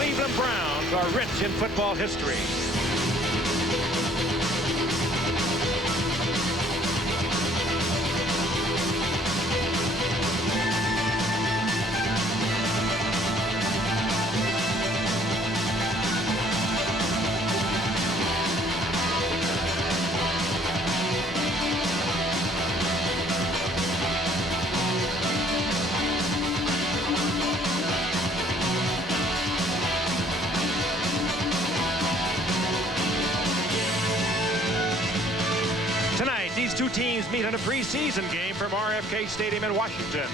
Cleveland Browns are rich in football history. Tonight, these two teams meet in a preseason game from RFK Stadium in Washington.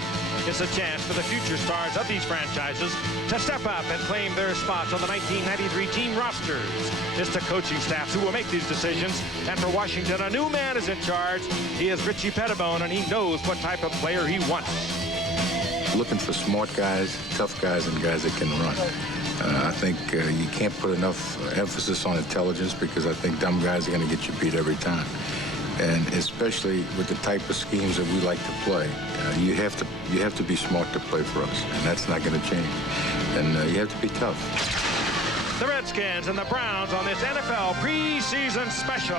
It's a chance for the future stars of these franchises to step up and claim their spots on the 1993 team rosters. It's the coaching staffs who will make these decisions. And for Washington, a new man is in charge. He is Richie Pettibone, and he knows what type of player he wants. Looking for smart guys, tough guys, and guys that can run. I think you can't put enough emphasis on intelligence, because I think dumb guys are going to get you beat every time. And especially with the type of schemes that we like to play, you have to be smart to play for us, and that's not going to change. And you have to be tough. The Redskins and the Browns on this NFL preseason special.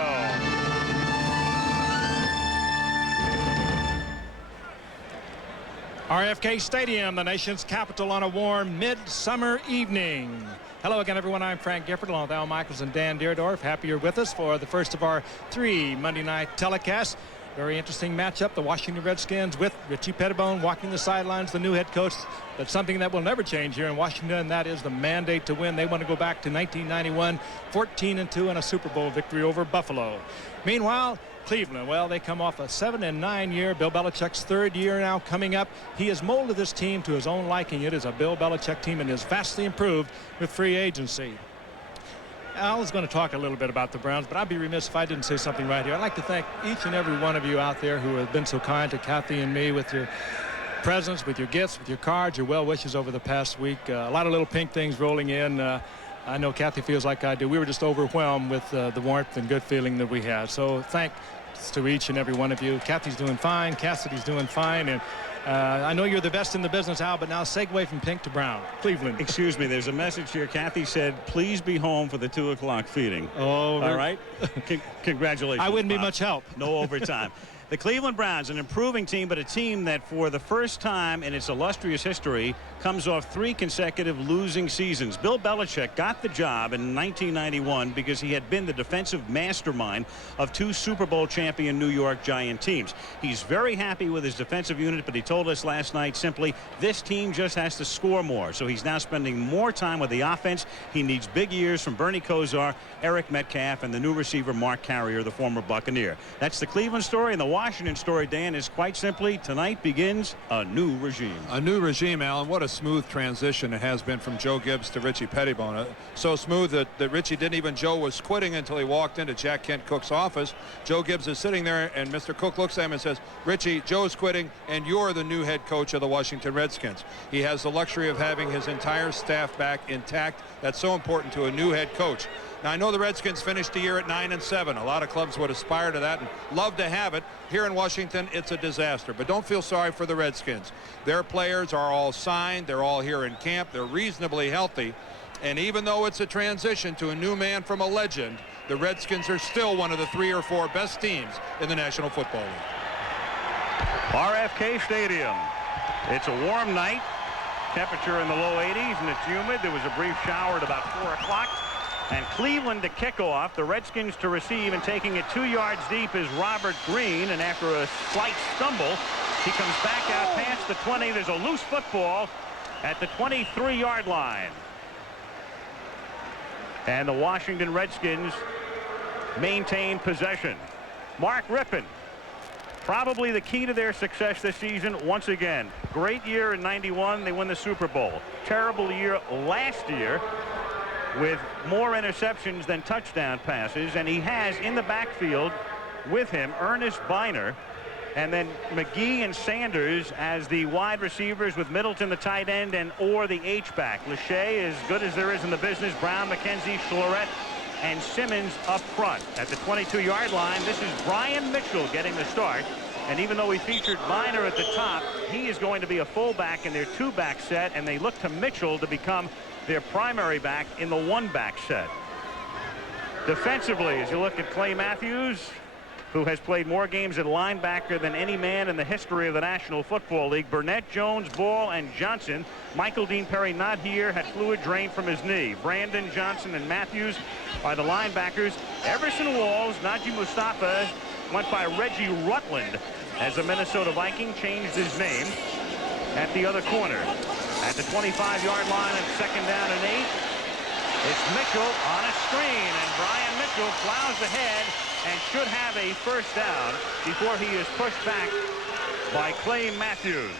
RFK Stadium, the nation's capital, on a warm midsummer evening. Hello again, everyone. I'm Frank Gifford, along with Al Michaels and Dan Deerdorf. Happy you're with us for the first of our 3 Monday night telecasts. Very interesting matchup. The Washington Redskins with Richie Pettibone walking the sidelines, the new head coach. But something that will never change here in Washington, and that is the mandate to win. They want to go back to 1991, 14-2 and a Super Bowl victory over Buffalo. Meanwhile, Cleveland, well, they come off a 7-9 year. Bill Belichick's 3rd year now coming up. He has molded this team to his own liking. It is a Bill Belichick team and is vastly improved with free agency. Al is going to talk a little bit about the Browns, but I'd be remiss if I didn't say something right here. I'd like to thank each and every one of you out there who have been so kind to Kathy and me with your presents, with your gifts, with your cards, your well wishes over the past week. A lot of little pink things rolling in. I know Kathy feels like I do. We were just overwhelmed with the warmth and good feeling that we had. So thanks to each and every one of you. Kathy's doing fine. Cassidy's doing fine. And I know you're the best in the business, Al, but now segue from pink to brown. Cleveland. Excuse me, there's a message here. Kathy said, please be home for the 2 o'clock feeding. Oh, all right. Congratulations. I wouldn't Bob. be much help. No overtime. The Cleveland Browns, an improving team, but a team that for the first time in its illustrious history comes off 3 consecutive losing seasons. Bill Belichick got the job in 1991 because he had been the defensive mastermind of 2 Super Bowl champion New York Giant teams. He's very happy with his defensive unit, but he told us last night simply this team just has to score more. So he's now spending more time with the offense. He needs big years from Bernie Kosar, Eric Metcalf, and the new receiver Mark Carrier, the former Buccaneer. That's the Cleveland story, and the Washington story, Dan, is quite simply tonight begins a new regime. A new regime, Alan. What a smooth transition it has been from Joe Gibbs to Richie Pettibone. So smooth that Richie didn't even Joe was quitting until he walked into Jack Kent Cook's office. Joe Gibbs is sitting there, and Mr. Cook looks at him and says, Richie, Joe's quitting, and you're the new head coach of the Washington Redskins. He has the luxury of having his entire staff back intact. That's so important to a new head coach. Now, I know the Redskins finished the year at 9-7. A lot of clubs would aspire to that and love to have it. Here in Washington, it's a disaster. But don't feel sorry for the Redskins. Their players are all signed. They're all here in camp. They're reasonably healthy. And even though it's a transition to a new man from a legend, the Redskins are still one of the 3 or 4 best teams in the National Football League. RFK Stadium. It's a warm night. Temperature in the low 80s, and it's humid. There was a brief shower at about 4 o'clock. And Cleveland to kick off, the Redskins to receive, and taking it 2 yards deep is Robert Green. And after a slight stumble, he comes back out past the 20. There's a loose football at the 23-yard line. And the Washington Redskins maintain possession. Mark Rippon, probably the key to their success this season once again. Great year in 91. They win the Super Bowl. Terrible year last year, with more interceptions than touchdown passes, and he has in the backfield with him Ernest Biner, and then McGee and Sanders as the wide receivers, with Middleton the tight end and Orr the H-back. Lachey as good as there is in the business. Brown, McKenzie, Schlorett, and Simmons up front. At the 22-yard line, this is Brian Mitchell getting the start, and even though we featured Biner at the top, he is going to be a fullback in their 2-back set, and they look to Mitchell to become their primary back in the one-back set. Defensively, as you look at Clay Matthews, who has played more games at linebacker than any man in the history of the National Football League. Burnett, Jones, Ball, and Johnson. Michael Dean Perry not here, had fluid drained from his knee. Brandon, Johnson, and Matthews are the linebackers. Everson Walls, Najee Mustafa went by Reggie Rutland as the Minnesota Viking changed his name at the other corner. At the 25-yard line and 2nd down and 8. It's Mitchell on a screen, and Brian Mitchell plows ahead and should have a first down before he is pushed back by Clay Matthews.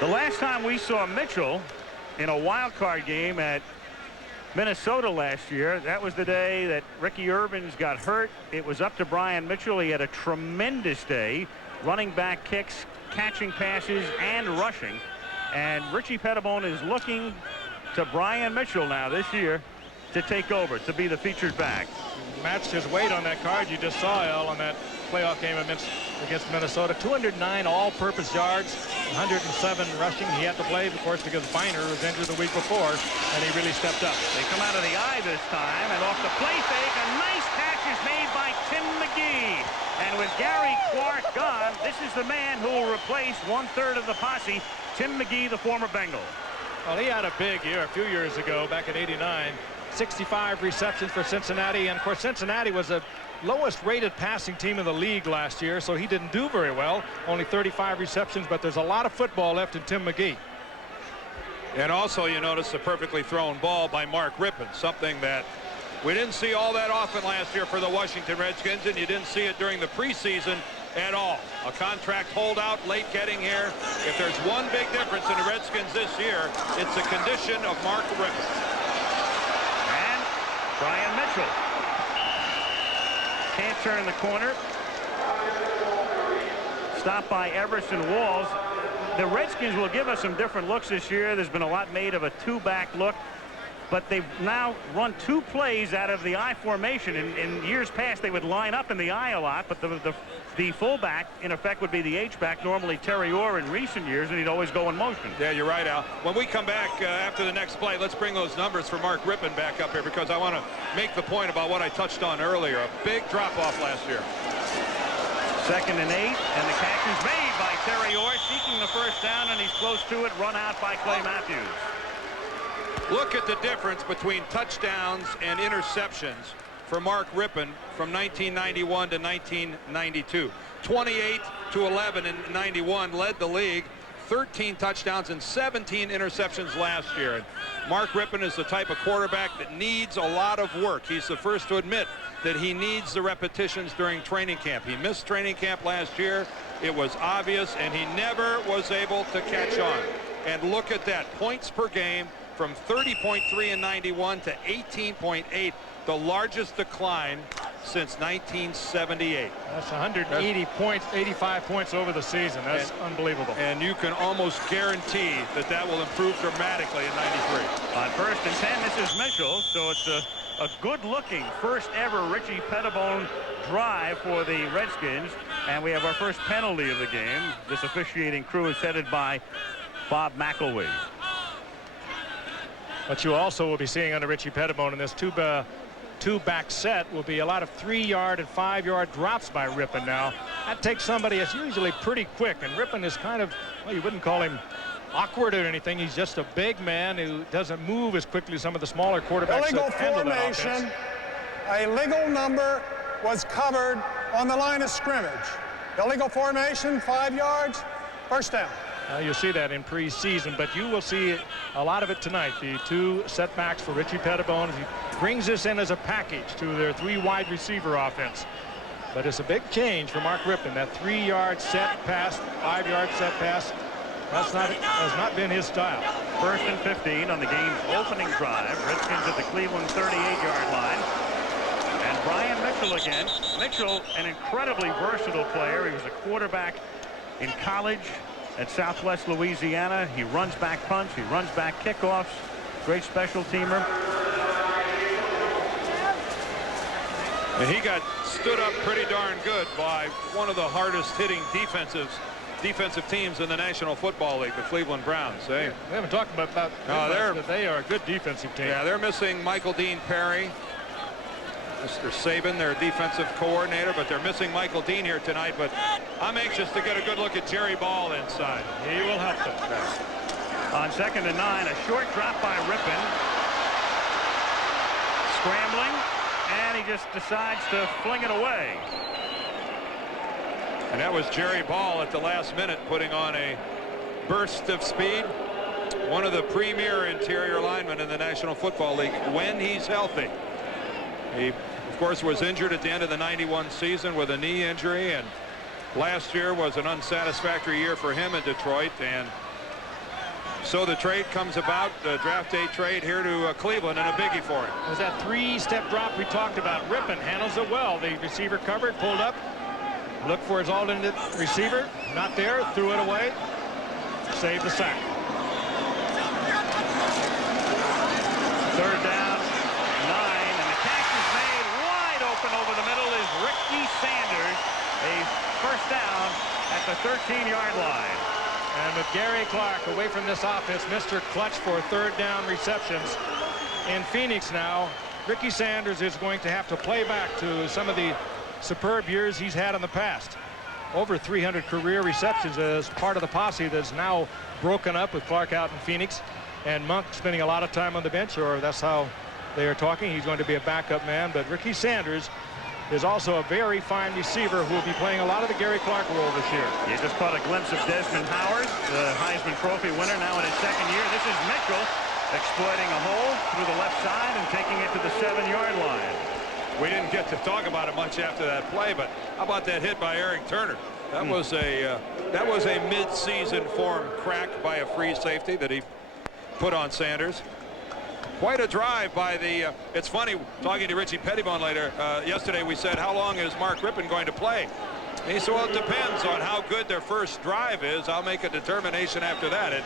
The last time we saw Mitchell in a wild card game at Minnesota last year, that was the day that Ricky Irvins got hurt. It was up to Brian Mitchell. He had a tremendous day, running back kicks, catching passes, and rushing. And Richie Pettibone is looking to Brian Mitchell now this year to take over, to be the featured back. Matched his weight on that card you just saw, Al, on that playoff game against Minnesota. 209 all-purpose yards, 107 rushing. He had to play, of course, because Biner was injured the week before, and he really stepped up. They come out of the eye this time, and off the play fake, a nice catch is made by Tim McGee. And with Gary Clark gone, this is the man who will replace 1/3 of the posse, Tim McGee, the former Bengal. Well, he had a big year a few years ago, back in '89. 65 receptions for Cincinnati, and of course Cincinnati was the lowest rated passing team in the league last year, so he didn't do very well. Only 35 receptions, but there's a lot of football left in Tim McGee. And also you notice a perfectly thrown ball by Mark Rippon, something that we didn't see all that often last year for the Washington Redskins, and you didn't see it during the preseason at all. A contract holdout, late getting here. If there's one big difference in the Redskins this year, it's the condition of Mark Rippon. Brian Mitchell can't turn the corner. Stopped by Everson Walls. The Redskins will give us some different looks this year. There's been a lot made of a two-back look, but they've now run 2 plays out of the I formation. In years past, they would line up in the I a lot, but the fullback, in effect, would be the H-back, normally Terry Orr in recent years, and he'd always go in motion. Yeah, you're right, Al. When we come back after the next play, let's bring those numbers for Mark Rippon back up here, because I want to make the point about what I touched on earlier. A big drop-off last year. 2nd and 8, and the catch is made by Terry Orr, seeking the first down, and he's close to it, run out by Clay Matthews. Look at the difference between touchdowns and interceptions for Mark Rippon from 1991 to 1992. 28 to 11 in 91, led the league. 13 touchdowns and 17 interceptions last year. And Mark Rippon is the type of quarterback that needs a lot of work. He's the first to admit that he needs the repetitions during training camp. He missed training camp last year. It was obvious, and he never was able to catch on. And look at that, points per game from 30.3 in 91 to 18.8, the largest decline since 1978. That's 180 points, 85 points over the season. That's unbelievable. And you can almost guarantee that that will improve dramatically in 93. On 1st and 10, this is Mitchell, so it's a good-looking first ever Richie Pettibone drive for the Redskins, and we have our first penalty of the game. This officiating crew is headed by Bob McElwee. What you also will be seeing under Richie Pettibone in this two-back set will be a lot of 3-yard and 5-yard drops by Rippon now. That takes somebody that's usually pretty quick, and Rippon is kind of, well, you wouldn't call him awkward or anything. He's just a big man who doesn't move as quickly as some of the smaller quarterbacks. Illegal formation. A legal number was covered on the line of scrimmage. Illegal formation, 5 yards, first down. You'll see that in preseason, but you will see a lot of it tonight. The 2 setbacks for Richie Pettibone. He brings this in as a package to their 3 wide receiver offense. But it's a big change for Mark Rippon. That 3-yard set pass, 5-yard set pass, has not been his style. 1st and 15 on the game's opening drive. Redskins at the Cleveland 38-yard line. And Brian Mitchell again. Mitchell, an incredibly versatile player. He was a quarterback in college at Southwest Louisiana. He runs back punts, he runs back kickoffs. Great special teamer. And he got stood up pretty darn good by one of the hardest hitting defensives defensive teams in the National Football League, the Cleveland Browns. We haven't talked about that. But they are a good defensive team. Yeah, they're missing Michael Dean Perry, Mr. Saban, their defensive coordinator, but they're missing Michael Dean here tonight. But I'm anxious to get a good look at Jerry Ball inside. He will help them. On 2nd and 9, a short drop by Rippon. Scrambling, and he just decides to fling it away. And that was Jerry Ball at the last minute putting on a burst of speed. One of the premier interior linemen in the National Football League when he's healthy. He, of course, was injured at the end of the '91 season with a knee injury, and last year was an unsatisfactory year for him in Detroit. And so the trade comes about, the draft day trade here to Cleveland, and a biggie for him. It was that 3-step drop we talked about. Rippon handles it well. The receiver covered, pulled up, looked for his alternate receiver, not there, threw it away, saved the sack. 3rd down, 9, and the catch is made wide open over the middle is Ricky Sanders. A first down at the 13-yard line. And with Gary Clark away from this offense, Mr. Clutch for 3rd down receptions in Phoenix now, Ricky Sanders is going to have to play back to some of the superb years he's had in the past. Over 300 career receptions as part of the posse that's now broken up with Clark out in Phoenix, and Monk spending a lot of time on the bench, or that's how they are talking. He's going to be a backup man, but Ricky Sanders is also a very fine receiver who will be playing a lot of the Gary Clark role this year. You just caught a glimpse of Desmond Howard, the Heisman Trophy winner, now in his 2nd year. This is Mitchell exploiting a hole through the left side and taking it to the 7-yard line. We didn't get to talk about it much after that play, but how about that hit by Eric Turner? That was a mid-season form crack by a free safety that he put on Sanders. Quite a drive by the it's funny, talking to Richie Pettibone later yesterday, we said, how long is Mark Rippon going to play? And he said, well, it depends on how good their first drive is. I'll make a determination after that. And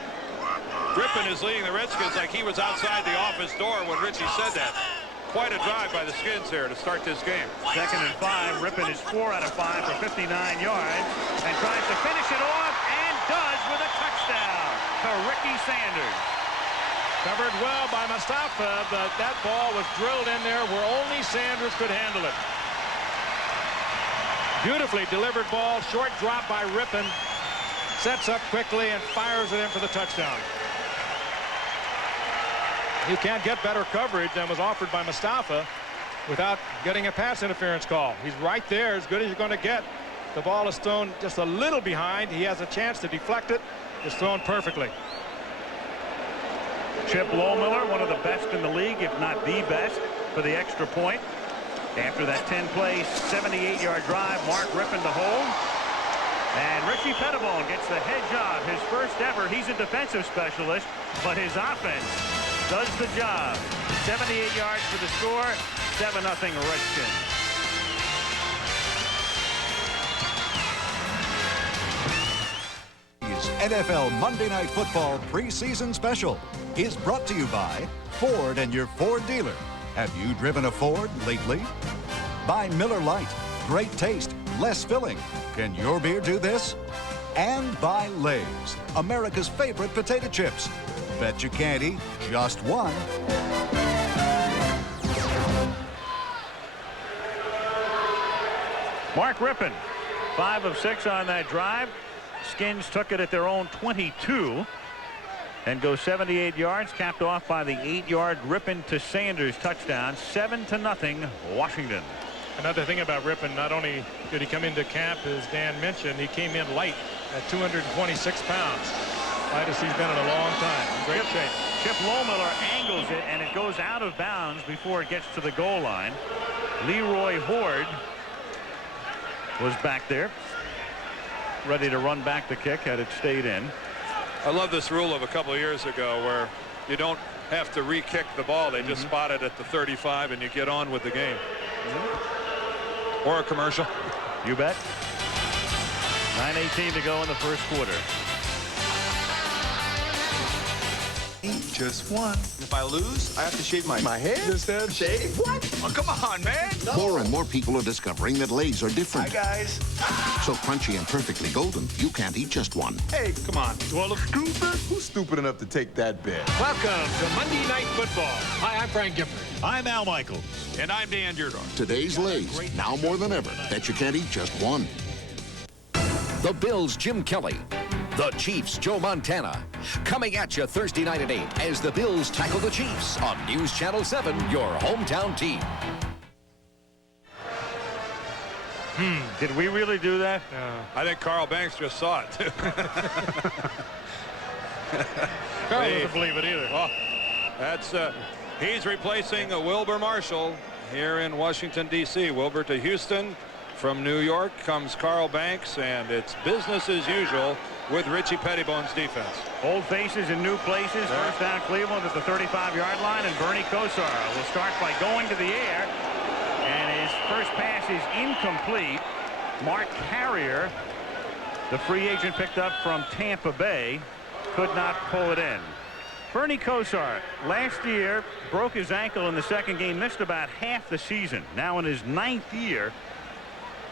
Rippon is leading the Redskins like he was outside the office door when Richie said that. Quite a drive by the Skins here to start this game. 2nd and 5. Rippon is 4 out of 5 for 59 yards and tries to finish it off, and does with a touchdown to Ricky Sanders. Covered well by Mustafa, but that ball was drilled in there where only Sanders could handle it. Beautifully delivered ball, short drop by Rippon, sets up quickly and fires it in for the touchdown. You can't get better coverage than was offered by Mustafa without getting a pass interference call. He's right there, as good as you're going to get. The ball is thrown just a little behind. He has a chance to deflect it. It's thrown perfectly. Chip Lohmiller, one of the best in the league, if not the best, for the extra point. After that 10-play, 78-yard drive, Mark Rippon to hold. And Richie Pettibone gets the head job, his first ever. He's a defensive specialist, but his offense does the job. 78 yards for the score, 7-0 Redskins. NFL Monday Night Football preseason special is brought to you by Ford and your Ford dealer. Have you driven a Ford lately? By Miller Lite. Great taste, less filling. Can your beer do this? And by Lay's, America's favorite potato chips. Bet you can't eat just one. Mark Rippon, 5 of 6 on that drive. Skins took it at their own 22 and go 78 yards, capped off by the 8-yard Rippon to Sanders touchdown. 7-0 Washington. Another thing about Rippon, not only did he come into camp, as Dan mentioned, he came in light at 226 pounds. Lightest he's been in a long time. Great shape. Chip Lohmiller angles it, and it goes out of bounds before it gets to the goal line. Leroy Horde was back there, ready to run back the kick had it stayed in. I love this rule of a couple of years ago where you don't have to re-kick the ball. They just spot it at the 35 and you get on with the game. Or a commercial. You bet. 9:18 to go in the first quarter. just one. If I lose, I have to shave my head? Just head? Shave? What? Oh, come on, man. No. More and more people are discovering that Lay's are different. Hi, guys. So crunchy and perfectly golden, you can't eat just one. Hey, come on. Well, stupid? Who's stupid enough to take that bet? Welcome to Monday Night Football. Hi, I'm Frank Gifford. I'm Al Michaels. And I'm Dan Deardorff. Today's Lay's, now more than ever, bet you can't eat just one. The Bills' Jim Kelly. The Chiefs' Joe Montana. Coming at you Thursday night at 8 as the Bills tackle the Chiefs on News Channel 7, your hometown team. Did we really do that? I think Carl Banks just saw it, too. Carl doesn't believe it either. Oh, that's, he's replacing Wilbur Marshall here in Washington, D.C. Wilbur to Houston. From New York comes Carl Banks, and it's business as usual with Richie Pettibone's defense. Old faces in new places. First down Cleveland at the 35-yard line, and Bernie Kosar will start by going to the air, and his first pass is incomplete. Mark Carrier, the free agent picked up from Tampa Bay, could not pull it in. Bernie Kosar last year broke his ankle in the second game, missed about half the season. Now in his 9th year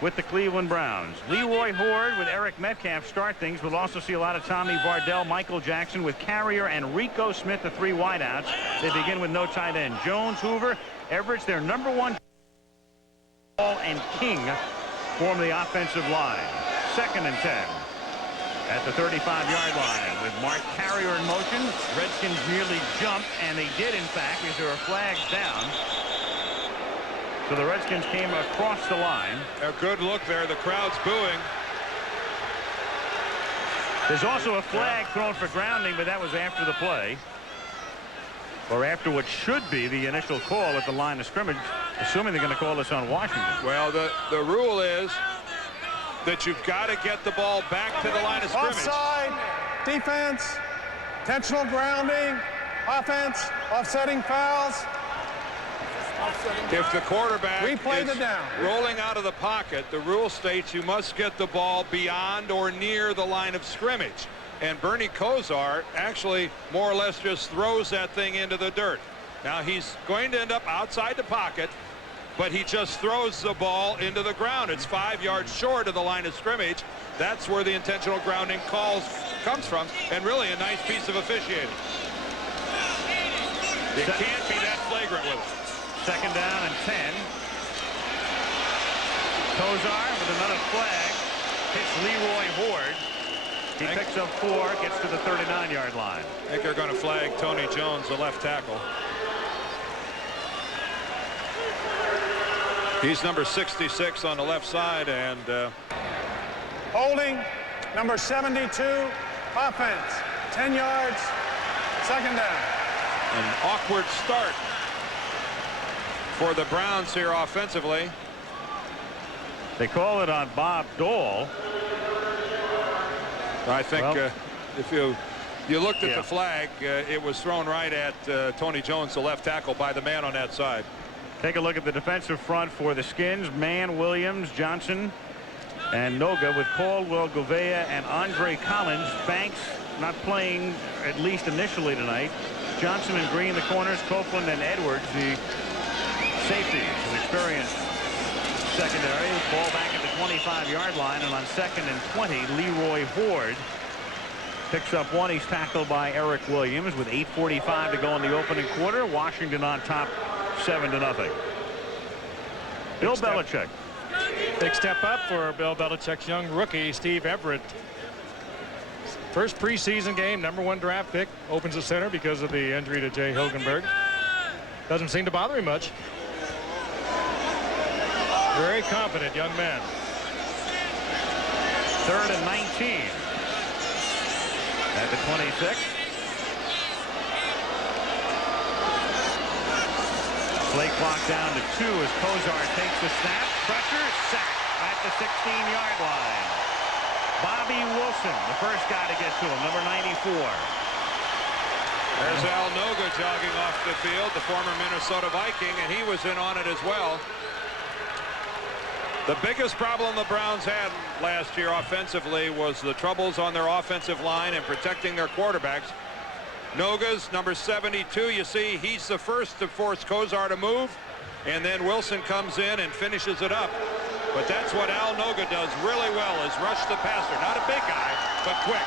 with the Cleveland Browns. Leroy Horde with Eric Metcalf start things. We'll also see a lot of Tommy Vardell, Michael Jackson with Carrier and Rico Smith, the 3 wideouts. They begin with no tight end. Jones, Hoover, Everett, their number 1. Ball and King form the offensive line. 2nd and 10 at the 35-yard line with Mark Carrier in motion. Redskins nearly jumped, and they did, in fact, because there were flags down. So the Redskins came across the line. A good look there. The crowd's booing. There's also a flag thrown for grounding, but that was after the play. Or after what should be the initial call at the line of scrimmage, assuming they're going to call this on Washington. Well, the rule is that you've got to get the ball back to the line of scrimmage. Offside, defense, intentional grounding, offense, offsetting fouls. If the quarterback Replay is the down. rolling out of the pocket, the rule states you must get the ball beyond or near the line of scrimmage. And Bernie Kosar actually more or less just throws that thing into the dirt. Now he's going to end up outside the pocket, but he just throws the ball into the ground. It's 5 yards short of the line of scrimmage. That's where the intentional grounding calls comes from, and really a nice piece of officiating. You can't be that flagrant with it. 2nd down and 10. Kosar with another flag hits Leroy Horde. He picks up 4, gets to the 39-yard line. I think they're going to flag Tony Jones, the left tackle. He's number 66 on the left side, and Holding, number 72, offense, 10 yards, 2nd down. an awkward start for the Browns here offensively. They call it on Bob Dole. I think if you looked at the flag, it was thrown right at Tony Jones, the left tackle, by the man on that side. Take a look at the defensive front for the Skins. Mann, Williams, Johnson, and Noga with Caldwell, Gouveia, and Andre Collins. Banks not playing, at least initially tonight. Johnson and Green, the corners. Copeland and Edwards, the safeties, an experienced secondary. Ball back at the 25-yard line, and on 2nd and 20, Leroy Horde picks up 1. He's tackled by Eric Williams with 8:45 to go in the opening quarter. Washington on top 7-0. Bill Belichick. Big step up for Bill Belichick's young rookie, Steve Everett. First preseason game, number 1 draft pick, opens the center because of the injury to Jay Hilgenberg. Doesn't seem to bother him much. Very confident young man. 3rd and 19 at the 26. Play clock down to 2 as Kosar takes the snap. Pressure, sack at the 16-yard line. Bobby Wilson, the first guy to get to him, number 94. There's Al Noga jogging off the field, the former Minnesota Viking, and he was in on it as well. The biggest problem the Browns had last year offensively was the troubles on their offensive line and protecting their quarterbacks. Noga's number 72. You see, he's the first to force Kozar to move, and then Wilson comes in and finishes it up. But that's what Al Noga does really well, is rush the passer. Not a big guy, but quick.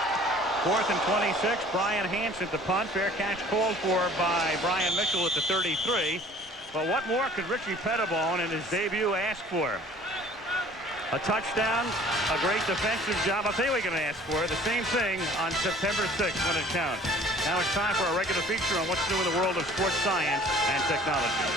4th and 26. Brian Hansen to punt. Fair catch called for by Brian Mitchell at the 33. But what more could Richie Pettibone in his debut ask for? A touchdown, a great defensive job. I'll tell you what you're going to ask for. The same thing on September 6th when it counts. Now it's time for a regular feature on what's new in the world of sports science and technology.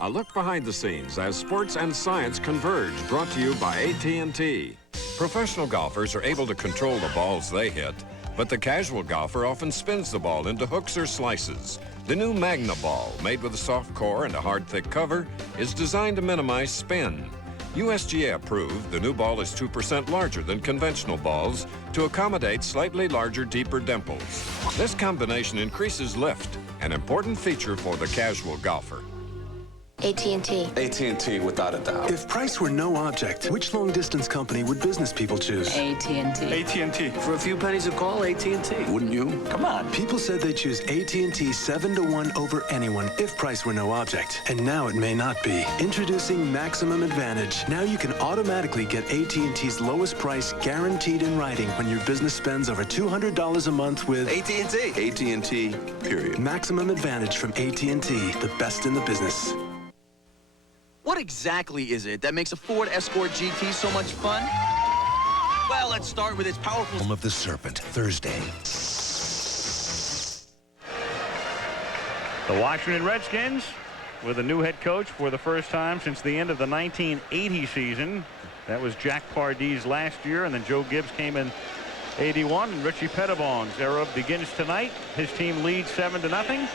A look behind the scenes as sports and science converge, brought to you by AT&T. Professional golfers are able to control the balls they hit, but the casual golfer often spins the ball into hooks or slices. The new Magna Ball, made with a soft core and a hard, thick cover, is designed to minimize spin. USGA approved, the new ball is 2% larger than conventional balls to accommodate slightly larger, deeper dimples. This combination increases lift, an important feature for the casual golfer. AT&T. AT&T, without a doubt. If price were no object, which long-distance company would business people choose? AT&T. AT&T. For a few pennies a call, AT&T. Wouldn't you? Come on. People said they'd choose AT&T 7-to-1 over anyone if price were no object. And now it may not be. Introducing Maximum Advantage. Now you can automatically get AT&T's lowest price guaranteed in writing when your business spends over $200 a month with AT&T. AT&T, period. Maximum Advantage from AT&T, the best in the business. What exactly is it that makes a Ford Escort GT so much fun? Well, let's start with its powerful... Home of the Serpent, Thursday. The Washington Redskins with a new head coach for the first time since the end of the 1980 season. That was Jack Pardee's last year, and then Joe Gibbs came in 81, and Richie Pettibone's era begins tonight. His team leads 7-0.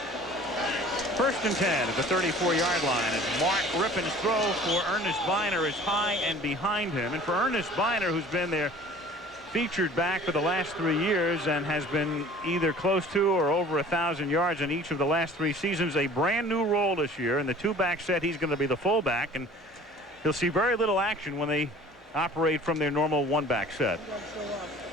1st and 10 at the 34-yard line, and Mark Rippon's throw for Ernest Biner is high and behind him. And for Ernest Biner, who's been their featured back for the last 3 years and has been either close to or over 1,000 yards in each of the last 3 seasons, a brand new role this year. In the 2-back set, he's going to be the fullback, and he'll see very little action when they operate from their normal 1-back set.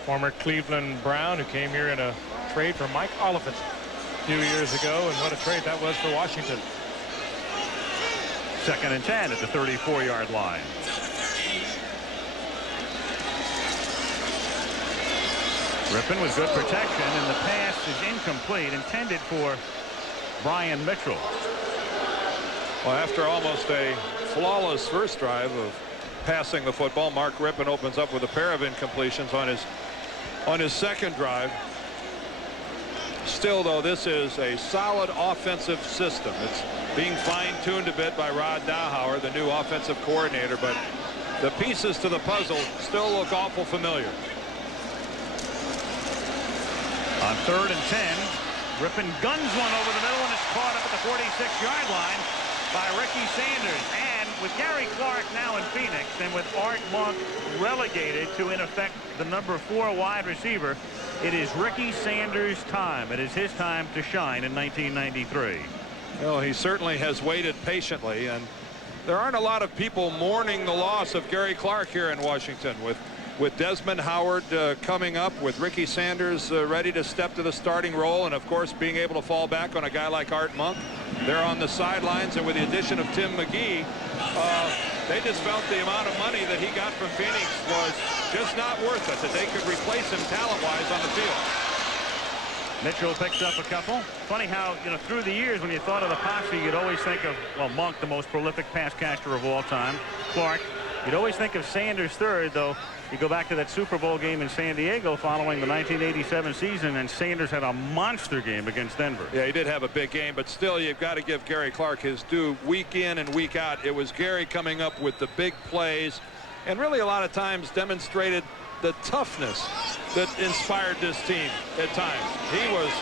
Former Cleveland Brown, who came here in a trade for Mike Oliphant a few years ago, and what a trade that was for Washington. 2nd and 10 at the 34-yard line. Rippon with good protection, and the pass is incomplete, intended for Brian Mitchell. Well, after almost a flawless first drive of passing the football, Mark Rippon opens up with a pair of incompletions on his second drive. Still, though, this is a solid offensive system. It's being fine-tuned a bit by Rod Dowhauer, the new offensive coordinator, but the pieces to the puzzle still look awful familiar. On 3rd and 10, Rippon guns one over the middle, and it's caught up at the 46-yard line by Ricky Sanders. And with Gary Clark now in Phoenix, and with Art Monk relegated to, in effect, the number 4 wide receiver, it is Ricky Sanders' time. It is his time to shine in 1993. Well, he certainly has waited patiently, and there aren't a lot of people mourning the loss of Gary Clark here in Washington, with Desmond Howard coming up, with Ricky Sanders ready to step to the starting role, and of course being able to fall back on a guy like Art Monk. They're on the sidelines, and with the addition of Tim McGee, they just felt the amount of money that he got from Phoenix was just not worth it, that they could replace him talent-wise on the field. Mitchell picks up a couple. Funny how, through the years, when you thought of the posse, you'd always think of, well, Monk, the most prolific pass catcher of all time. Clark, you'd always think of Sanders third, though. You go back to that Super Bowl game in San Diego following the 1987 season, and Sanders had a monster game against Denver. Yeah, he did have a big game, but still, you've got to give Gary Clark his due. Week in and week out, it was Gary coming up with the big plays, and really a lot of times demonstrated the toughness that inspired this team at times. He was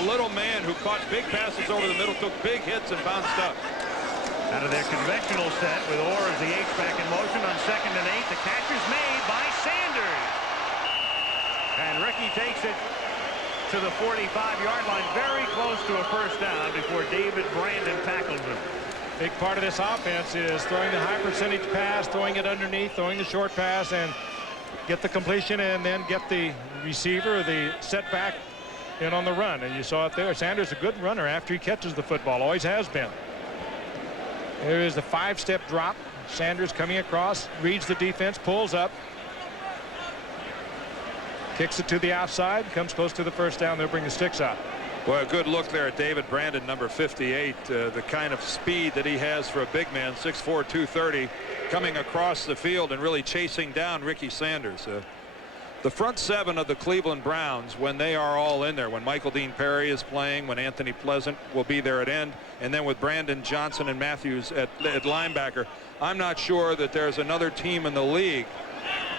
a little man who caught big passes over the middle, took big hits, and bounced up. Out of their conventional set with Orr as the H-back in motion on 2nd and 8. The catch is made by Sanders. And Ricky takes it to the 45-yard line, very close to a first down before David Brandon tackles him. Big part of this offense is throwing the high percentage pass, throwing it underneath, throwing the short pass, and get the completion and then get the receiver, the setback in on the run, and you saw it there. Sanders a good runner after he catches the football, always has been. There is the 5-step drop. Sanders coming across, reads the defense, pulls up, kicks it to the outside, comes close to the first down. They'll bring the sticks out. Well, a good look there at David Brandon, number 58. The kind of speed that he has for a big man, 6'4", 230, coming across the field and really chasing down Ricky Sanders. The front seven of the Cleveland Browns, when they are all in there, when Michael Dean Perry is playing, when Anthony Pleasant will be there at end, and then with Brandon Johnson and Matthews at linebacker, I'm not sure that there's another team in the league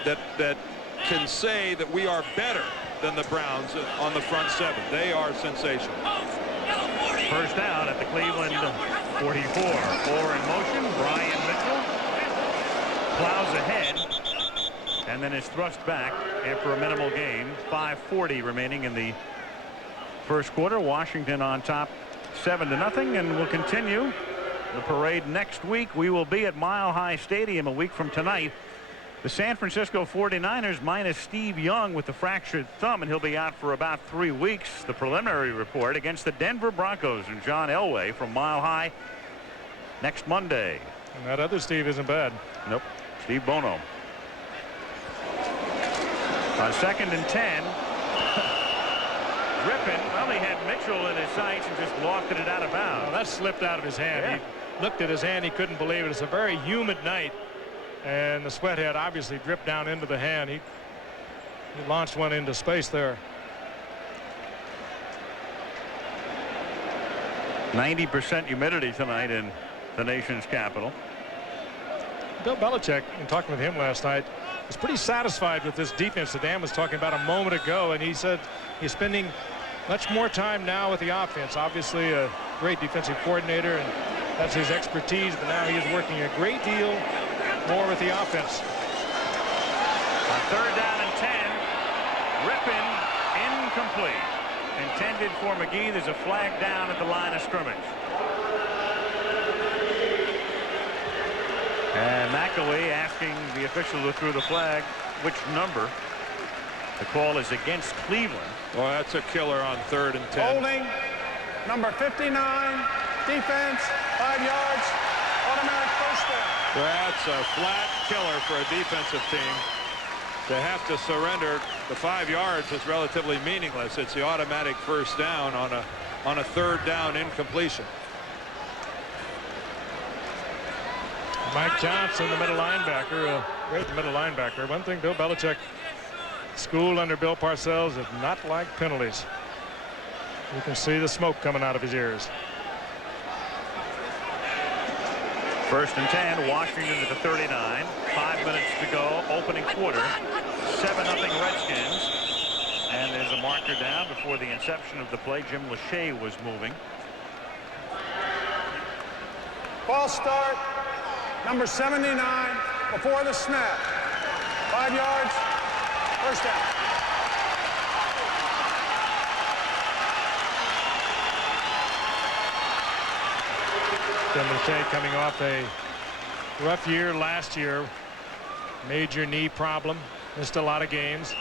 that can say that we are better than the Browns on the front seven. They are sensational. First down at the Cleveland 44. 4 in motion. Brian Mitchell plows ahead and then is thrust back after a minimal gain. 5:40 remaining in the first quarter. Washington on top 7-0, and we'll continue the parade next week. We will be at Mile High Stadium a week from tonight. The San Francisco 49ers minus Steve Young with the fractured thumb, and he'll be out for about 3 weeks. The preliminary report against the Denver Broncos and John Elway from Mile High next Monday. And that other Steve isn't bad. Nope. Steve Bono. On 2nd and 10. Rippin, well, he had Mitchell in his sights and just lofted it out of bounds. Well, that slipped out of his hand. Yeah. He looked at his hand. He couldn't believe it. It's a very humid night, and the sweat had obviously dripped down into the hand. He launched one into space there. 90% humidity tonight in the nation's capital. Bill Belichick, in talking with him last night, was pretty satisfied with this defense that Dan was talking about a moment ago, and he said he's spending much more time now with the offense. Obviously a great defensive coordinator, and that's his expertise, but now he is working a great deal more with the offense. On 3rd down and 10, Rippin incomplete. Intended for McGee. There's a flag down at the line of scrimmage. And McAwee asking the official who threw the flag which number. The call is against Cleveland. Well, that's a killer on 3rd and 10. Holding, number 59, defense, 5 yards, automatic first down. That's a flat killer for a defensive team. To have to surrender the 5 yards is relatively meaningless. It's the automatic first down on a 3rd down incompletion. Mike Johnson, the middle linebacker, great middle linebacker. One thing Bill Belichick schooled under Bill Parcells is not like penalties. You can see the smoke coming out of his ears. 1st and 10, Washington at the 39. 5 minutes to go, opening quarter. 7-0 Redskins. And there's a marker down before the inception of the play. Jim Lachey was moving. Ball start, number 79, before the snap. 5 yards, first down. Jim Lachey coming off a rough year last year. Major knee problem. Missed a lot of games.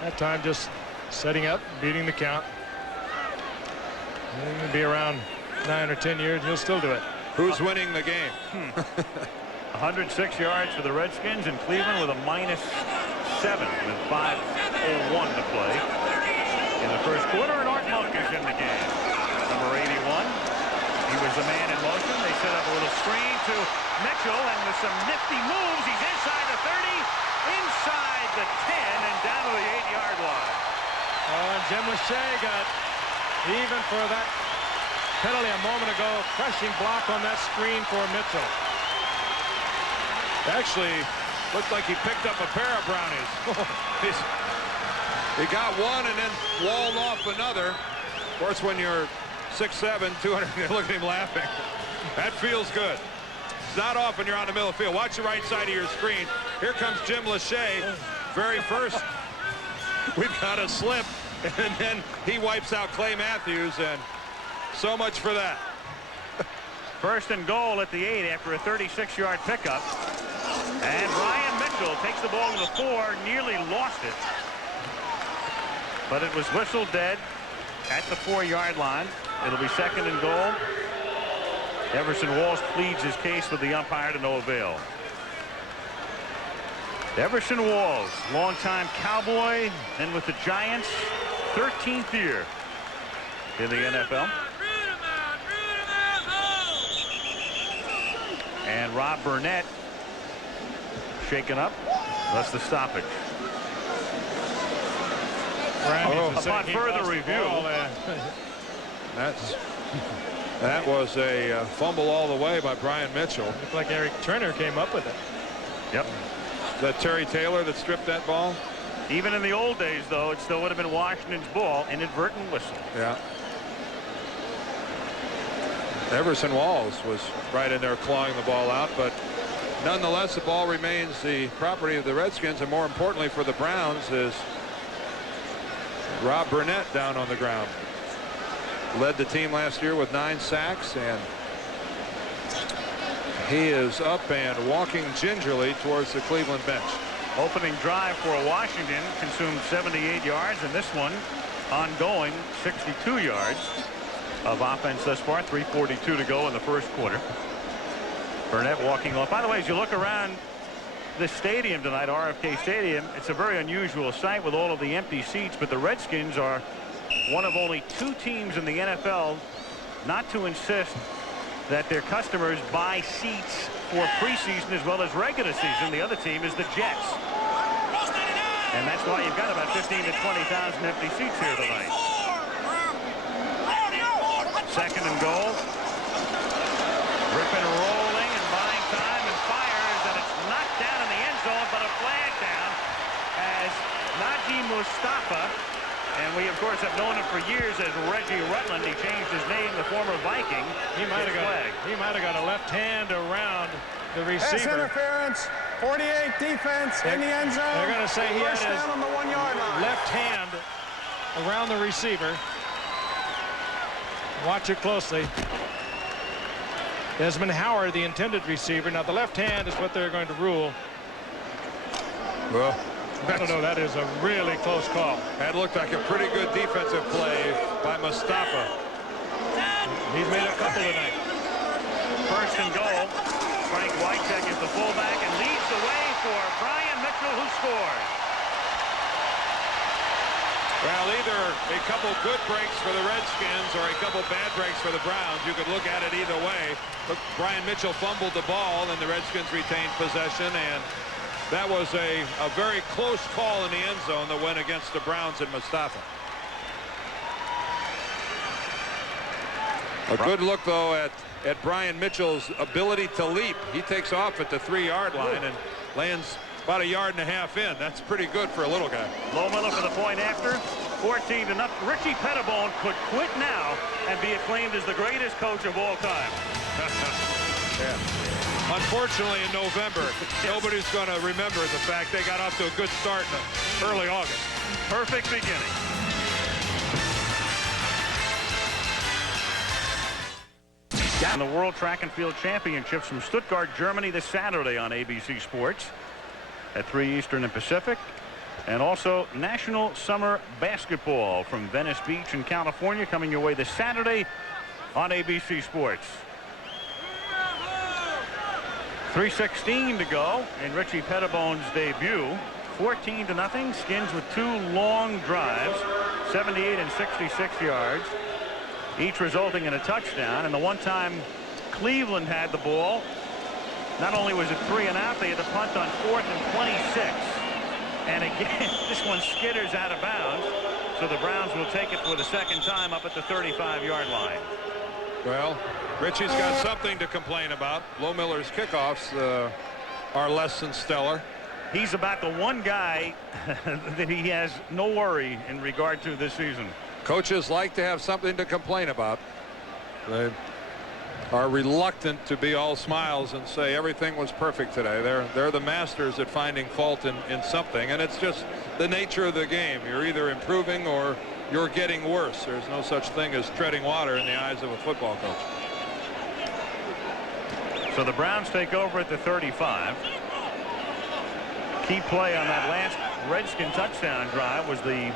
That time just setting up, beating the count. He'll be around 9 or 10 years. He'll still do it. Who's winning the game? 106 yards for the Redskins, and Cleveland with a -7 with 5:01 to play in the first quarter. And Art Monk is in the game. Number 81. He was the man in motion. They set up a little screen to Mitchell, and with some nifty moves, he's inside the 30, inside the 10, and down to the 8-yard line. Oh, and Jim Lachey got even for that penalty a moment ago. Crushing block on that screen for Mitchell. Actually, looked like he picked up a pair of brownies. He got one and then walled off another. Of course, when you're 6'7", 200, look at him laughing. That feels good. It's not often you're on the middle of the field. Watch the right side of your screen. Here comes Jim Lachey. Very first, we've got a slip, and then he wipes out Clay Matthews, and so much for that. 1st and goal at the 8 after a 36-yard pickup. And Brian Mitchell takes the ball to the 4, nearly lost it. but it was whistled dead at the 4-yard line. It'll be 2nd and goal. Everson Walls pleads his case with the umpire to no avail. Everson Walls, longtime Cowboy, and with the Giants, 13th year in the NFL. And Rob Burnett shaken up. That's the stoppage. Upon further review. That was a fumble all the way by Brian Mitchell. Looked like Eric Turner came up with it. Yep. That Terry Taylor that stripped that ball. Even in the old days, though, it still would have been Washington's ball. Inadvertent whistle. Yeah. Everson Walls was right in there clawing the ball out, but nonetheless the ball remains the property of the Redskins, and more importantly for the Browns is Rob Burnett down on the ground. Led the team last year with 9 sacks, and he is up and walking gingerly towards the Cleveland bench. Opening drive for Washington consumed 78 yards, and this one ongoing 62 yards of offense thus far. 3:42 to go in the first quarter. Burnett walking off. By the way, as you look around this stadium tonight, RFK Stadium, it's a very unusual sight with all of the empty seats, but the Redskins are one of only 2 teams in the NFL not to insist that their customers buy seats for preseason as well as regular season. The other team is the Jets. And that's why you've got about 15 to 20,000 empty seats here tonight. 2nd and goal. Rippin rolling and buying time and fires, and it's knocked down in the end zone, but a flag down as Najee Mustafa. And we, of course, have known him for years as Reggie Rutland. He changed his name, the former Viking. He might have got a left hand around the receiver. Pass interference, 48 defense in the end zone. They're going to say he had his down on the 1-yard line. left hand around the receiver. Watch it closely. Desmond Howard, the intended receiver. Now, the left hand is what they're going to rule. Well, I don't know. That is a really close call. That looked like a pretty good defensive play by Mustafa. He's made a couple tonight. 1st and goal. Frank Wycheck is the fullback and leads the way for Brian Mitchell, who scores. Well, either a couple good breaks for the Redskins or a couple bad breaks for the Browns. You could look at it either way. But Brian Mitchell fumbled the ball, and the Redskins retained possession, and that was a very close call in the end zone that went against the Browns and Mustafa. A good look, though, at Brian Mitchell's ability to leap. He takes off at the 3-yard line and lands about 1.5 yards in. That's pretty good for a little guy. Lohmiller for the point after. 14 to nothing. Richie Pettibone could quit now and be acclaimed as the greatest coach of all time. Yeah. Unfortunately, in November, nobody's going to remember the fact they got off to a good start in early August. Perfect beginning. And the World Track and Field Championships from Stuttgart, Germany this Saturday on ABC Sports at 3 Eastern and Pacific. And also National Summer Basketball from Venice Beach in California coming your way this Saturday on ABC Sports. 3:16 to go in Richie Pettibone's debut. 14 to nothing. Skins with 2 long drives, 78 and 66 yards, each resulting in a touchdown. And the one time Cleveland had the ball, not only was it 3 and out, they had to punt on 4th and 26. And again, this one skitters out of bounds, so the Browns will take it for the 2nd time up at the 35-yard line. Well, Richie's got something to complain about. Lohmiller's kickoffs are less than stellar. He's about the one guy that he has no worry in regard to this season. Coaches like to have something to complain about. They are reluctant to be all smiles and say everything was perfect today. They're the masters at finding fault in something, and it's just the nature of the game. You're either improving or you're getting worse. There's no such thing as treading water in the eyes of a football coach. So the Browns take over at the 35. Key play on that last Redskin touchdown drive was the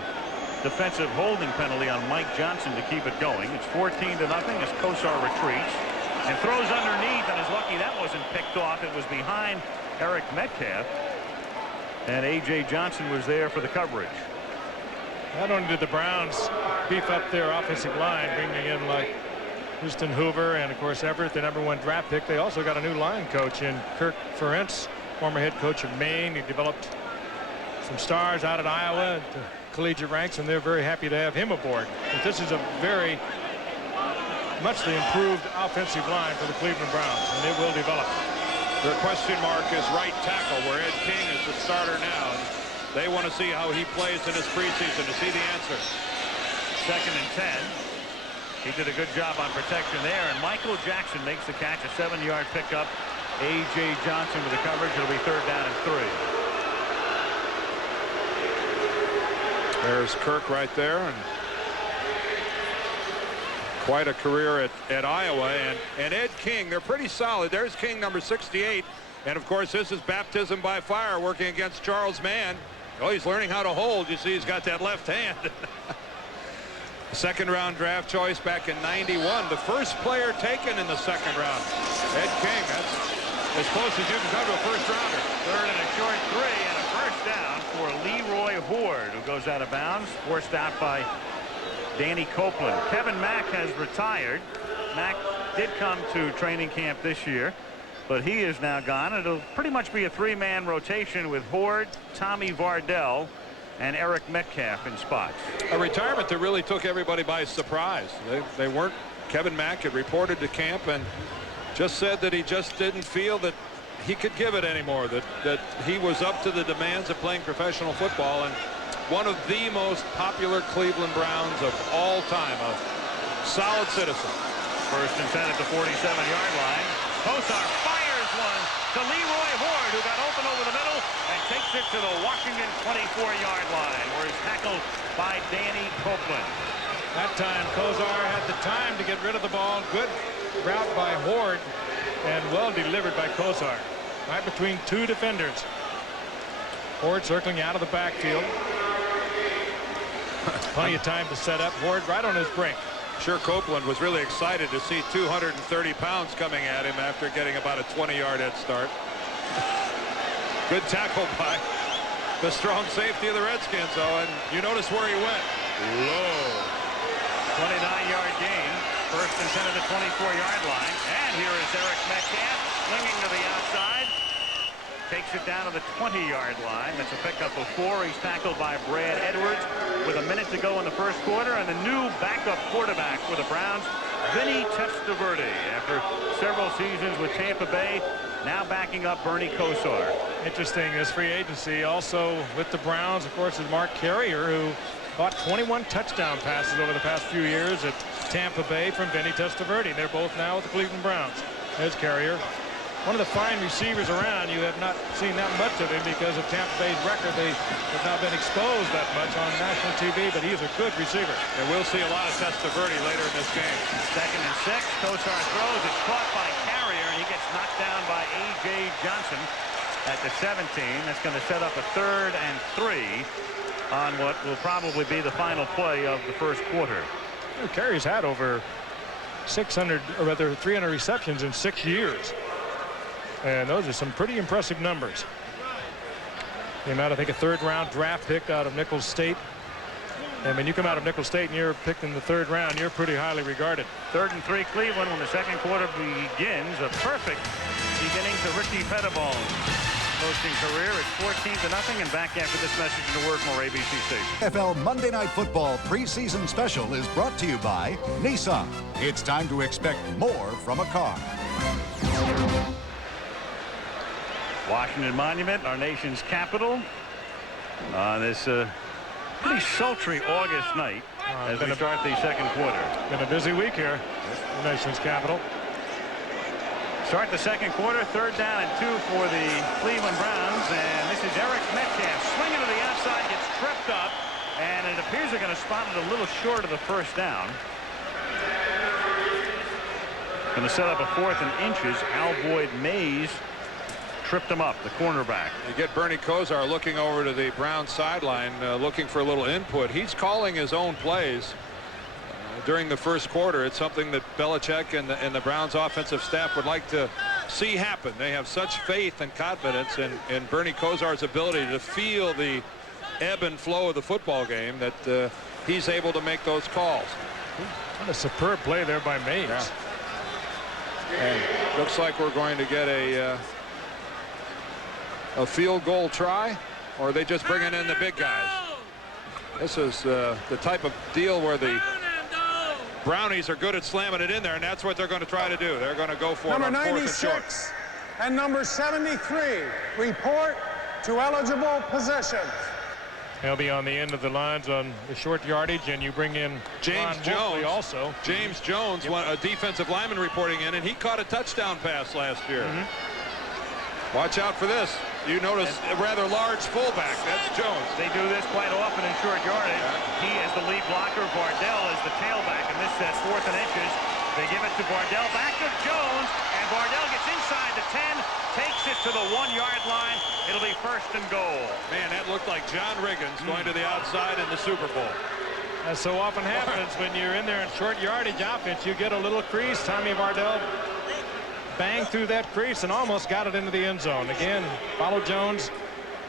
defensive holding penalty on Mike Johnson to keep it going. It's 14-0 as Kosar retreats and throws underneath, and is lucky that wasn't picked off. It was behind Eric Metcalf, and A.J. Johnson was there for the coverage. Not only did the Browns beef up their offensive line, bringing in like Houston Hoover and, of course, Everett, the #1 draft pick, they also got a new line coach in Kirk Ferentz, former head coach of Maine. He developed some stars out at Iowa at the collegiate ranks, and they're very happy to have him aboard. But this is a very muchly improved offensive line for the Cleveland Browns, and it will develop. Their question mark is right tackle, where Ed King is the starter now. And they want to see how he plays in his preseason to see the answer. 2nd and 10. He did a good job on protection there, and Michael Jackson makes the catch, a 7-yard pickup. A.J. Johnson with the coverage. It'll be 3rd down and 3. There's Kirk right there, and quite a career at Iowa. And Ed King, they're pretty solid. There's King, number 68. And, of course, this is baptism by fire, working against Charles Mann. Oh, he's learning how to hold. You see, he's got that left hand. 2nd-round draft choice back in '91. The first player taken in the 2nd round. Ed King, that's as close as you can come to a first-rounder. 3rd and a short 3, and a first down for Leroy Horde, who goes out of bounds, forced out by Danny Copeland. Kevin Mack has retired. Mack did come to training camp this year, but he is now gone. It'll pretty much be a 3-man rotation with Horde, Tommy Vardell, and Eric Metcalf in spots. A retirement that really took everybody by surprise. They weren't. Kevin Mack had reported to camp and just said that he just didn't feel that he could give it anymore, that he was up to the demands of playing professional football, and one of the most popular Cleveland Browns of all time, a solid citizen. 1st and 10 at the 47-yard line. Kosar fires one to Leroy Horde, who got open over the middle and takes it to the Washington 24-yard line, where he's tackled by Danny Copeland. That time, Kosar had the time to get rid of the ball. Good route by Horde, and well delivered by Kosar. Right between 2 defenders. Horde circling out of the backfield. Plenty of time to set up. Horde right on his break. Sure, Copeland was really excited to see 230 pounds coming at him after getting about a 20-yard head start. Good tackle by the strong safety of the Redskins, though, and you notice where he went. Low. 29-yard gain. 1st and 10 at the 24-yard line. And here is Eric Metcalf swinging to the outside. Takes it down to the 20-yard line. That's a pickup of 4. He's tackled by Brad Edwards with a minute to go in the 1st quarter. And the new backup quarterback for the Browns, Vinny Testaverde, after several seasons with Tampa Bay, now backing up Bernie Kosar. Interesting, this free agency also with the Browns, of course, is Mark Carrier, who caught 21 touchdown passes over the past few years at Tampa Bay from Vinny Testaverde. They're both now with the Cleveland Browns. There's Carrier. One of the fine receivers around. You have not seen that much of him because of Tampa Bay's record. They have not been exposed that much on national TV, but he's a good receiver. And we'll see a lot of Testaverde later in this game. 2nd and 6. Kosar throws. It's caught by Carrier, and he gets knocked down by A.J. Johnson at the 17. That's going to set up a 3rd and 3 on what will probably be the final play of the 1st quarter. Carrier's had over 600, or rather 300 receptions in 6 years. And those are some pretty impressive numbers. Came out, I think, a 3rd-round draft pick out of Nicholls State. And when you come out of Nicholls State and you're picked in the 3rd round, you're pretty highly regarded. 3rd and 3 Cleveland when the 2nd quarter begins. A perfect beginning to Ricky Pettibone's posting career. It's 14-0, and back after this message and a word more ABC Station. NFL Monday Night Football preseason special is brought to you by Nissan. It's time to expect more from a car. Washington Monument, our nation's capital, on this pretty sultry August night as we start the 2nd quarter. Been a busy week here, the nation's capital. Start the 2nd quarter, 3rd down and 2 for the Cleveland Browns, and this is Eric Metcalf swinging to the outside, gets tripped up, and it appears they're going to spot it a little short of the 1st down. Going to set up a 4th and inches. Al Boyd Mays tripped him up, the cornerback. You get Bernie Kosar looking over to the Browns sideline, looking for a little input. He's calling his own plays during the first quarter. It's something that Belichick and the Browns offensive staff would like to see happen. They have such faith and confidence in Bernie Kosar's ability to feel the ebb and flow of the football game that he's able to make those calls. What a superb play there by Mays. Yeah. And looks like we're going to get a field goal try, or are they just bringing in the big guys? This is the type of deal where the Brownies are good at slamming it in there, and that's what they're going to try to do. They're going to go for it on 4th and short. Number 96 and number 73 report to eligible positions. He'll be on the end of the lines on the short yardage, and you bring in James Jones also. James Jones, a defensive lineman reporting in, and he caught a touchdown pass last year. Watch out for this. You notice a rather large fullback. That's Jones. They do this quite often in short yardage. He is the lead blocker. Bardell is the tailback, and this at 4th and inches. They give it to Bardell, back to Jones, and Bardell gets inside the 10, takes it to the 1-yard line. It'll be 1st and goal. Man, that looked like John Riggins going to the outside in the Super Bowl. As so often happens when you're in there in short yardage offense, you get a little crease. Tommy Bardell banged through that crease and almost got it into the end zone. Again, follow Jones.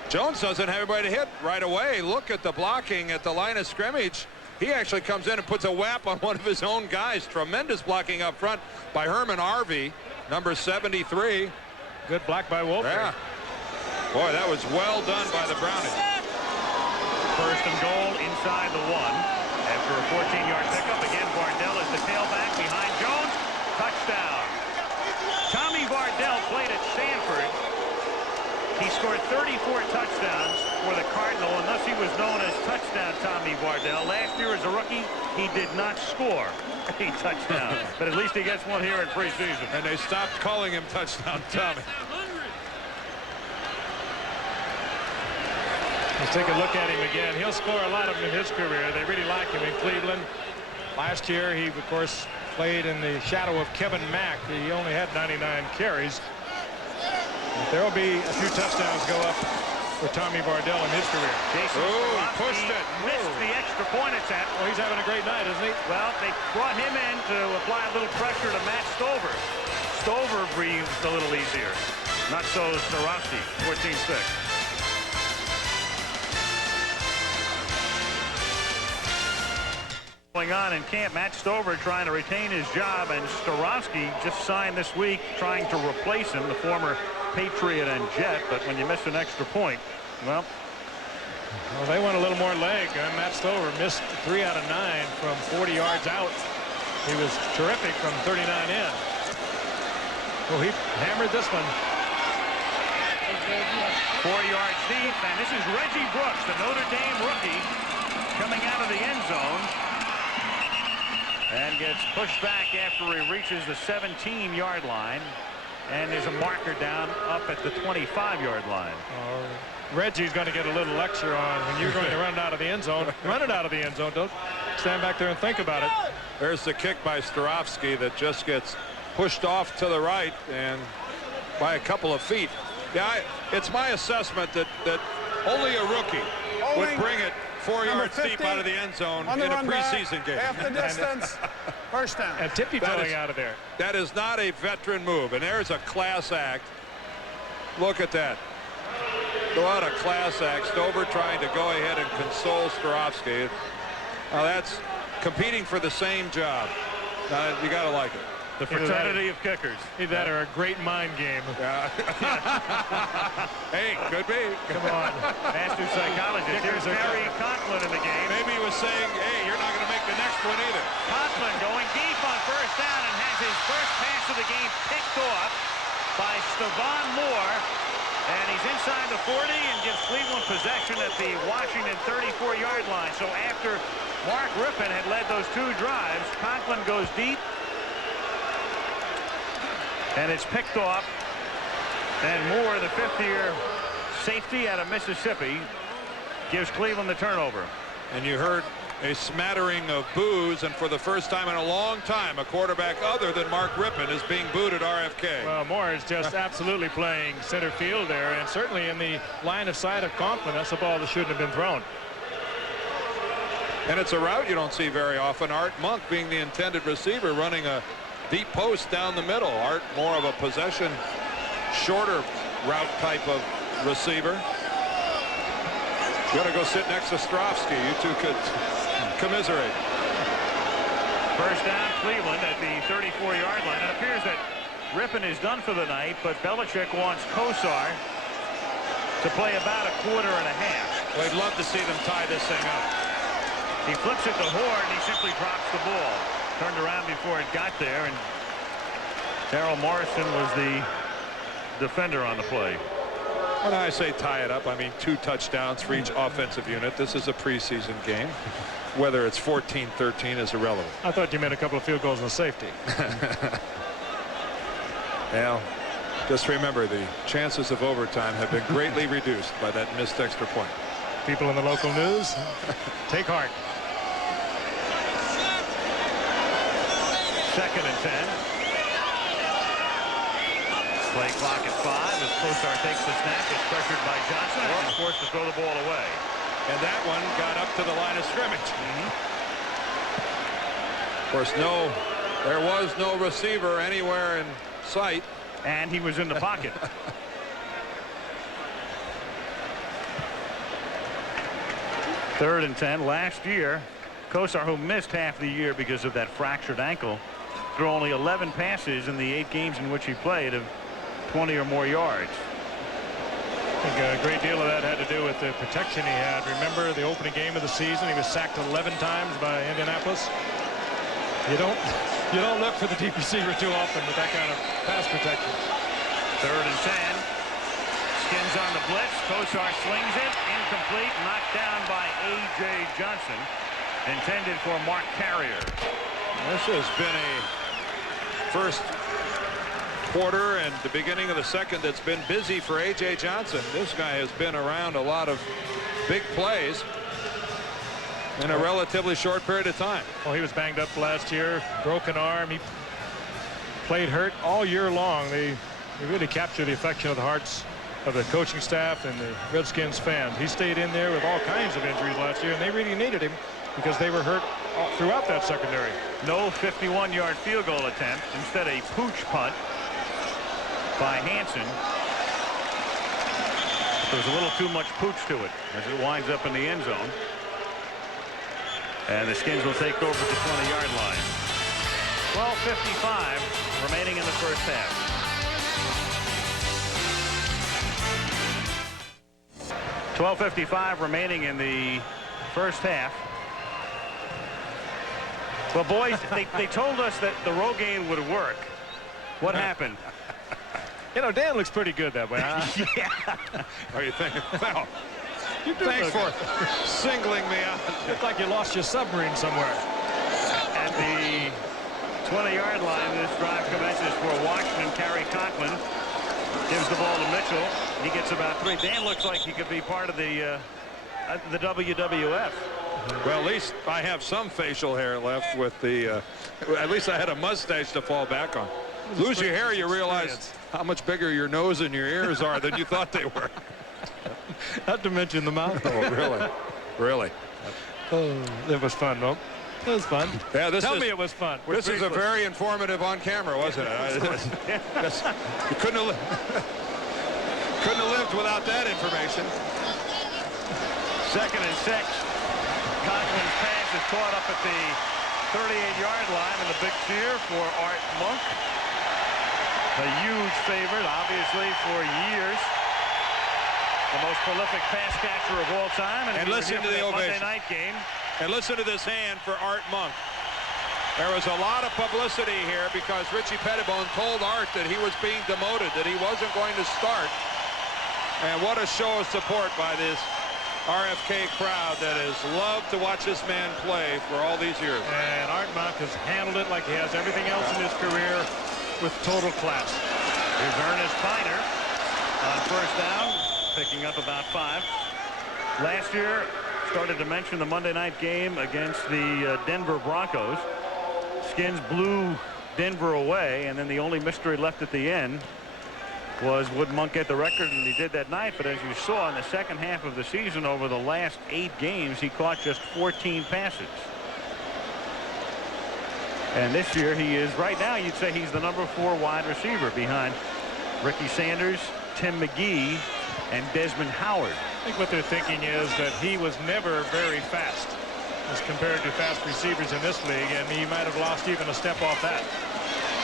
Jones doesn't have anybody to hit right away. Look at the blocking at the line of scrimmage. He actually comes in and puts a whap on one of his own guys. Tremendous blocking up front by Herman Arvey, number 73. Good block by Wolf. Yeah. Boy, that was well done by the Brownies. 1st and goal inside the 1. After a 14-yard pickup, again, Bardell is the tailback behind Jones. Touchdown. Tommy Bardell played at Stanford. He scored 34 touchdowns for the Cardinal, and thus he was known as Touchdown Tommy Bardell. Last year as a rookie, he did not score a touchdown, but at least he gets one here in preseason. And they stopped calling him Touchdown Tommy. Let's take a look at him again. He'll score a lot of them in his career. They really like him in Cleveland. Last year, he, of course, played in the shadow of Kevin Mack. He only had 99 carries. But there will be a few touchdowns go up for Tommy Bardell in his career. Jason pushed it. Missed the extra point attempt. Well, he's having a great night, isn't he? Well, they brought him in to apply a little pressure to Matt Stover. Stover breathed a little easier. Not so Starowski, 14-6. Going on in camp, Matt Stover trying to retain his job, and Starowski just signed this week trying to replace him, the former Patriot and Jet. But when you miss an extra point, well, they want a little more leg. Matt Stover missed 3 out of 9 from 40 yards out. He was terrific from 39 in. Well, he hammered this one. 4 yards deep, and this is Reggie Brooks, the Notre Dame rookie, coming out of the end zone. And gets pushed back after he reaches the 17-yard line. And there's a marker down up at the 25-yard line. Reggie's going to get a little lecture on when you're going to run it out of the end zone. Run it out of the end zone. Don't stand back there and think about it. There's the kick by Starowski that just gets pushed off to the right and by a couple of feet. Yeah, it's my assessment that only a rookie would bring it 4 yards deep out of the end zone in a preseason game. Half the distance. First down. And tippy-toeing out of there. That is not a veteran move, and there's a class act. Look at that. What a class act. Stover trying to go ahead and console Starowski. Now that's competing for the same job. You got to like it. The fraternity of kickers. Either that or a great mind game. Yeah. Hey, could be. Come on. Master psychologist. Here's Barry Conklin in the game. Maybe he was saying, hey, you're not going to make the next one either. Conklin going deep on 1st down and has his first pass of the game picked off by Stevan Moore. And he's inside the 40 and gives Cleveland possession at the Washington 34-yard line. So after Mark Rippon had led those 2 drives, Conklin goes deep. And it's picked off. And Moore, the 5th-year safety out of Mississippi, gives Cleveland the turnover. And you heard a smattering of boos, and for the first time in a long time, a quarterback other than Mark Rippon is being booed at RFK. Well, Moore is just absolutely playing center field there, and certainly in the line of sight of Conklin. That's a ball that shouldn't have been thrown. And it's a route you don't see very often. Art Monk being the intended receiver, running a deep post down the middle. Art more of a possession, shorter route type of receiver. You got to go sit next to Strovsky. You two could commiserate. First down, Cleveland at the 34-yard line. It appears that Rippon is done for the night, but Belichick wants Kosar to play about a quarter and a half. Well, I'd love to see them tie this thing up. He flips it to Horn. He simply drops the ball. Turned around before it got there, and Terrell Morrison was the defender on the play. When I say tie it up, I mean 2 touchdowns for each offensive unit. This is a preseason game. Whether it's 14-13 is irrelevant. I thought you meant a couple of field goals and a safety. Well, just remember the chances of overtime have been greatly reduced by that missed extra point. People in the local news, take heart. 2nd and 10. Play clock at 5 as Kosar takes the snap. Is pressured by Johnson and is forced to throw the ball away. And that one got up to the line of scrimmage. Of course, there was no receiver anywhere in sight. And he was in the pocket. Third and 10. Last year, Kosar, who missed half the year because of that fractured ankle, threw only 11 passes in the 8 games in which he played of 20 or more yards. I think a great deal of that had to do with the protection he had. Remember the opening game of the season, he was sacked 11 times by Indianapolis. You don't look for the deep receiver too often with that kind of pass protection. Third and 10. Skins on the blitz. Kosar slings it. Incomplete. Knocked down by A.J. Johnson. Intended for Mark Carrier. This has been a first quarter and the beginning of the second that's been busy for A.J. Johnson. This guy has been around a lot of big plays in a relatively short period of time. Well, he was banged up last year, broken arm. He played hurt all year long. They really captured the affection of the hearts of the coaching staff and the Redskins fans. He stayed in there with all kinds of injuries last year, and they really needed him because they were hurt throughout that secondary. No 51-yard field goal attempt. Instead, a pooch punt by Hansen. There's a little too much pooch to it as it winds up in the end zone. And the Skins will take over the 20-yard line. 12:55 remaining in the first half. .55 remaining in the first half. Well, boys, they told us that the Rogaine would work. What happened? You know, Dan looks pretty good that way. Huh? Yeah. Are you thinking? Well, thanks for singling me out. It's like you lost your submarine somewhere. At the 20-yard line, this drive commences for Washington. Kerry Conklin gives the ball to Mitchell. He gets about 3. Dan looks like he could be part of the WWF. Well, at least I have some facial hair left with the, at least I had a mustache to fall back on. Lose your hair, you realize how much bigger your nose and your ears are than you thought they were. Not to mention the mouth. Oh, really? Really? Oh, it was fun, though. It was fun. Yeah, Tell me it was fun. This is a very informative on camera, wasn't it? You couldn't have lived without that information. 2nd and 6. Conklin's pass is caught up at the 38-yard line, and the big cheer for Art Monk. A huge favorite, obviously, for years. The most prolific pass catcher of all time. And listen to the ovation. Monday night game. And listen to this hand for Art Monk. There was a lot of publicity here because Richie Pettibone told Art that he was being demoted, that he wasn't going to start. And what a show of support by this RFK crowd that has loved to watch this man play for all these years. And Art Monk has handled it like he has everything else in his career with total class. Here's Ernest Piner on first down, picking up about 5. Last year, started to mention the Monday night game against the Denver Broncos. Skins blew Denver away, and then the only mystery left at the end was would Monk get the record, and he did that night. But as you saw in the second half of the season, over the last 8 games, he caught just 14 passes. And this year he is, right now you'd say he's the number 4 wide receiver behind Ricky Sanders, Tim McGee, and Desmond Howard. I think what they're thinking is that he was never very fast as compared to fast receivers in this league, and he might have lost even a step off that.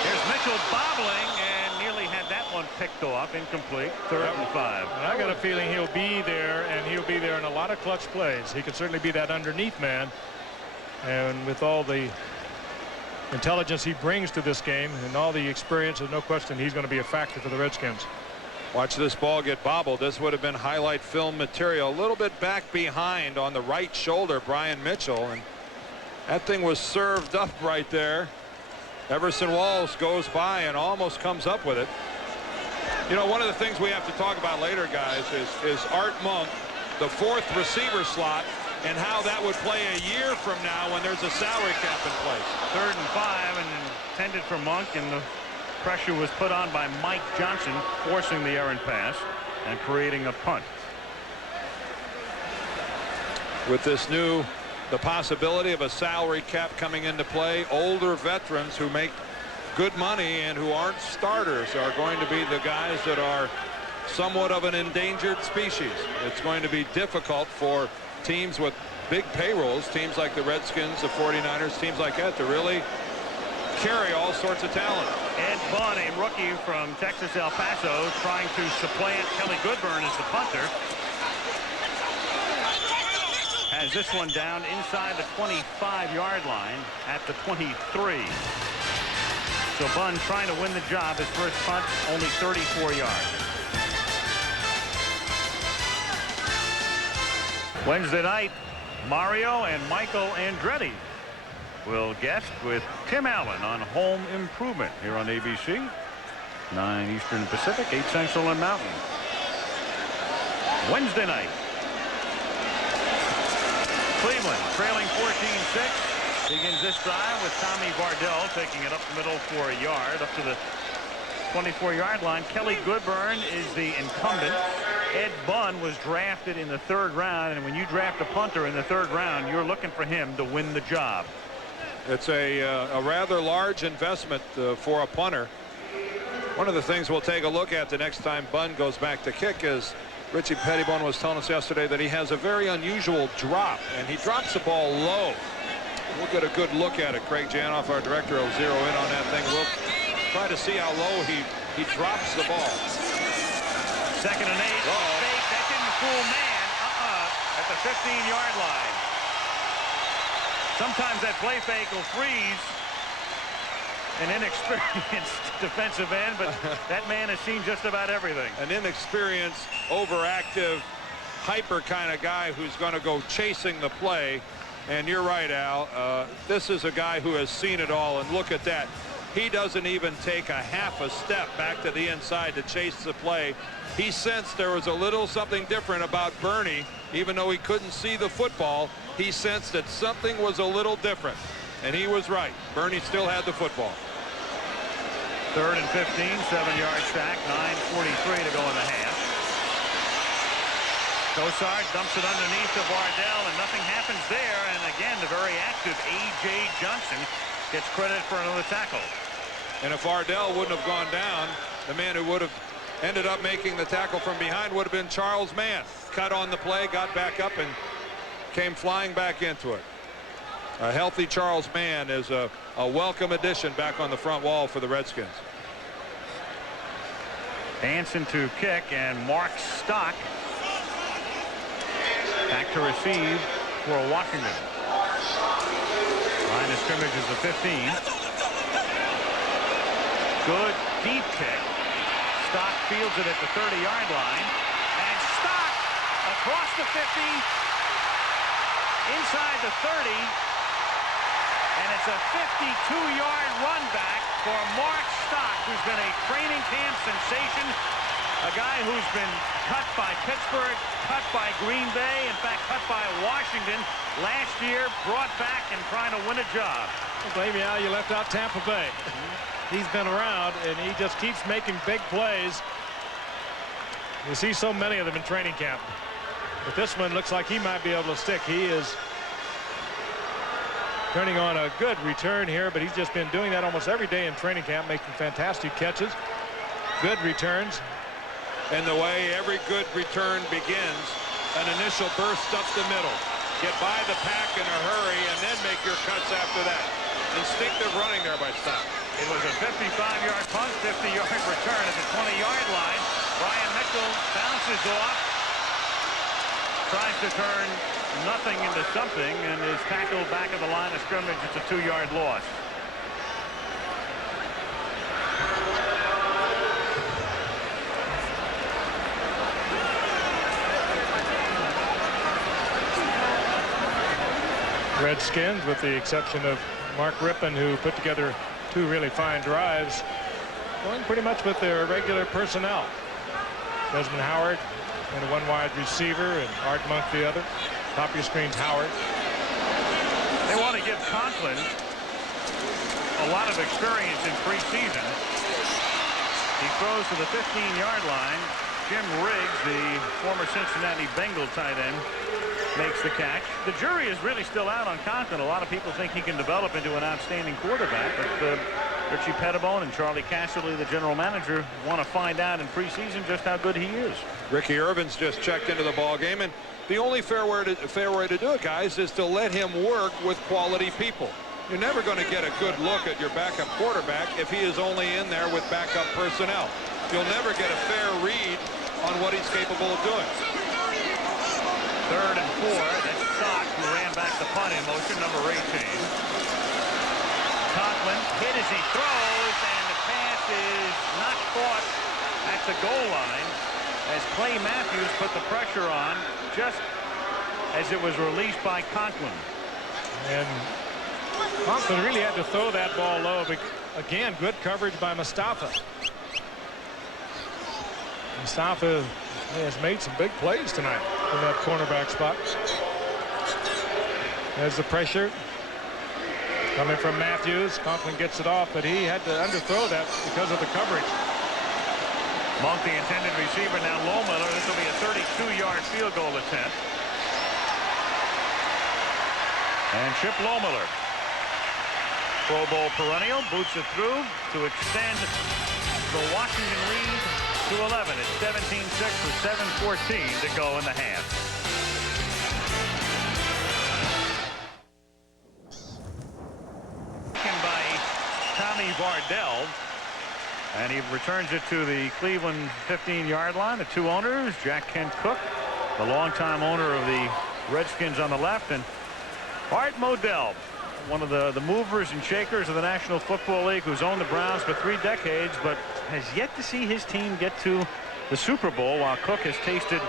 Here's Mitchell bobbling and nearly had that one picked off, incomplete. 3rd and 5. And I got a feeling he'll be there, and he'll be there in a lot of clutch plays. He could certainly be that underneath man, and with all the intelligence he brings to this game and all the experience, there's no question he's going to be a factor for the Redskins. Watch this ball get bobbled. This would have been highlight film material. A little bit back behind on the right shoulder, Brian Mitchell, and that thing was served up right there. Everson Walls goes by and almost comes up with it. You know, one of the things we have to talk about later, guys, is Art Monk, the 4th receiver slot, and how that would play a year from now when there's a salary cap in place. 3rd and 5, and intended for Monk, and the pressure was put on by Mike Johnson, forcing the errant pass and creating a punt. With this the possibility of a salary cap coming into play, older veterans who make good money and who aren't starters are going to be the guys that are somewhat of an endangered species. It's going to be difficult for teams with big payrolls, teams like the Redskins, the 49ers, teams like that, to really carry all sorts of talent. Ed Bunn, a rookie from Texas El Paso, trying to supplant Kelly Goodburn as the punter. Has this one down inside the 25-yard line at the 23. So Bunn trying to win the job. His first punt, only 34 yards. Wednesday night, Mario and Michael Andretti will guest with Tim Allen on Home Improvement here on ABC. 9 Eastern and Pacific, 8 Central and Mountain. Wednesday night. Cleveland trailing 14-6. Begins this drive with Tommy Vardell taking it up the middle for a yard up to the 24-yard line. Kelly Goodburn is the incumbent. Ed Bunn was drafted in the 3rd round, and when you draft a punter in the 3rd round, you're looking for him to win the job. It's a rather large investment for a punter. One of the things we'll take a look at the next time Bunn goes back to kick is Richie Pettibone was telling us yesterday that he has a very unusual drop, and he drops the ball low. We'll get a good look at it. Craig Janoff, our director, will zero in on that thing. We'll try to see how low he drops the ball. 2nd and 8. Fake. That didn't fool man. At the 15-yard line. Sometimes that play fake will freeze an inexperienced defensive end, but that man has seen just about everything. An inexperienced, overactive, hyper kind of guy who's going to go chasing the play. And you're right, Al. This is a guy who has seen it all, and look at that. He doesn't even take a half a step back to the inside to chase the play. He sensed there was a little something different about Bernie. Even though he couldn't see the football, he sensed that something was a little different. And he was right. Bernie still had the football. 3rd and 15, 7-yard sack, 9:43 to go in the half. Gosard dumps it underneath to Vardell, and nothing happens there. And again, the very active A.J. Johnson gets credit for another tackle. And if Vardell wouldn't have gone down, the man who would have ended up making the tackle from behind would have been Charles Mann. Cut on the play, got back up, and came flying back into it. A healthy Charles Mann is a welcome addition back on the front wall for the Redskins. Hansen to kick, and Mark Stock back to receive for Washington. Line of scrimmage is the 15. Good deep kick. Stock fields it at the 30-yard line, and Stock across the 50, inside the 30, and it's a 52-yard run back for Mark Stock, who's been a training camp sensation A guy who's been cut by Pittsburgh, cut by Green Bay, in fact, cut by Washington last year, brought back and trying to win a job. Don't blame me, Al, you left out Tampa Bay. He's been around, and he just keeps making big plays. You see so many of them in training camp. But this one looks like he might be able to stick. He is turning on a good return here, but he's just been doing that almost every day in training camp, making fantastic catches, good returns. And the way every good return begins, an initial burst up the middle. Get by the pack in a hurry and then make your cuts after that. Instinctive running there by Stott. It was a 55-yard punt, 50-yard return at the 20-yard line. Brian Mitchell bounces off, tries to turn nothing into something, and is tackled back at the line of scrimmage. It's a 2-yard loss. Redskins, with the exception of Mark Rippon, who put together 2 really fine drives, going pretty much with their regular personnel. Desmond Howard and a 1 wide receiver, and Art Monk the other. Top of your screen's Howard. They want to give Conklin a lot of experience in preseason. He throws to the 15-yard line. Jim Riggs, the former Cincinnati Bengal tight end, makes the catch. The jury is really still out on Conklin. A lot of people think he can develop into an outstanding quarterback, but Richie Pettibone and Charlie Casserly, the general manager, want to find out in preseason just how good he is. Ricky Irvin's just checked into the ball game, and the only fair way to do it, guys, is to let him work with quality people. You're never going to get a good look at your backup quarterback if he is only in there with backup personnel. You'll never get a fair read on what he's capable of doing. 3rd and 4. That's Stott, who ran back the punt in motion, number 18. Conklin hit as he throws, and the pass is not caught at the goal line as Clay Matthews put the pressure on just as it was released by Conklin. And Conklin really had to throw that ball low. Again, good coverage by Mustafa. Mustafa has made some big plays tonight in that cornerback spot. There's the pressure coming from Matthews. Conklin gets it off, but he had to underthrow that because of the coverage. Monk, the intended receiver, now Lohmiller. This will be a 32-yard field goal attempt. And Chip Lohmiller, Pro Bowl perennial, boots it through to extend the Washington lead to 11. It's 17-6 with 7:14 to go in the half. Taken by Tommy Vardell, and he returns it to the Cleveland 15-yard line. The 2 owners, Jack Kent Cooke, the longtime owner of the Redskins on the left, and Art Modell, one of the movers and shakers of the National Football League, who's owned the Browns for 3 decades, but has yet to see his team get to the Super Bowl, while Cook has tasted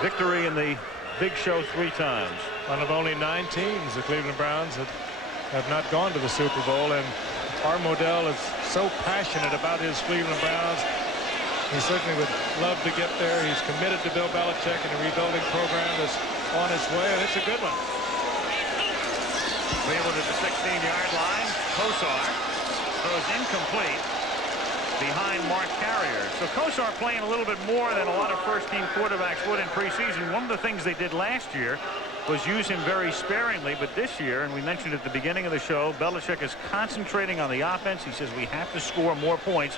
victory in the Big Show 3 times. One of only 9 teams, the Cleveland Browns, have not gone to the Super Bowl, and Art Modell is so passionate about his Cleveland Browns. He certainly would love to get there. He's committed to Bill Belichick and the rebuilding program that's on its way, and it's a good one. Cleveland at the 16-yard line. Kosar throws incomplete behind Mark Carrier. So Kosar playing a little bit more than a lot of first-team quarterbacks would in preseason. One of the things they did last year was use him very sparingly, but this year, and we mentioned at the beginning of the show, Belichick is concentrating on the offense. He says we have to score more points,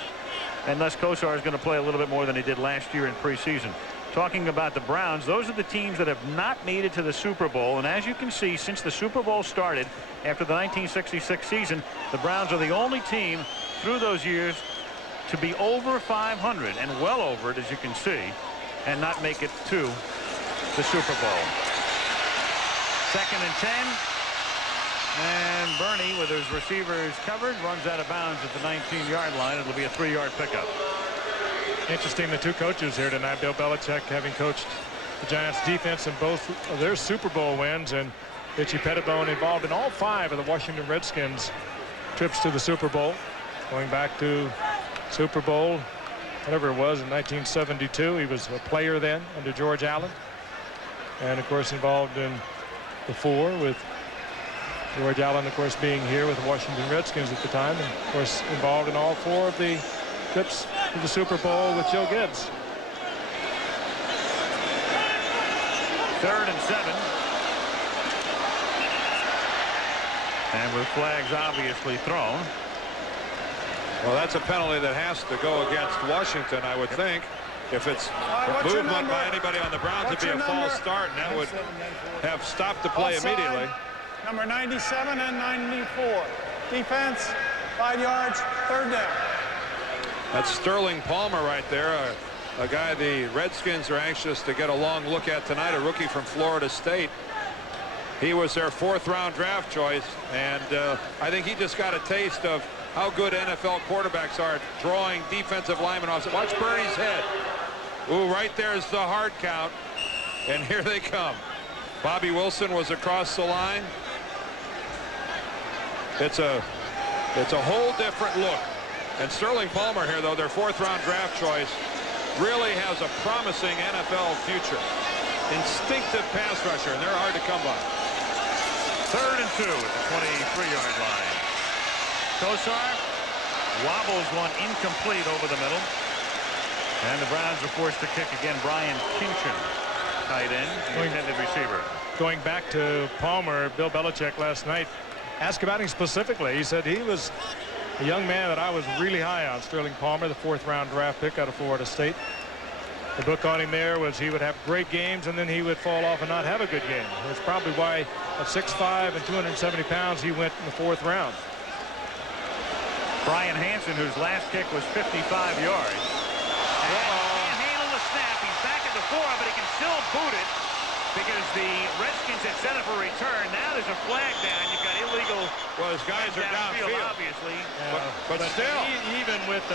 and thus Kosar is going to play a little bit more than he did last year in preseason. Talking about the Browns, those are the teams that have not made it to the Super Bowl, and as you can see, since the Super Bowl started after the 1966 season, the Browns are the only team through those years to be over 500 and well over it, as you can see, and not make it to the Super Bowl. 2nd and 10, and Bernie, with his receivers covered, runs out of bounds at the 19-yard line. It'll be a 3-yard pickup. Interesting, the 2 coaches here tonight. Bill Belichick, having coached the Giants defense in both of their Super Bowl wins, and Richie Pettibone involved in all 5 of the Washington Redskins trips to the Super Bowl, going back to Super Bowl whatever it was, in 1972. He was a player then under George Allen. And, of course, involved in the 4 with George Allen, of course, being here with the Washington Redskins at the time. And, of course, involved in all 4 of the trips to the Super Bowl with Joe Gibbs. 3rd and 7. And with flags obviously thrown. Well, that's a penalty that has to go against Washington, I would think. If it's movement by anybody on the Browns, it'd be a false start, and that would have stopped the play Offside, immediately. Number 97 and 94. Defense, 5 yards, 3rd down. That's Sterling Palmer right there, a guy the Redskins are anxious to get a long look at tonight, a rookie from Florida State. He was their 4th-round draft choice, and I think he just got a taste of how good NFL quarterbacks are drawing defensive linemen off. Watch Bernie's head. Ooh, right there's the hard count, and here they come. Bobby Wilson was across the line. It's a whole different look. And Sterling Palmer here, though, their 4th-round draft choice, really has a promising NFL future. Instinctive pass rusher, and they're hard to come by. 3rd and 2 at the 23-yard line. Kosar wobbles one incomplete over the middle. And the Browns are forced to kick again. Brian Kinchin, tight end, the intended receiver. Going back to Palmer, Bill Belichick last night asked about him specifically. He said he was a young man that I was really high on, Sterling Palmer, the 4th-round draft pick out of Florida State. The book on him there was he would have great games and then he would fall off and not have a good game. That's probably why at 6'5" and 270 pounds he went in the 4th round. Brian Hansen, whose last kick was 55 yards. And can't handle the snap. He's back at the 4, but he can still boot it because the Redskins had set it for a return. Now there's a flag down. You've got illegal. Well, his guys are downfield, obviously. But still, even with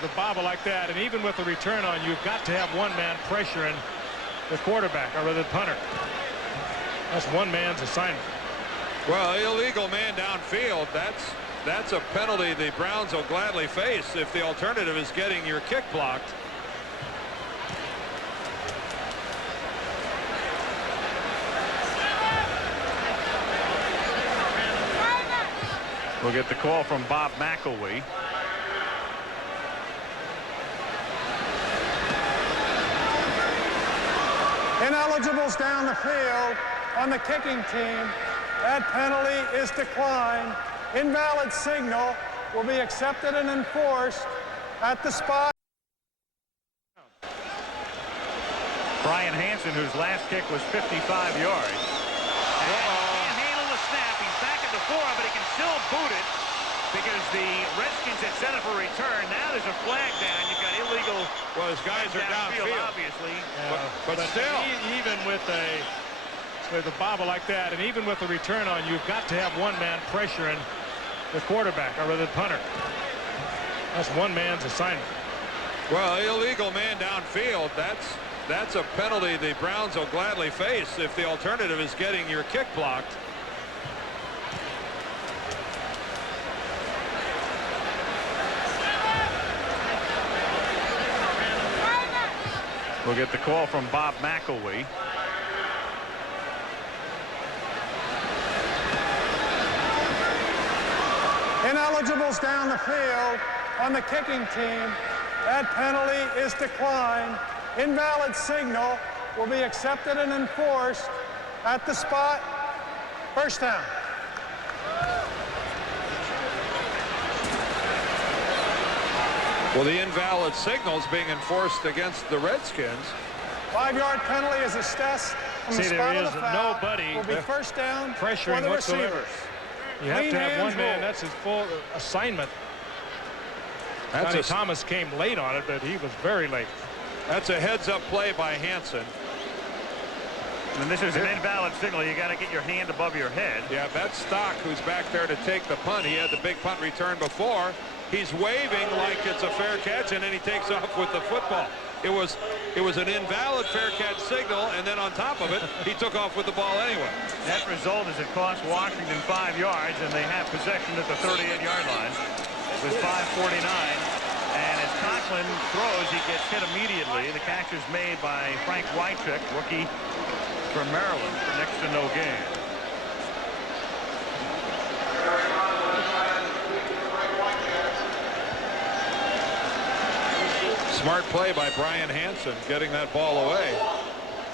a bobble like that, and even with the return on, you've got to have one man pressuring the quarterback or the punter. That's one man's assignment. well, illegal man downfield. That's a penalty the Browns will gladly face if the alternative is getting your kick blocked. We'll get the call from Bob McElwee. Ineligibles down the field on the kicking team. That penalty is declined. Invalid signal will be accepted and enforced at the spot. Brian Hansen, whose last kick was 55 yards. And can't handle the snap. He's back at the 4, but he can still boot it because the Redskins had set it for a return. Now there's a flag down. You've got illegal. Well, his guys are downfield, obviously. But still, even with a bobble like that, and even with the return on, you've got to have one man pressuring the quarterback or the punter. That's one man's assignment. well, illegal man downfield. That's a penalty the Browns will gladly face if the alternative is getting your kick blocked. We'll get the call from Bob McElwee. Ineligibles down the field on the kicking team. That penalty is declined. Invalid signal will be accepted and enforced at the spot. First down. Well, the invalid signal is being enforced against the Redskins. 5-yard penalty is assessed from the spot of the foul. Nobody will be first down pressuring for the whatsoever. receivers. You have to have one man. rule. That's his full assignment. Johnny Thomas came late on it, but he was very late. That's a heads-up play by Hansen. And this is an invalid signal. You got to get your hand above your head. Yeah, that's Stock, who's back there to take the punt. He had the big punt return before. He's waving like it's a fair catch, and then he takes off with the football. It was an invalid fair catch signal, and then on top of it, he took off with the ball anyway. Net result is it cost Washington 5 yards, and they have possession at the 38-yard line with 5:49 And as Conklin throws, he gets hit immediately. The catch is made by Frank Wycheck, rookie from Maryland, for next to no gain. Smart play by Brian Hansen, getting that ball away.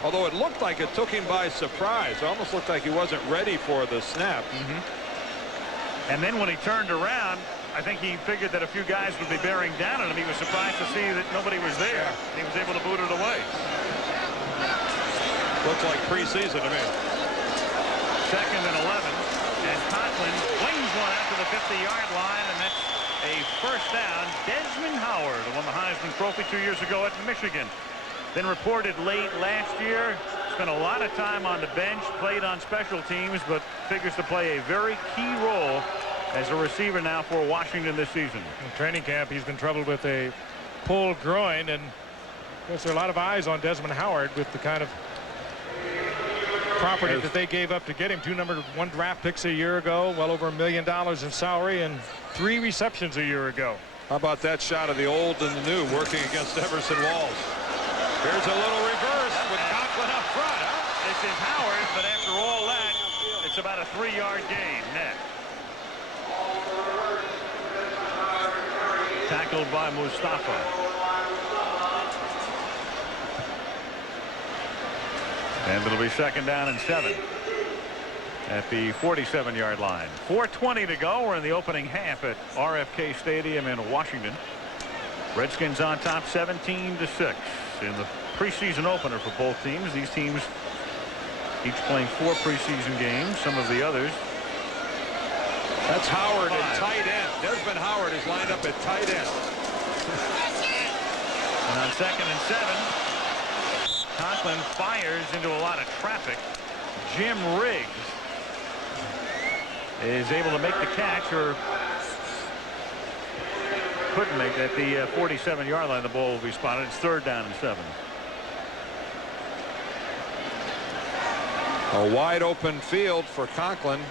Although it looked like it took him by surprise. It almost looked like he wasn't ready for the snap. And then when he turned around, I think he figured that a few guys would be bearing down on him. He was surprised to see that nobody was there. He was able to boot it away. Looks like preseason to me. 2nd and 11. And Conklin flings one out to the 50-yard line, and that's a first down. Desmond Howard won the Heisman Trophy 2 years ago at Michigan. Then reported late last year. Spent a lot of time on the bench, played on special teams, but figures to play a very key role as a receiver now for Washington this season. In training camp, he's been troubled with a pulled groin, and of course there are a lot of eyes on Desmond Howard with the kind of property that they gave up to get him. 2 #1 draft picks a year ago, well over $1 million in salary, and 3 receptions a year ago. How about that shot of the old and the new working against Everson Walls? Here's a little reverse with Conklin up front. This is Howard, but after all that, it's about a 3-yard gain net. Tackled by Mustafa. And it'll be 2nd down and 7 at the 47-yard line. 4:20 to go. We're in the opening half at RFK Stadium in Washington. Redskins on top 17-6 in the preseason opener for both teams. These teams each playing 4 preseason games. Some of the others. That's Howard at tight end. Desmond Howard is lined up at tight end. And on 2nd and 7, Conklin fires into a lot of traffic. Jim Riggs is able to make the catch, or couldn't make it at the 47-yard line. The ball will be spotted. It's 3rd down and 7. A wide open field for Conklin,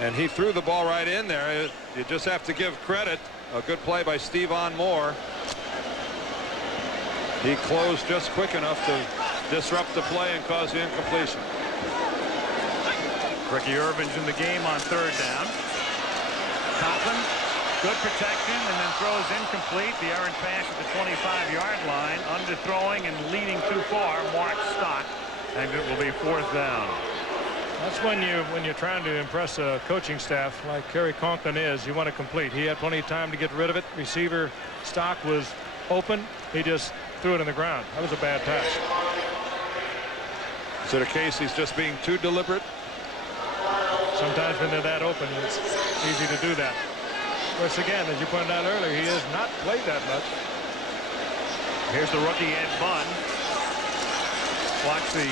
and he threw the ball right in there. You just have to give credit. A good play by Stevan Moore. He closed just quick enough to disrupt the play and cause the incompletion. Ricky Irvin's in the game on 3rd down. Conklin, good protection, and then throws incomplete. The errant pass at the 25-yard line. Underthrowing and leading too far. Mark Stock, and it will be 4th down. That's when you're trying to impress a coaching staff like Kerry Conklin is. You want to complete. He had plenty of time to get rid of it. Receiver Stock was open. He just threw it in the ground. That was a bad pass. Is it a case he's just being too deliberate? Sometimes when they're that open, it's easy to do that. Of course, again, as you pointed out earlier, he has not played that much. Here's the rookie Ed Bunn. Watch the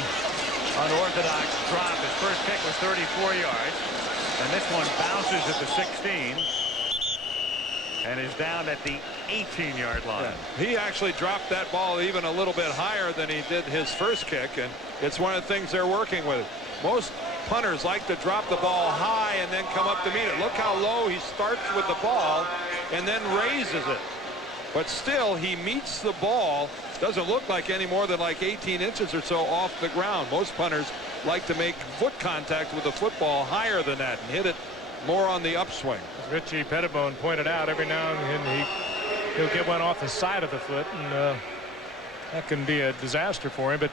unorthodox drop. His first kick was 34 yards, and this one bounces at the 16 and is down at the 18-yard line. Yeah. He actually dropped that ball even a little bit higher than he did his first kick, and it's one of the things they're working with. Most punters like to drop the ball high and then come up to meet it. Look how low he starts with the ball and then raises it. But still, he meets the ball. Doesn't look like any more than like 18 inches or so off the ground. Most punters like to make foot contact with the football higher than that and hit it more on the upswing. As Richie Pettibone pointed out, every now and then he'll get one off the side of the foot, and that can be a disaster for him. But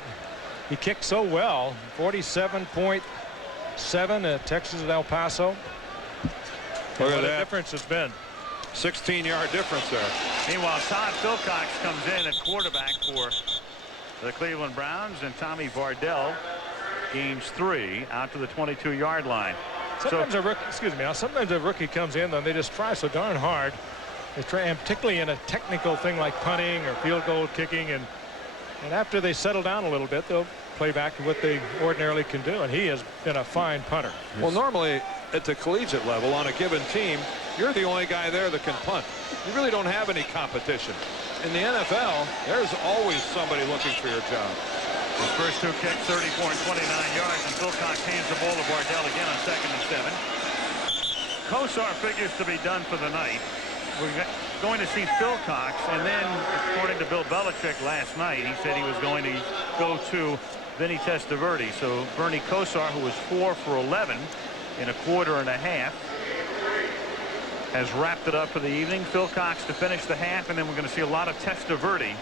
he kicked so well. 47.7 at Texas at El Paso. Look at what a that difference it's been. 16-yard difference there. Meanwhile, Todd Philcox comes in at quarterback for the Cleveland Browns, and Tommy Vardell gains 3 out to the 22-yard line. Sometimes sometimes a rookie comes in and they just try so darn hard. They try, and particularly in a technical thing like punting or field goal kicking, and after they settle down a little bit, they'll play back to what they ordinarily can do. And he has been a fine punter. Well, normally at the collegiate level on a given team, you're the only guy there that can punt. You really don't have any competition. In the NFL, there's always somebody looking for your job. His first 2 kicks, 34 and 29 yards, and Philcox hands the ball to Vardell again on 2nd and 7. Kosar figures to be done for the night. we're going to see Phil Cox, and then, according to Bill Belichick last night, he said he was going to go to Vinny Testaverde. So Bernie Kosar, who was 4 for 11 in a quarter and a half, has wrapped it up for the evening. Phil Cox to finish the half, and then we're going to see a lot of Testaverde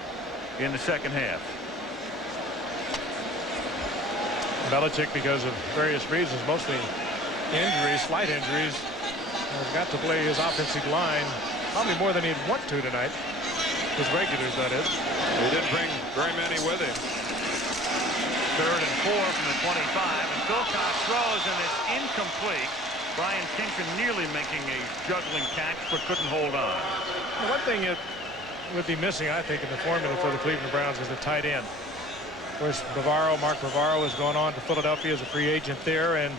in the second half. Belichick, because of various reasons, mostly injuries, slight injuries, has got to play his offensive line probably more than he'd want to tonight. His regulars, that is. He didn't bring very many with him. 3rd and 4 from the 25, and Phil Cox throws, and it's incomplete. Brian Kinchin nearly making a juggling catch, but couldn't hold on. The one thing it would be missing, I think, in the formula for the Cleveland Browns is the tight end. Of course, Mark Bavaro has gone on to Philadelphia as a free agent there, and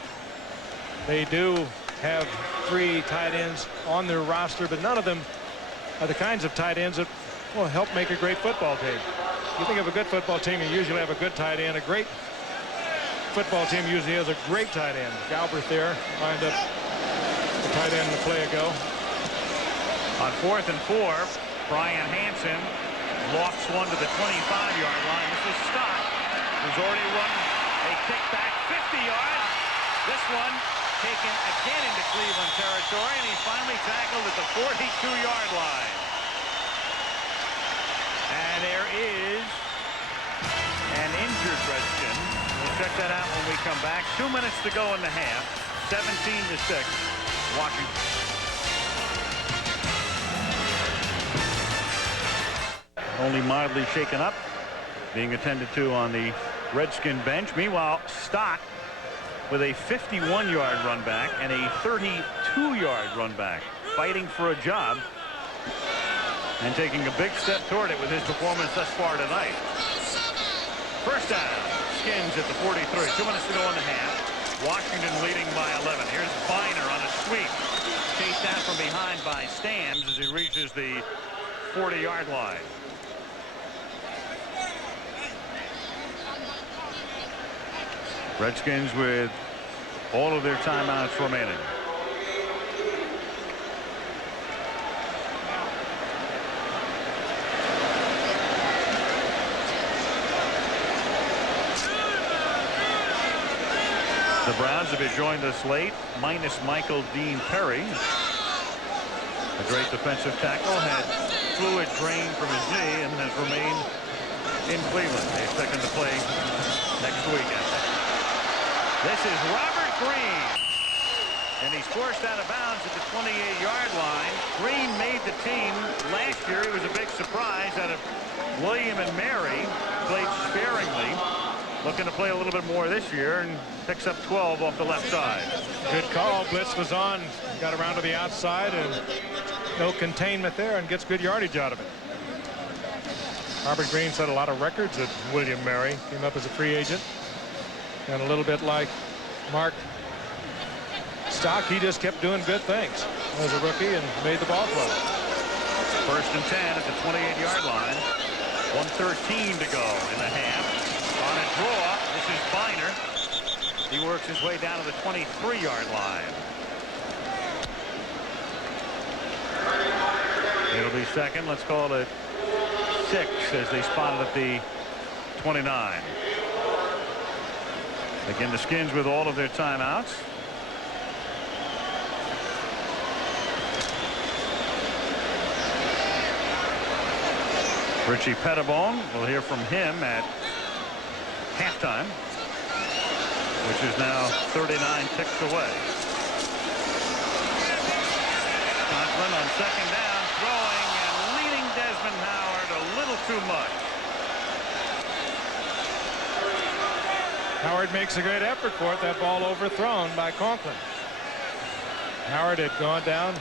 they do have 3 tight ends on their roster, but none of them are the kinds of tight ends that will help make a great football team. You think of a good football team, you usually have a good tight end. A great football team usually has a great tight end. Galbraith there lined up the tight end a play ago. On 4th and 4, Brian Hansen lofts one to the 25-yard line. This is Scott, who's already run a kickback 50 yards. This one taken again into Cleveland territory, and he's finally tackled at the 42-yard line. And there is an injured Redskin. We'll check that out when we come back. 2 minutes to go in the half. 17-6, Washington. Only mildly shaken up, being attended to on the Redskin bench. Meanwhile, Stott with a 51-yard run back and a 32-yard run back, fighting for a job and taking a big step toward it with his performance thus far tonight. First down, Skins at the 43. 2 minutes to go in the half. Washington leading by 11. Here's Biner on a sweep, chased down from behind by Stams as he reaches the 40-yard line. Redskins with all of their timeouts remaining. The Browns have joined us late, minus Michael Dean Perry. A great defensive tackle, had fluid drained from his knee and has remained in Cleveland. They expect him to play next weekend. This is Robert Green, and he's forced out of bounds at the 28-yard line. Green made the team last year. He was a big surprise out of William and Mary. Played sparingly, looking to play a little bit more this year, and picks up 12 off the left side. Good call. Blitz was on, got around to the outside, and no containment there, and gets good yardage out of it. Robert Green set a lot of records at William Mary. Came up as a free agent. And a little bit like Mark Stock, he just kept doing good things as a rookie and made the ball club. 1st and 10 at the 28-yard line. 1:13 to go in the half. On a draw, this is Biner. He works his way down to the 23-yard line. It'll be second. Let's call it 6 as they spot it at the 29. Again, the Skins with all of their timeouts. Richie Pettibone, we'll hear from him at halftime, which is now 39 ticks away. Conklin on 2nd down, throwing and leading Desmond Howard a little too much. Howard makes a great effort for it. That ball overthrown by Conklin. Howard had gone down,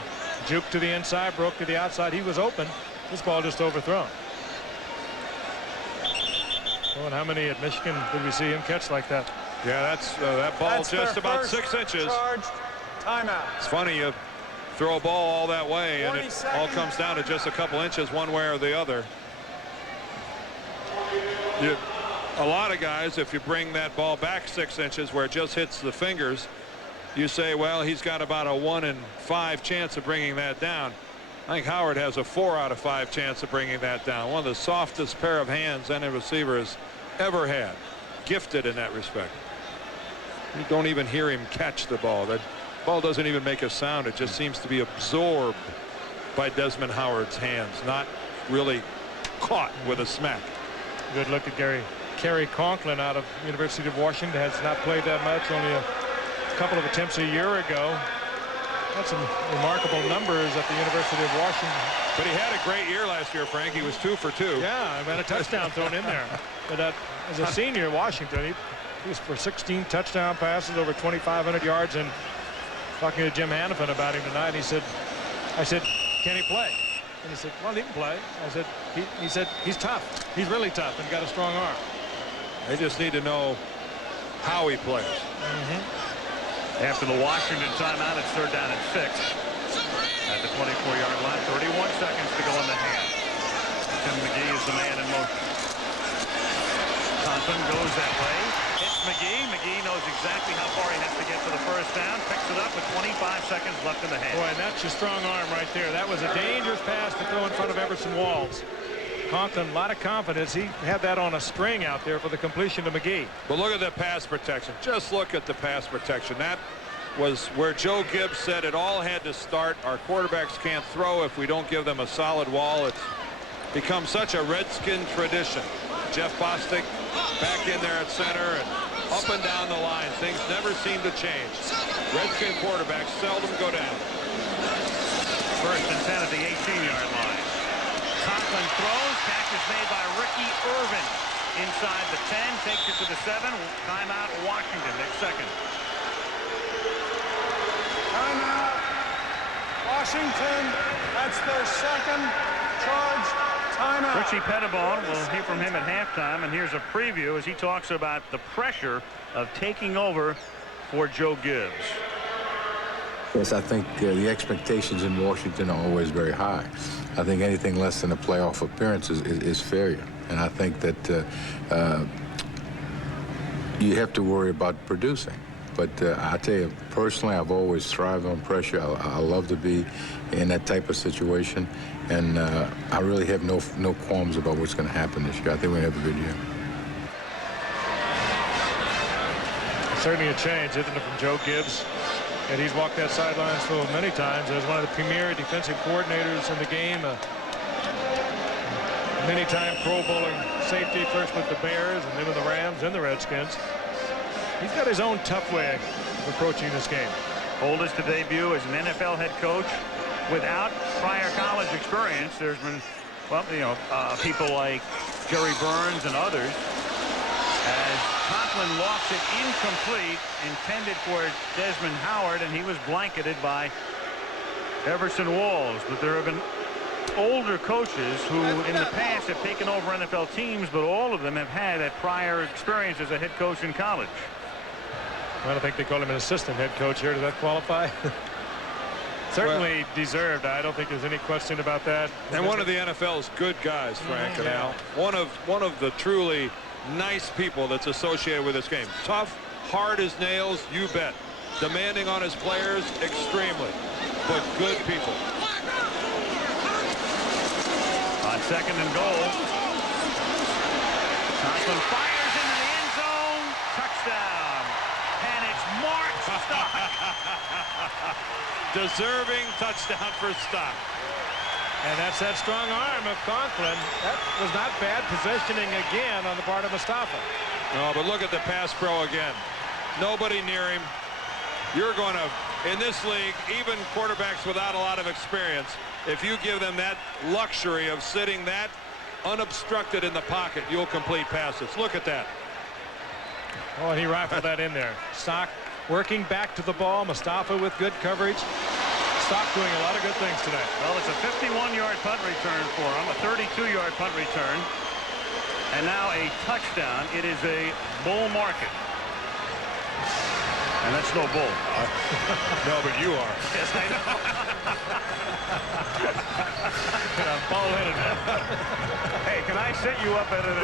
juked to the inside, broke to the outside. He was open. This ball just overthrown. Oh, and how many at Michigan did we see him catch like that? Yeah, that's that ball That's just their about first 6 inches. Charged timeout. It's funny, you throw a ball all that way and it all comes down to just a couple inches one way or the other. A lot of guys, if you bring that ball back 6 inches where it just hits the fingers, you say, well, he's got about a 1 in 5 chance of bringing that down. I think Howard has a 4 out of 5 chance of bringing that down. One of the softest pair of hands any receiver has ever had. Gifted in that respect. You don't even hear him catch the ball. That ball doesn't even make a sound. It just seems to be absorbed by Desmond Howard's hands, not really caught with a smack. Good look at Kerry Conklin out of University of Washington. Has not played that much, only a couple of attempts a year ago. Had some remarkable numbers at the University of Washington. But he had a great year last year, Frank. He was 2 for 2. Yeah, and a touchdown thrown in there. But as a senior at Washington, he was for 16 touchdown passes, over 2,500 yards. And talking to Jim Hannafin about him tonight, I said, can he play? And he said, well, he can play. I said, he said, he's tough. He's really tough and got a strong arm. They just need to know how he plays. After the Washington timeout, it's 3rd down and 6 at the 24-yard line. 31 seconds to go in the half. Tim McGee is the man in motion. Conklin goes that way. Hits McGee. McGee knows exactly how far he has to get to the first down. Picks it up with 25 seconds left in the half. Boy, and that's your strong arm right there. That was a dangerous pass to throw in front of Everson Walls. Conklin, a lot of confidence. He had that on a string out there for the completion to McGee. But look at the pass protection. Just look at the pass protection. That was where Joe Gibbs said it all had to start. Our quarterbacks can't throw if we don't give them a solid wall. It's become such a Redskin tradition. Jeff Bostic back in there at center and up and down the line. Things never seem to change. Redskin quarterbacks seldom go down. 1st and 10 at the 18-yard line. Conklin throws. Catch is made by Ricky Irvin inside the 10. Takes it to the 7. Timeout Washington. Next second. Timeout Washington. That's their second charge timeout. Richie Pettibone, we'll hear from him at halftime, and here's a preview as he talks about the pressure of taking over for Joe Gibbs. Yes, I think the expectations in Washington are always very high. I think anything less than a playoff appearance is failure. And I think that you have to worry about producing. But I tell you, personally, I've always thrived on pressure. I love to be in that type of situation. And I really have no qualms about what's going to happen this year. I think we're going to have a good year. Certainly a change, isn't it, from Joe Gibbs? And he's walked that sideline so many times as one of the premier defensive coordinators in the game. Many-time Pro Bowling safety, first with the Bears and then with the Rams and the Redskins. He's got his own tough way of approaching this game. Oldest to debut as an NFL head coach without prior college experience. There's been, well, people like Jerry Burns and others. As Conklin lost it incomplete, intended for Desmond Howard, and he was blanketed by Everson Walls. But there have been older coaches who in the past have taken over NFL teams, but all of them have had that prior experience as a head coach in college. I don't think they call him an assistant head coach here. Does that qualify? Certainly deserved. I don't think there's any question about that. And one of the NFL's good guys, Frank and Al. One of the truly nice people that's associated with this game. Tough, hard as nails, you bet. Demanding on his players, extremely. But good people. On 2nd and goal, Conklin fires into the end zone. Touchdown. And it's Mark Stock. Deserving touchdown for Stock. And that's that strong arm of Conklin. That was not bad positioning again on the part of Mustafa. No, but look at the pass pro again. Nobody near him. You're going to, in this league, even quarterbacks without a lot of experience, if you give them that luxury of sitting that unobstructed in the pocket, you'll complete passes. Look at that. Oh, and he rifled that in there. Stock working back to the ball. Mustafa with good coverage. Stock doing a lot of good things tonight. Well, it's a 51-yard punt return for him, a 32-yard punt return, and now a touchdown. It is a bull market. And that's no bull. No, but you are. Yes, I know. Ball-headed. Hey, can I set you up at it?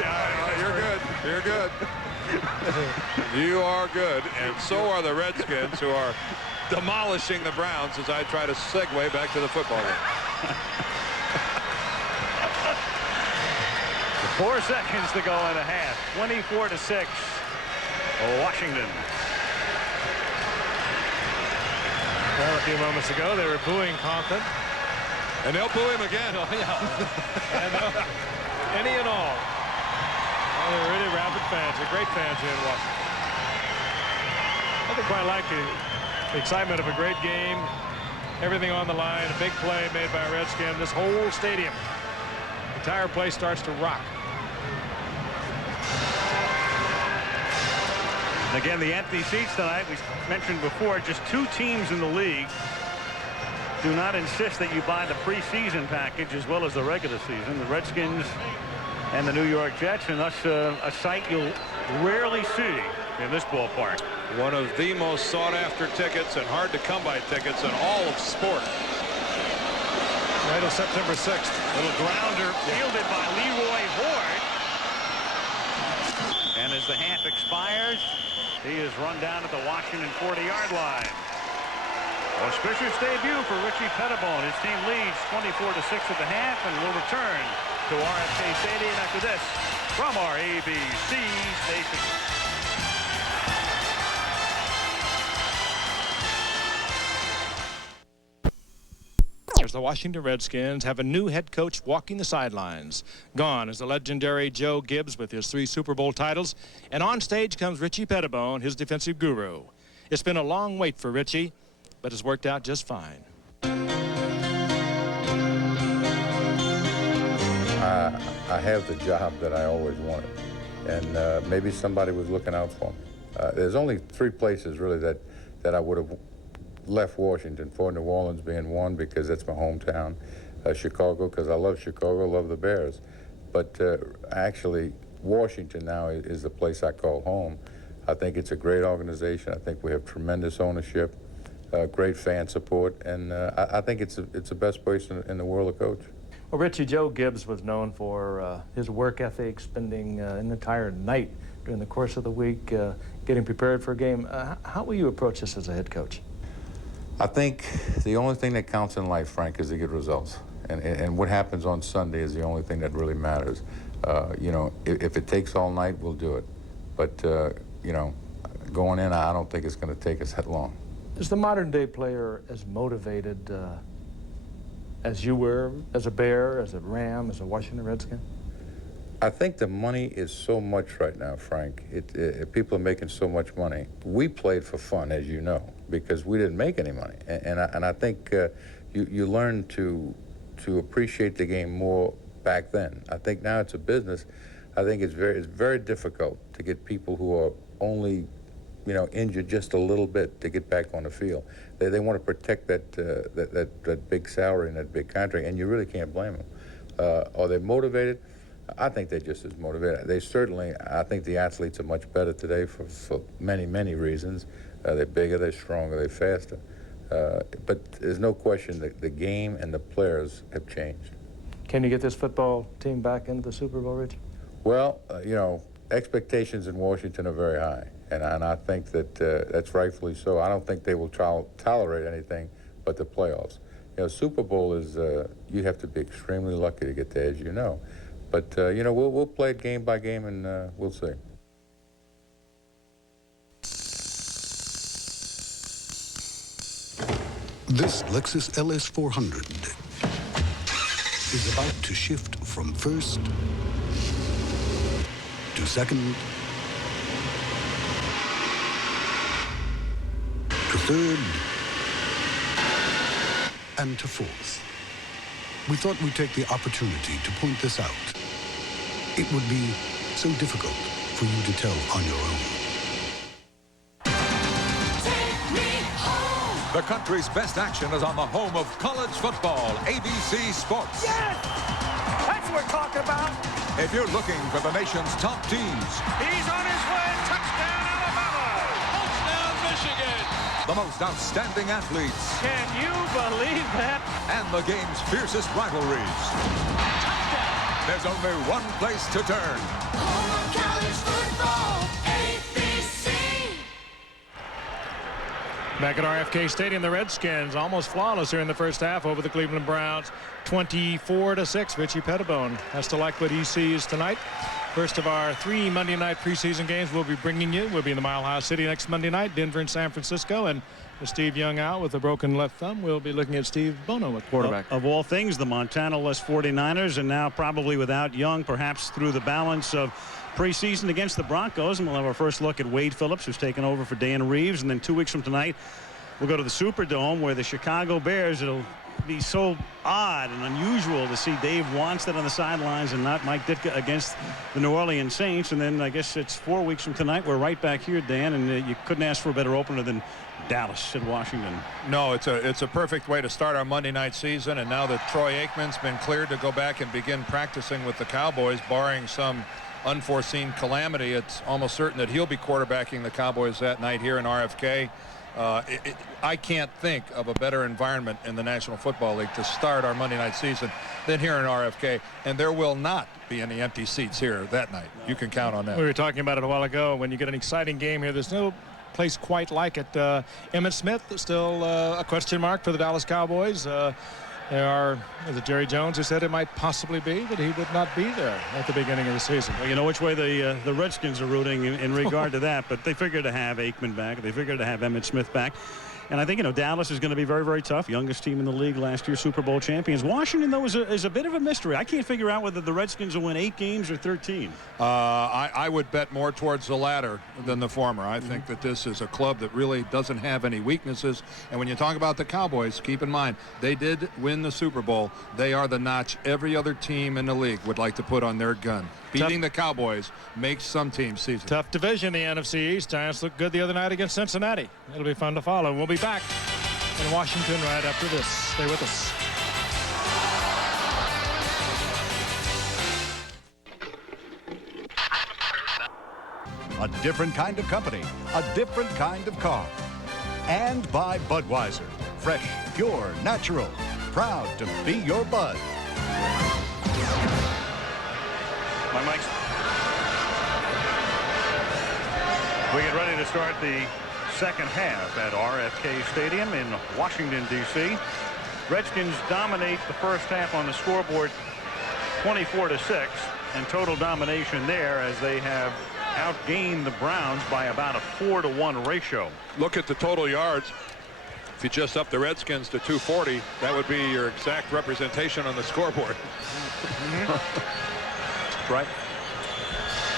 You're good. You're good. You are good, and so are the Redskins, who are demolishing the Browns as I try to segue back to the football game. 4 seconds to go in a half. 24-6. Washington. Well, a few moments ago, they were booing Conklin. And they'll boo him again. Oh, yeah. And, any and all. Oh, they're really rabid fans. They're great fans here in Washington. I think quite like the excitement of a great game. Everything on the line. A big play made by Redskins. This whole stadium. The entire place starts to rock. And again, the empty seats tonight, we mentioned before, just 2 teams in the league do not insist that you buy the preseason package as well as the regular season. The Redskins and the New York Jets, and thus a sight you'll rarely see in this ballpark. One of the most sought-after tickets and hard-to-come-by tickets in all of sport. Right on September 6th. Little grounder fielded by Leroy Horde. And as the half expires, he is run down at the Washington 40-yard line. Auspicious debut for Richie Pettibone. His team leads 24-6 at the half and will return to RFK Stadium after this from our ABC station. As the Washington Redskins have a new head coach walking the sidelines. Gone is the legendary Joe Gibbs with his 3 Super Bowl titles. And on stage comes Richie Pettibone, his defensive guru. It's been a long wait for Richie, but it's worked out just fine. I have the job that I always wanted. And maybe somebody was looking out for me. There's only 3 places, really, that I would have left Washington for, New Orleans being one because that's my hometown, Chicago because I love Chicago, love the Bears. But actually, Washington now is the place I call home. I think it's a great organization. I think we have tremendous ownership, great fan support, and I think it's the best place in the world to coach. Well, Richie, Joe Gibbs was known for his work ethic, spending an entire night during the course of the week getting prepared for a game. How will you approach this as a head coach? I think the only thing that counts in life, Frank, is to get results. And what happens on Sunday is the only thing that really matters. You know, if it takes all night, we'll do it. But, you know, going in, I don't think it's going to take us that long. Is the modern-day player as motivated as you were, as a Bear, as a Ram, as a Washington Redskin? I think the money is so much right now, Frank. People are making so much money. We played for fun, as you know, because we didn't make any money. And I think you learn to appreciate the game more back then. I think now it's a business. I think it's very difficult to get people who are only, you know, injured just a little bit to get back on the field. They want to protect that big salary and that big contract, and you really can't blame them. Are they motivated? I think they're just as motivated. They certainly, I think the athletes are much better today for many, many reasons. They're bigger, they're stronger, they're faster. But there's no question that the game and the players have changed. Can you get this football team back into the Super Bowl, Rich? Well, you know, expectations in Washington are very high. And I think that that's rightfully so. I don't think they will tolerate anything but the playoffs. You know, Super Bowl is, you have to be extremely lucky to get there, as you know. But, you know, we'll play it game by game, and we'll see. This Lexus LS 400 is about to shift from first to second to third and to fourth. We thought we'd take the opportunity to point this out. It would be so difficult for you to tell on your own. The country's best action is on the home of college football, ABC Sports. Yes! That's what we're talking about. If you're looking for the nation's top teams. He's on his way. Touchdown, Alabama. Touchdown, Michigan. The most outstanding athletes. Can you believe that? And the game's fiercest rivalries. Touchdown. There's only one place to turn. Home of college football, ABC. Back at RFK Stadium, the Redskins almost flawless here in the first half over the Cleveland Browns, 24-6. Richie Pettibone has to like what he sees tonight. First of our 3 Monday night preseason games we'll be bringing you. We'll be in the Mile High City next Monday night, Denver and San Francisco. And with Steve Young out with a broken left thumb, we'll be looking at Steve Bono at quarterback. Of all things, the Montana-less 49ers, and now probably without Young, perhaps through the balance of preseason against the Broncos. And we'll have our first look at Wade Phillips, who's taken over for Dan Reeves. And then 2 weeks from tonight, we'll go to the Superdome, where the Chicago Bears, it'll be so odd and unusual to see Dave Wanstead on the sidelines and not Mike Ditka against the New Orleans Saints. And then I guess it's 4 weeks from tonight. We're right back here, Dan, and you couldn't ask for a better opener than Dallas at Washington. No, it's a perfect way to start our Monday night season. And now that Troy Aikman's been cleared to go back and begin practicing with the Cowboys, barring some unforeseen calamity, it's almost certain that he'll be quarterbacking the Cowboys that night here in RFK. I can't think of a better environment in the National Football League to start our Monday night season than here in RFK, and there will not be any empty seats here that night. You can count on that. We were talking about it a while ago. When you get an exciting game here, there's no place quite like it. Emmitt Smith is still a question mark for the Dallas Cowboys. There are, was it Jerry Jones who said it might possibly be that he would not be there at the beginning of the season? Well, you know which way the Redskins are rooting in regard to that, but they figured to have Aikman back. They figured to have Emmitt Smith back. And I think, Dallas is going to be very, very tough. Youngest team in the league last year, Super Bowl champions. Washington, though, is a bit of a mystery. I can't figure out whether the Redskins will win 8 games or 13. I would bet more towards the latter than the former. I think that this is a club that really doesn't have any weaknesses. And when you talk about the Cowboys, keep in mind, they did win the Super Bowl. They are the notch every other team in the league would like to put on their gun. Beating the Cowboys makes some teams season. Tough division, the NFC East. Giants looked good the other night against Cincinnati. It'll be fun to follow. We'll be back in Washington right after this. Stay with us. A different kind of company, a different kind of car. And by Budweiser. Fresh, pure, natural. Proud to be your Bud. My mic's. We get ready to start the second half at RFK Stadium in Washington, D.C. Redskins dominate the first half on the scoreboard 24-6, and total domination there as they have outgained the Browns by about a 4-to-1 ratio. Look at the total yards. If you just up the Redskins to 240, that would be your exact representation on the scoreboard. Right.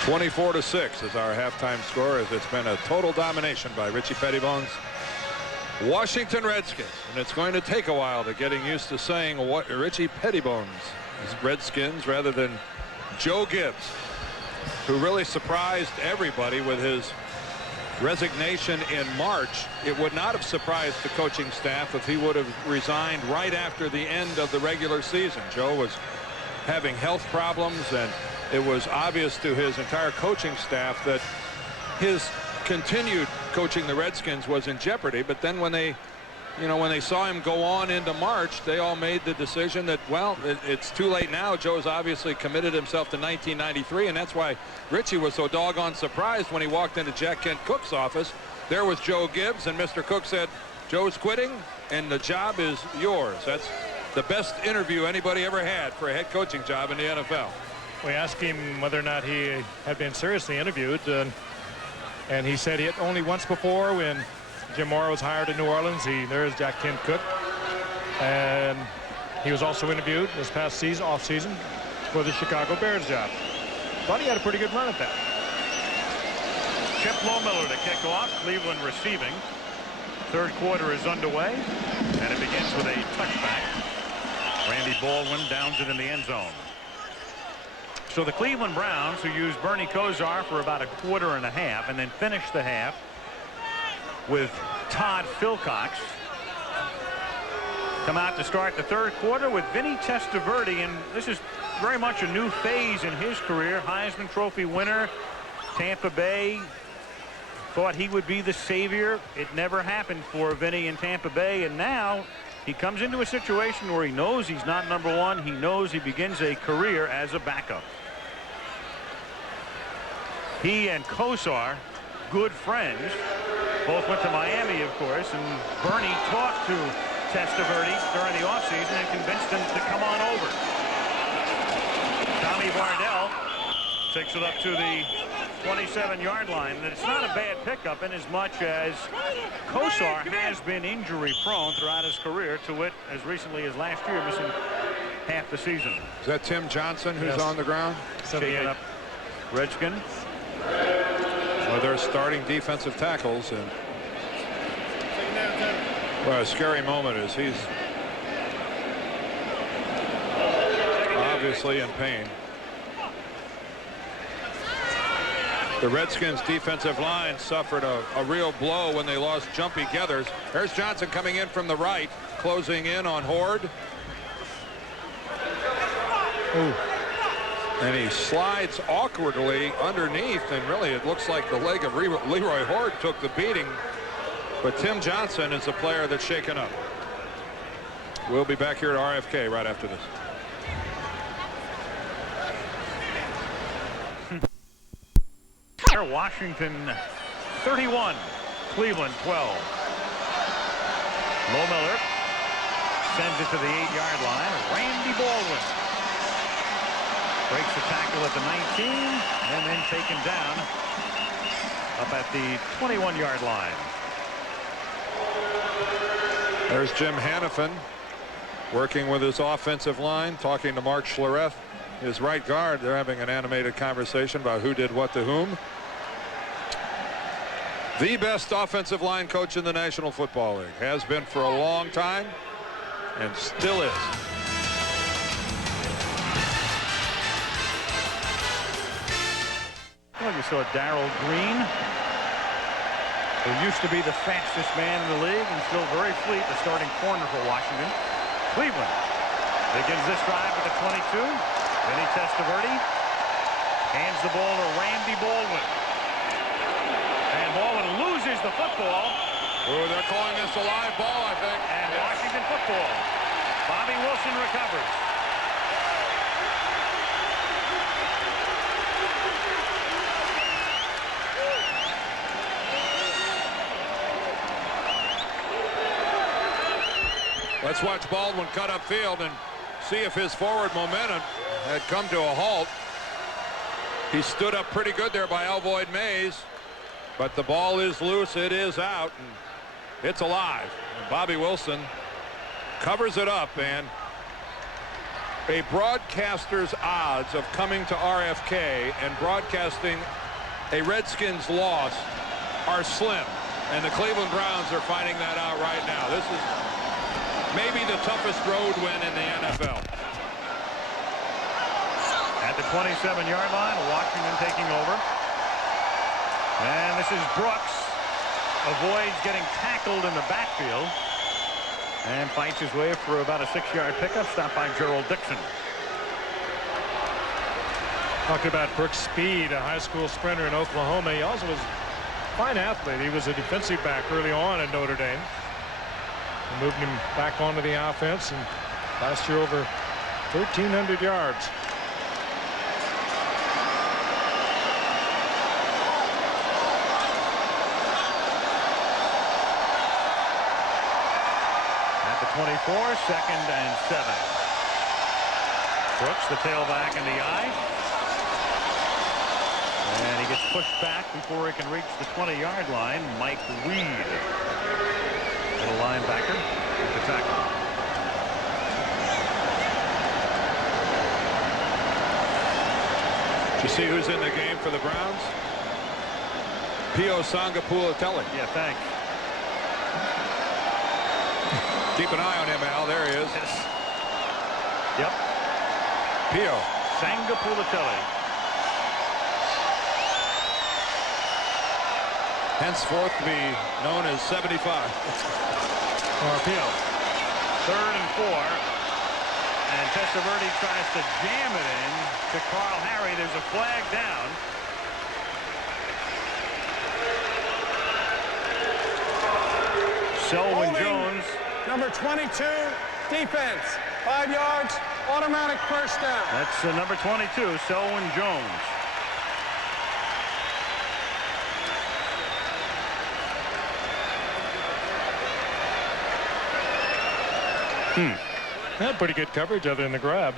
24-6 is our halftime score, as it's been a total domination by Richie Pettibone's Washington Redskins. And it's going to take a while to getting used to saying what Richie Pettibone's Redskins rather than Joe Gibbs, who really surprised everybody with his resignation in March. It would not have surprised the coaching staff if he would have resigned right after the end of the regular season. Joe was having health problems, and it was obvious to his entire coaching staff that his continued coaching the Redskins was in jeopardy. But then when they saw him go on into March, they all made the decision that, well, it's too late now. Joe's obviously committed himself to 1993, and that's why Richie was so doggone surprised when he walked into Jack Kent Cook's office. There was Joe Gibbs, and Mr. Cook said, "Joe's quitting, and the job is yours." That's the best interview anybody ever had for a head coaching job in the NFL. We asked him whether or not he had been seriously interviewed, and he said it only once before when Jim Mora was hired in New Orleans. There's Jack Kent Cook, and he was also interviewed this past off-season for the Chicago Bears job. Thought he had a pretty good run at that. Chip Lohmiller to kick off. Cleveland receiving. Third quarter is underway, and it begins with a touchback. Randy Baldwin downs it in the end zone. So the Cleveland Browns, who used Bernie Kosar for about a quarter and a half and then finished the half with Todd Philcox, come out to start the third quarter with Vinny Testaverde, and this is very much a new phase in his career. Heisman Trophy winner, Tampa Bay. Thought he would be the savior. It never happened for Vinny in Tampa Bay, and now he comes into a situation where he knows he's not number one. He knows he begins a career as a backup. He and Kosar, good friends. Both went to Miami, of course, and Bernie talked to Testaverde during the offseason and convinced him to come on over. Tommy Vardell takes it up to the 27-yard line. And it's not a bad pickup in as much as Kosar has been injury prone throughout his career, to wit as recently as last year, missing half the season. Is that Tim Johnson who's on the ground? Shaking up Redskin. Well, they're starting defensive tackles, and well, a scary moment is he's obviously in pain. The Redskins defensive line suffered a real blow when they lost Jumpy Geathers. There's Johnson coming in from the right, closing in on Horde. Ooh. And he slides awkwardly underneath, and really it looks like the leg of Leroy Horde took the beating. But Tim Johnson is a player that's shaken up. We'll be back here at RFK right after this. Washington 31, Cleveland 12. Lohmiller sends it to the 8-yard line. Randy Baldwin breaks the tackle at the 19 and then taken down up at the 21-yard line. There's Jim Hannafin working with his offensive line, talking to Mark Schlereth, his right guard. They're having an animated conversation about who did what to whom. The best offensive line coach in the National Football League. Has been for a long time and still is. Well, you saw Darrell Green, who used to be the fastest man in the league and still very fleet, the starting corner for Washington. Cleveland begins this drive with the 22. Vinny Testaverde hands the ball to Randy Baldwin. And Baldwin loses the football. Oh, they're calling this a live ball, I think. And Washington football. Bobby Wilson recovers. Let's watch Baldwin cut upfield and see if his forward momentum had come to a halt. He stood up pretty good there by Alvoid Mays, but the ball is loose. It is out, and it's alive. And Bobby Wilson covers it up, and a broadcaster's odds of coming to RFK and broadcasting a Redskins loss are slim, and the Cleveland Browns are finding that out right now. This is maybe the toughest road win in the NFL. At the 27-yard line, Washington taking over. And this is Brooks. Avoids getting tackled in the backfield and fights his way for about a 6-yard pickup. Stopped by Gerald Dixon. Talking about Brooks' speed, a high school sprinter in Oklahoma. He also was a fine athlete. He was a defensive back early on in Notre Dame. And moved him back onto the offense, and last year over 1,300 yards. At the 24, 2nd and 7. Brooks, the tailback in the eye. And he gets pushed back before he can reach the 20-yard line. Mike Reed, little linebacker, with the tackle. Did you see who's in the game for the Browns? Pio Sangapulatelli. Yeah, thanks. Keep an eye on him, Al. There he is. Yep. Pio Sangapulatelli. henceforth to be known as 75. Pio. 3rd and 4. And Testaverde tries to jam it in to Carl Harry. There's a flag down. Selwyn Jones. Number 22, defense. 5 yards, automatic first down. That's number 22, Selwyn Jones. Had pretty good coverage other than the grab.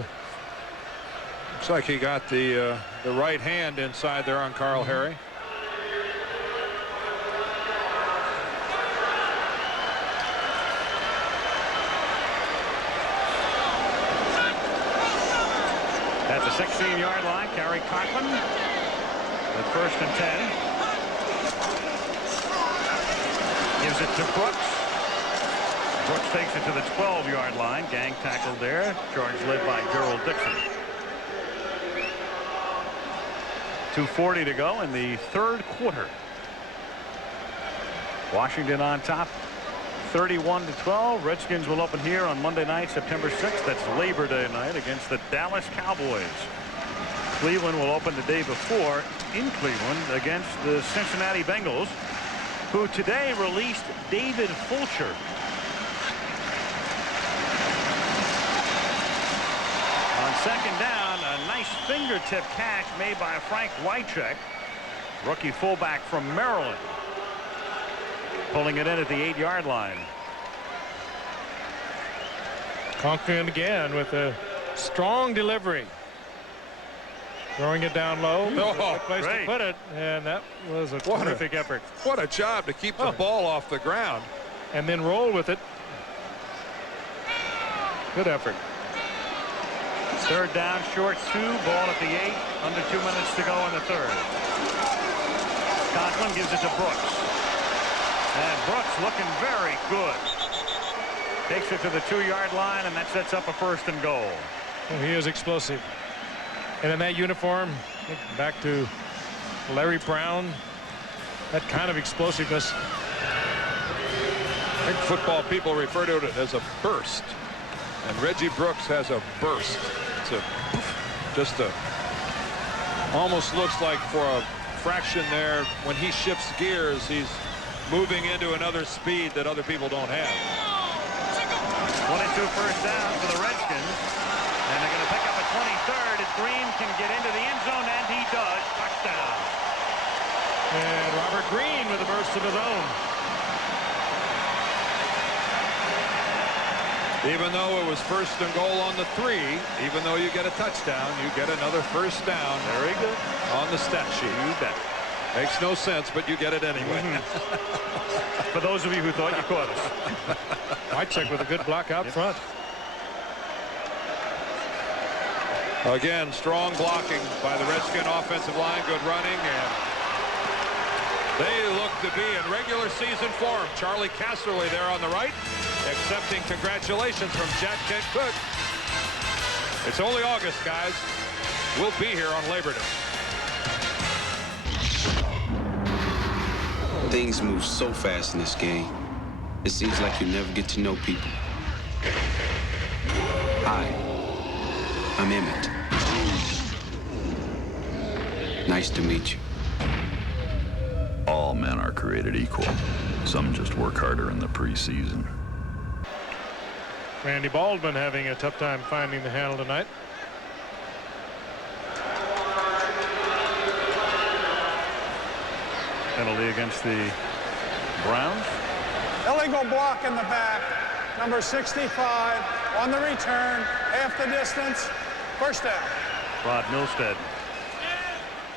Looks like he got the right hand inside there on Carl Harry. At the 16-yard line, Gary Conklin at 1st and 10. Gives it to Brooks. Brooks takes it to the 12-yard line. Gang tackle there. Charge led by Gerald Dixon. 2:40 to go in the 3rd quarter. Washington on top, 31-12. Redskins will open here on Monday night, September 6th. That's Labor Day night against the Dallas Cowboys. Cleveland will open the day before in Cleveland against the Cincinnati Bengals, who today released David Fulcher. On 2nd down, a nice fingertip catch made by Frank Wycheck, rookie fullback from Maryland. Pulling it in at the 8-yard line. Conklin again with a strong delivery. Throwing it down low. Good place to put it, and that was a terrific effort. What a job to keep the ball off the ground. And then roll with it. Good effort. 3rd down, short 2, ball at the 8, under 2 minutes to go in the 3rd. Conklin gives it to Brooks. And Brooks looking very good. Takes it to the 2-yard line, and that sets up a 1st and goal. Well, he is explosive. And in that uniform, back to Larry Brown, that kind of explosiveness. I think football people refer to it as a burst. And Reggie Brooks has a burst. It's almost looks like for a fraction there, when he shifts gears, he's moving into another speed that other people don't have. 22 first down for the Redskins, and they're going to pick up a 23rd if Green can get into the end zone, and he does. Touchdown. And Robert Green with a burst of his own. Even though it was 1st and goal on the 3, even though you get a touchdown, you get another 1st down. Very good. On the stat sheet. You bet. Makes no sense, but you get it anyway. For those of you who thought you caught us. Wycheck with a good block out front. Again, strong blocking by the Redskin offensive line. Good running, and they look to be in regular season form. Charlie Casserly there on the right, accepting congratulations from Jack Kent Cook. It's only August, guys. We'll be here on Labor Day. Things move so fast in this game. It seems like you never get to know people. Hi, I'm Emmett. Nice to meet you. All men are created equal. Some just work harder in the preseason. Randy Baldwin having a tough time finding the handle tonight. Penalty against the Browns. Illegal block in the back. Number 65 on the return. Half the distance. 1st down. Rod Milstead.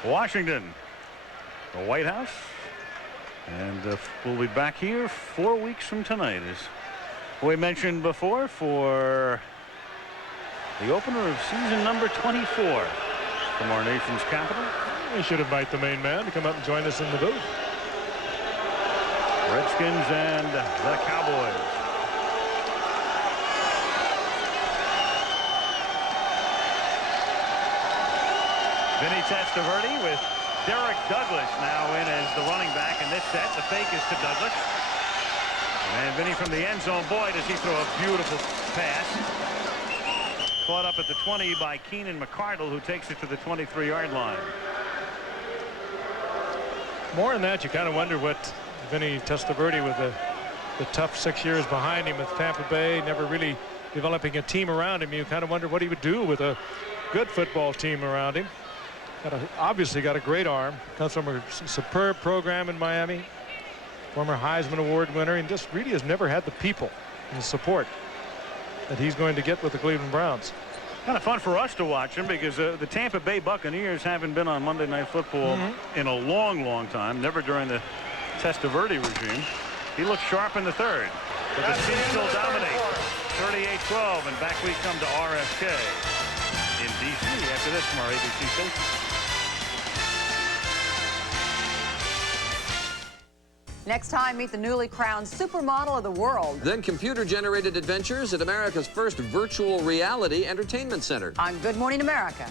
Washington. The White House. And we'll be back here 4 weeks from tonight, as we mentioned before, for the opener of season number 24 from our nation's capital. We should invite the main man to come up and join us in the booth. Redskins and the Cowboys. Vinny Testaverde with Derek Douglas now in as the running back in this set. The fake is to Douglas. And Vinny from the end zone. Boy, does he throw a beautiful pass. Caught up at the 20 by Keenan McCardle, who takes it to the 23-yard line. More than that, you kind of wonder what Vinny Testaverde, with the tough 6 years behind him with Tampa Bay, never really developing a team around him. You kind of wonder what he would do with a good football team around him. Obviously got a great arm. Comes from a superb program in Miami. Former Heisman Award winner, and just really has never had the people and the support that he's going to get with the Cleveland Browns. Kind of fun for us to watch him because the Tampa Bay Buccaneers haven't been on Monday Night Football in a long time. Never during the Testaverde regime. He looks sharp in the third. But the Chiefs still dominate. 38-12, and back we come to RFK in D.C. after this from our ABC station. Next time, meet the newly crowned supermodel of the world. Then computer-generated adventures at America's first virtual reality entertainment center. On Good Morning America.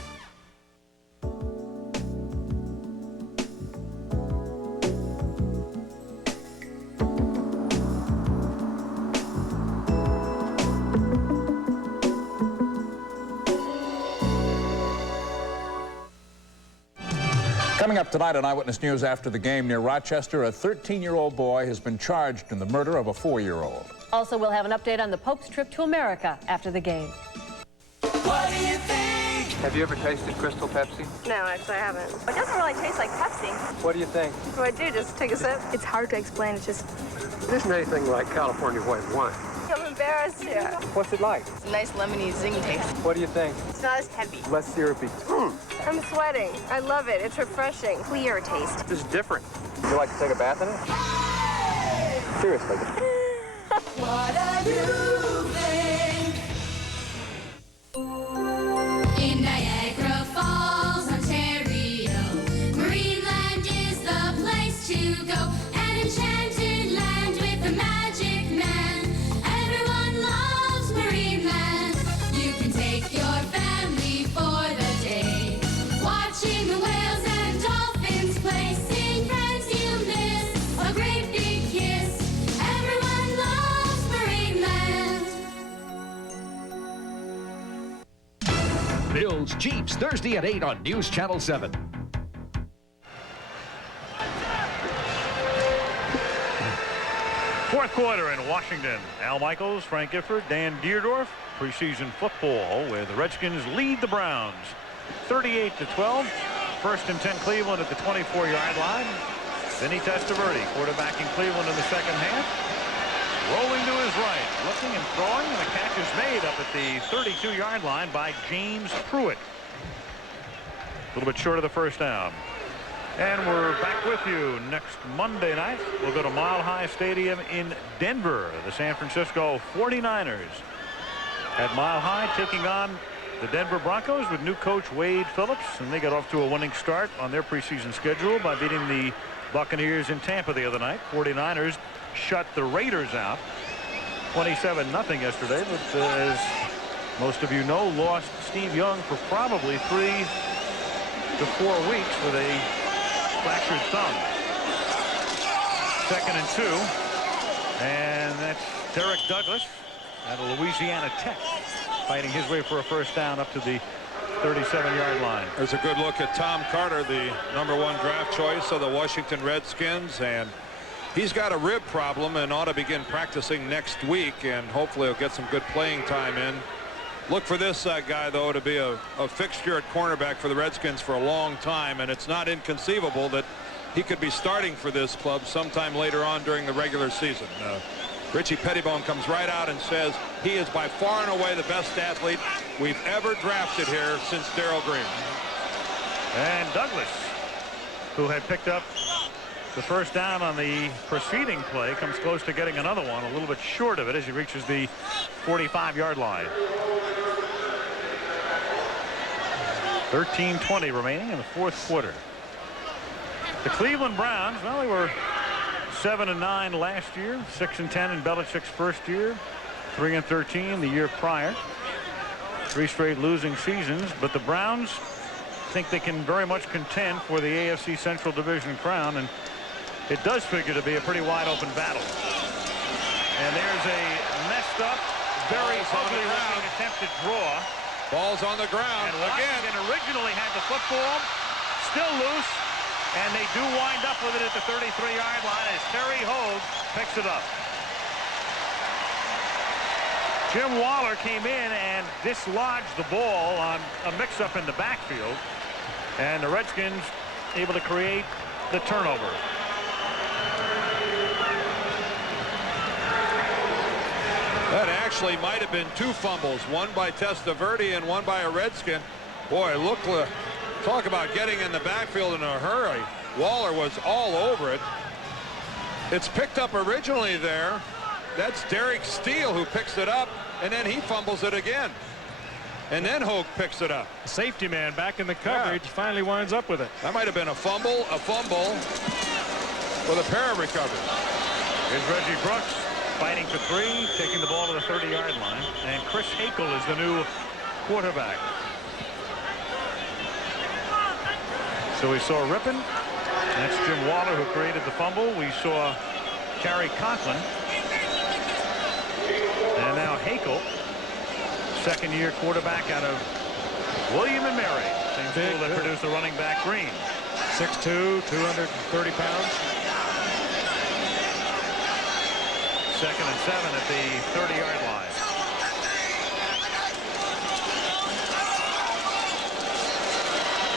Coming up tonight on Eyewitness News after the game near Rochester, a 13-year-old boy has been charged in the murder of a 4-year-old. Also, we'll have an update on the Pope's trip to America after the game. What do you think? Have you ever tasted Crystal Pepsi? No, actually I haven't. It doesn't really taste like Pepsi. What do you think? What do I do? Just take a sip? It's hard to explain. It's just... It isn't anything like California white wine. I'm embarrassed here. What's it like? It's a nice lemony zing taste. What do you think? It's not as heavy. Less syrupy. I'm sweating. I love it. It's refreshing. Clear taste. This is different. Would you like to take a bath in it? Seriously. What do you think? In Niagara Falls, Ontario, Marineland is the place to go. An enchanted land with a magic man. Everyone loves Marineland. You can take your family for the day. Watching the whales and dolphins play. Seeing friends you miss. A great big kiss. Everyone loves Marineland. Bills Chiefs Thursday at 8 on News Channel 7. Fourth quarter in Washington. Al Michaels, Frank Gifford, Dan Deerdorf. Preseason football where the Redskins lead the Browns 38-12. First and 10 Cleveland at the 24-yard line. Vinny Testaverde, quarterback in Cleveland in the second half. Rolling to his right, looking and throwing, and the catch is made up at the 32-yard line by James Pruitt. A little bit short of the first down. And we're back with you next Monday night. We'll go to Mile High Stadium in Denver. The San Francisco 49ers at Mile High taking on the Denver Broncos with new coach Wade Phillips. And they got off to a winning start on their preseason schedule by beating the Buccaneers in Tampa the other night. 49ers shut the Raiders out 27-0 yesterday. But as most of you know, lost Steve Young for probably 3 to 4 weeks with a fractured thumb. 2nd and 2, and that's Derek Douglas out of Louisiana Tech fighting his way for a first down up to the 37-yard line. There's a good look at Tom Carter, the #1 draft choice of the Washington Redskins, and he's got a rib problem and ought to begin practicing next week, and hopefully he'll get some good playing time in. Look for this guy, though, to be a fixture at cornerback for the Redskins for a long time, and it's not inconceivable that he could be starting for this club sometime later on during the regular season. Richie Pettibone comes right out and says he is by far and away the best athlete we've ever drafted here since Darrell Green. And Douglas, who had picked up the first down on the preceding play, comes close to getting another one, a little bit short of it as he reaches the 45-yard line. 13:20 remaining in the fourth quarter. The Cleveland Browns, well, they were 7-9 last year, 6-10 in Belichick's first year, 3-13 the year prior. 3 straight losing seasons, but the Browns think they can very much contend for the AFC Central Division crown, and it does figure to be a pretty wide open battle. And there's a messed up, very ugly looking attempted draw. Ball's on the ground. And Washington originally had the football, still loose, and they do wind up with it at the 33-yard line as Terry Hogue picks it up. Jim Waller came in and dislodged the ball on a mix-up in the backfield, and the Redskins able to create the turnover. That actually might have been 2 fumbles, one by Testaverde and one by a Redskin. Boy, talk about getting in the backfield in a hurry. Waller was all over it. It's picked up originally there. That's Derek Steele who picks it up, and then he fumbles it again. And then Hoke picks it up. Safety man back in the coverage, finally winds up with it. That might have been a fumble with a pair of recoveries. Here's Reggie Brooks fighting for 3, taking the ball to the 30-yard line. And Chris Hakel is the new quarterback. So we saw Rippon. That's Jim Waller who created the fumble. We saw Kerry Conklin. And now Hakel, second-year quarterback out of William and Mary. Same school that produced the running back Green. 6'2", 230 pounds. 2nd and 7 at the 30-yard line.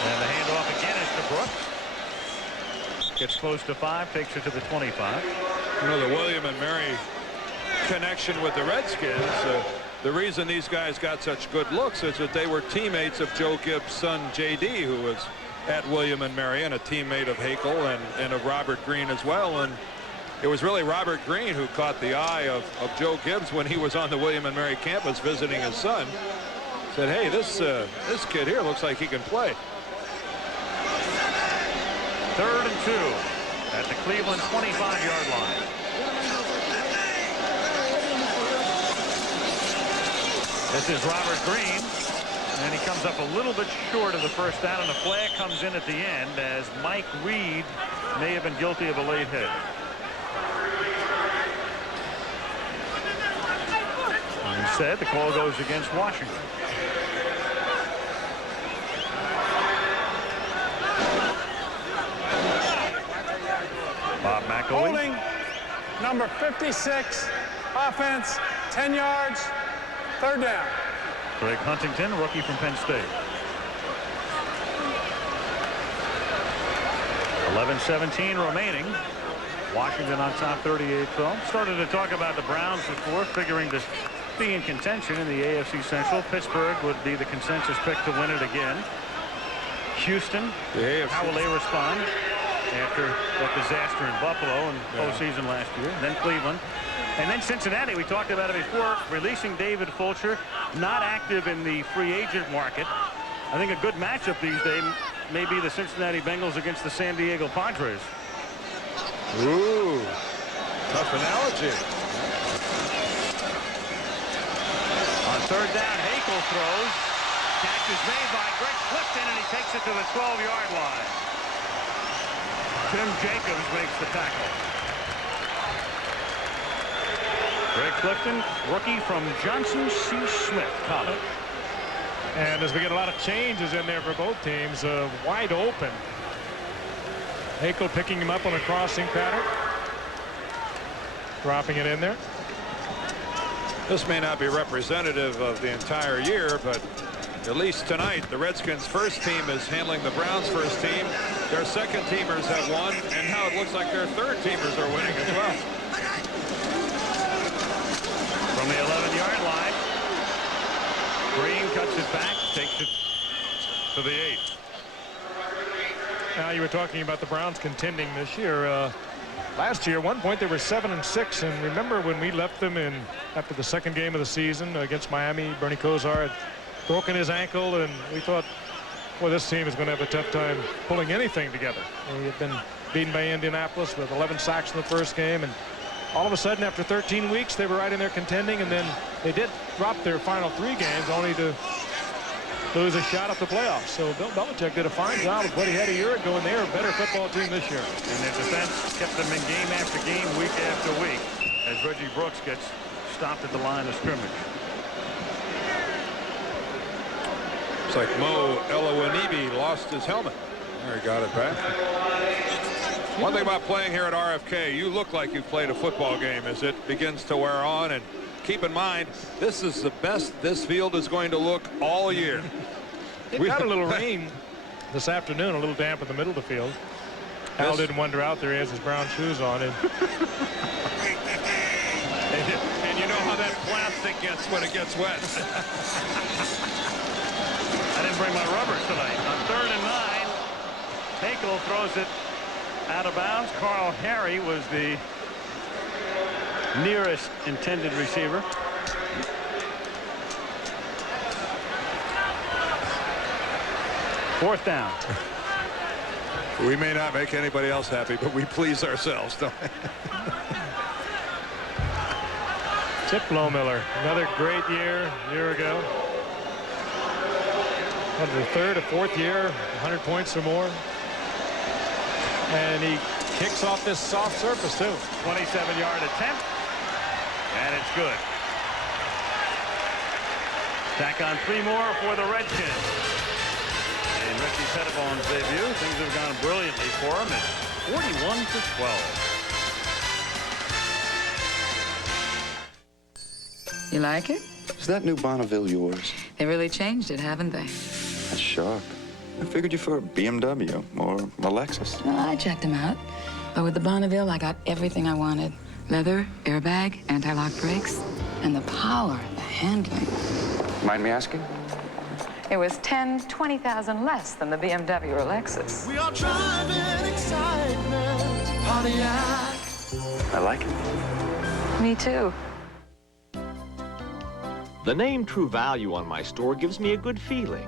And the handoff again is to Brooks. Gets close to 5, takes it to the 25. You know, the William and Mary connection with the Redskins, the reason these guys got such good looks is that they were teammates of Joe Gibbs' son J.D., who was at William and Mary and a teammate of Hakel and of Robert Green as well. And it was really Robert Green who caught the eye of Joe Gibbs when he was on the William and Mary campus visiting his son. Said, hey, this kid here looks like he can play. 3rd and 2 at the Cleveland 25-yard line. This is Robert Green, and he comes up a little bit short of the first down, and a flag comes in at the end as Mike Reed may have been guilty of a late hit. Instead, the call goes against Washington. Bob McElwee. Holding number 56, offense, 10 yards, 3rd down. Greg Huntington, rookie from Penn State. 11:17 remaining. Washington on top 38-12. Started to talk about the Browns before, figuring to be in contention in the AFC Central. Pittsburgh would be the consensus pick to win it again. Houston, how will they respond after that disaster in Buffalo and postseason last year? Then Cleveland. And then Cincinnati, we talked about it before, releasing David Fulcher, not active in the free agent market. I think a good matchup these days may be the Cincinnati Bengals against the San Diego Padres. Ooh, tough analogy. On 3rd down, Hakel throws. Catch is made by Greg Clifton, and he takes it to the 12-yard line. Tim Jacobs makes the tackle. Greg Clifton, rookie from Johnson C. Smith College. And as we get a lot of changes in there for both teams, wide open. Hakel picking him up on a crossing pattern. Dropping it in there. This may not be representative of the entire year, but at least tonight, the Redskins' first team is handling the Browns' first team. Their second teamers have won, and now it looks like their third teamers are winning as well. From the 11-yard line, Green cuts it back, takes it to the 8. Now you were talking about the Browns contending this year. Last year, at one point, they were 7-6, and remember when we left them in after the second game of the season against Miami, Bernie Kosar had broken his ankle, and we thought, well, this team is going to have a tough time pulling anything together. He had been beaten by Indianapolis with 11 sacks in the first game, and all of a sudden, after 13 weeks, they were right in there contending, and then they did drop their final 3 games, only to lose a shot at the playoffs. So Bill Belichick did a fine job with what he had a year ago, and they are a better football team this year. And their defense kept them in game after game, week after week, as Reggie Brooks gets stopped at the line of scrimmage. It's like Mo Elowanibi lost his helmet. There, he got it back. One thing about playing here at RFK, you look like you've played a football game as it begins to wear on. And keep in mind, this is the best this field is going to look all year. We got a little rain this afternoon, a little damp in the middle of the field. Al didn't wander out there. He has his brown shoes on. And you know how that Plastic gets when it gets wet. I didn't bring my rubbers tonight. On 3rd and 9, Hakel throws it out of bounds. Carl Harry was the nearest intended receiver. Fourth down. We may not make anybody else happy, but we please ourselves, don't we? Chip Lohmiller, another great year ago. The 3rd or 4th year, 100 points or more. And he kicks off this soft surface, too. 27-yard attempt. And it's good. Tack on 3 more for the Redskins. And Richie Pettibone's debut. Things have gone brilliantly for him. It's 41-12. You like it? Is that new Bonneville yours? They really changed it, haven't they? That's sharp. I figured you for a BMW or a Lexus. Well, I checked them out. But with the Bonneville, I got everything I wanted. Leather, airbag, anti-lock brakes, and the power, the handling. Mind me asking? It was 10,000, 20,000 less than the BMW or Lexus. We are driving excitement, Pontiac. I like it. Me too. The name True Value on my store gives me a good feeling.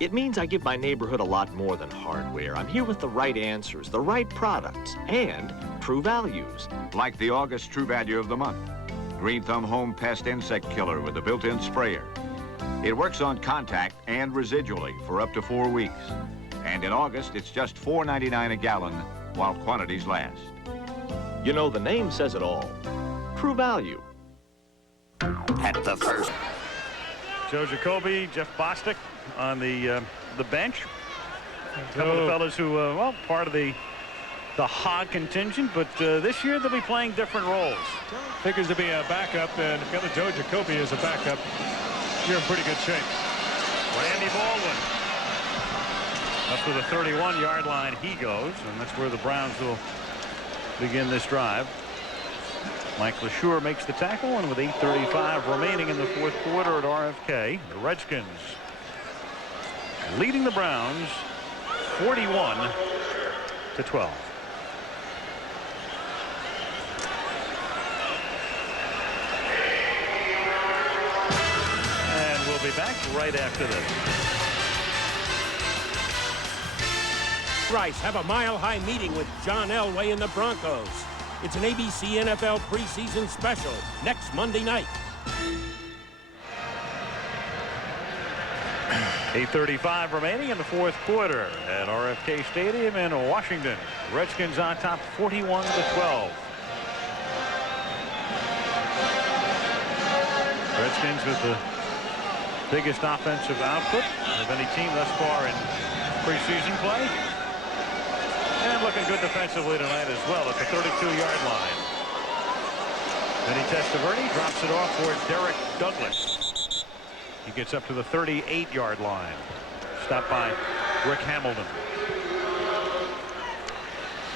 It means I give my neighborhood a lot more than hardware. I'm here with the right answers, the right products, and true values. Like the August True Value of the month. Green Thumb Home Pest Insect Killer with a built-in sprayer. It works on contact and residually for up to 4 weeks. And in August, it's just $4.99 a gallon while quantities last. You know, the name says it all. True Value. At the first. Joe Jacoby, Jeff Bostic on the bench. A couple of fellas who, well, part of the Hog contingent, but this year they'll be playing different roles. Figures to be a backup, and if you got Joe Jacoby as a backup, you're in pretty good shape. Randy Baldwin. Up to the 31-yard line he goes, and that's where the Browns will begin this drive. Mike LeSure makes the tackle, and with 8:35 remaining in the 4th quarter at RFK, the Redskins leading the Browns 41-12. And we'll be back right after this. Rice have a mile-high meeting with John Elway and the Broncos. It's an ABC NFL preseason special next Monday night. 8:35 remaining in the 4th quarter at RFK Stadium in Washington. Redskins on top 41-12. Redskins with the biggest offensive output of any team thus far in preseason play. And looking good defensively tonight as well at the 32-yard line. Vinny Testaverde drops it off for Derek Douglas. He gets up to the 38-yard line. Stopped by Rick Hamilton.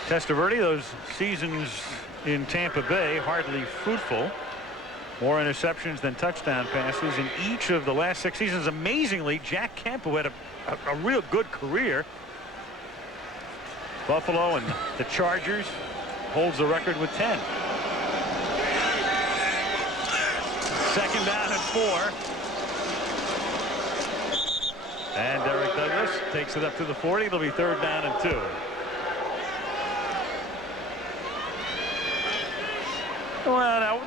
Testaverde, those seasons in Tampa Bay, hardly fruitful. More interceptions than touchdown passes in each of the last 6 seasons. Amazingly, Jack Kemp, who had a real good career, Buffalo and the Chargers, holds the record with 10. 2nd down and 4. And Derek Douglas takes it up to the 40. It'll be 3rd down and 2. Well, now,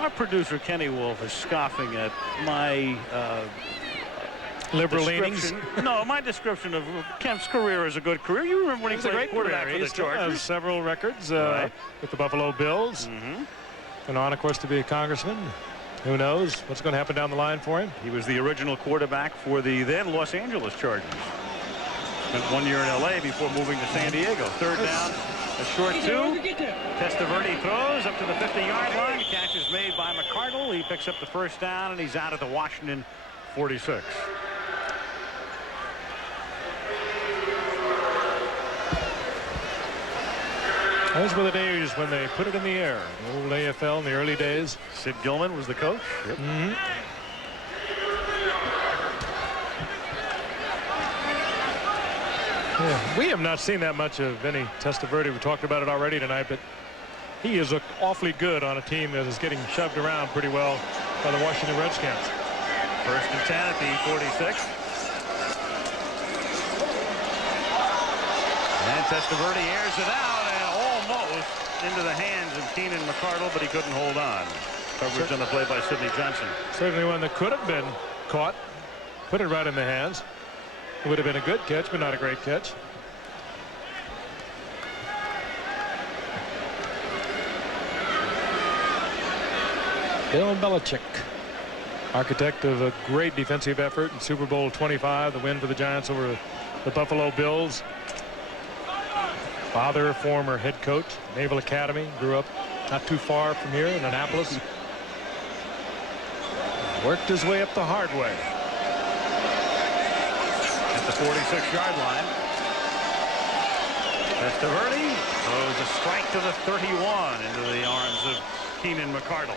our producer Kenny Wolf is scoffing at my liberal leanings. No, my description of Kemp's career is a good career. You remember when he played quarterback for the Chargers? Has several records with the Buffalo Bills. And on, of course, to be a congressman. Who knows what's going to happen down the line for him? He was the original quarterback for the then Los Angeles Chargers. Spent 1 year in L.A. before moving to San Diego. 3rd down, a short 2. Testaverde throws up to the 50-yard line. Catch is made by McCardle. He picks up the 1st down, and he's out at the Washington 46. Those were the days when they put it in the air. The old AFL in the early days. Sid Gilman was the coach. Yep. Yeah, we have not seen that much of Vinny Testaverde. We talked about it already tonight, but he has looked awfully good on a team that is getting shoved around pretty well by the Washington Redskins. 1st and 10 at the 46. And Testaverde airs it out and almost into the hands of Keenan McCardle, but he couldn't hold on. Coverage on the play by Sidney Johnson. Certainly one that could have been caught. Put it right in the hands. It would have been a good catch, but not a great catch. Bill Belichick, architect of a great defensive effort in Super Bowl 25, the win for the Giants over the Buffalo Bills. Father, former head coach, Naval Academy, grew up not too far from here in Annapolis. Worked his way up the hard way. At the 46-yard line. Testaverde throws a strike to the 31 into the arms of Keenan McCardle.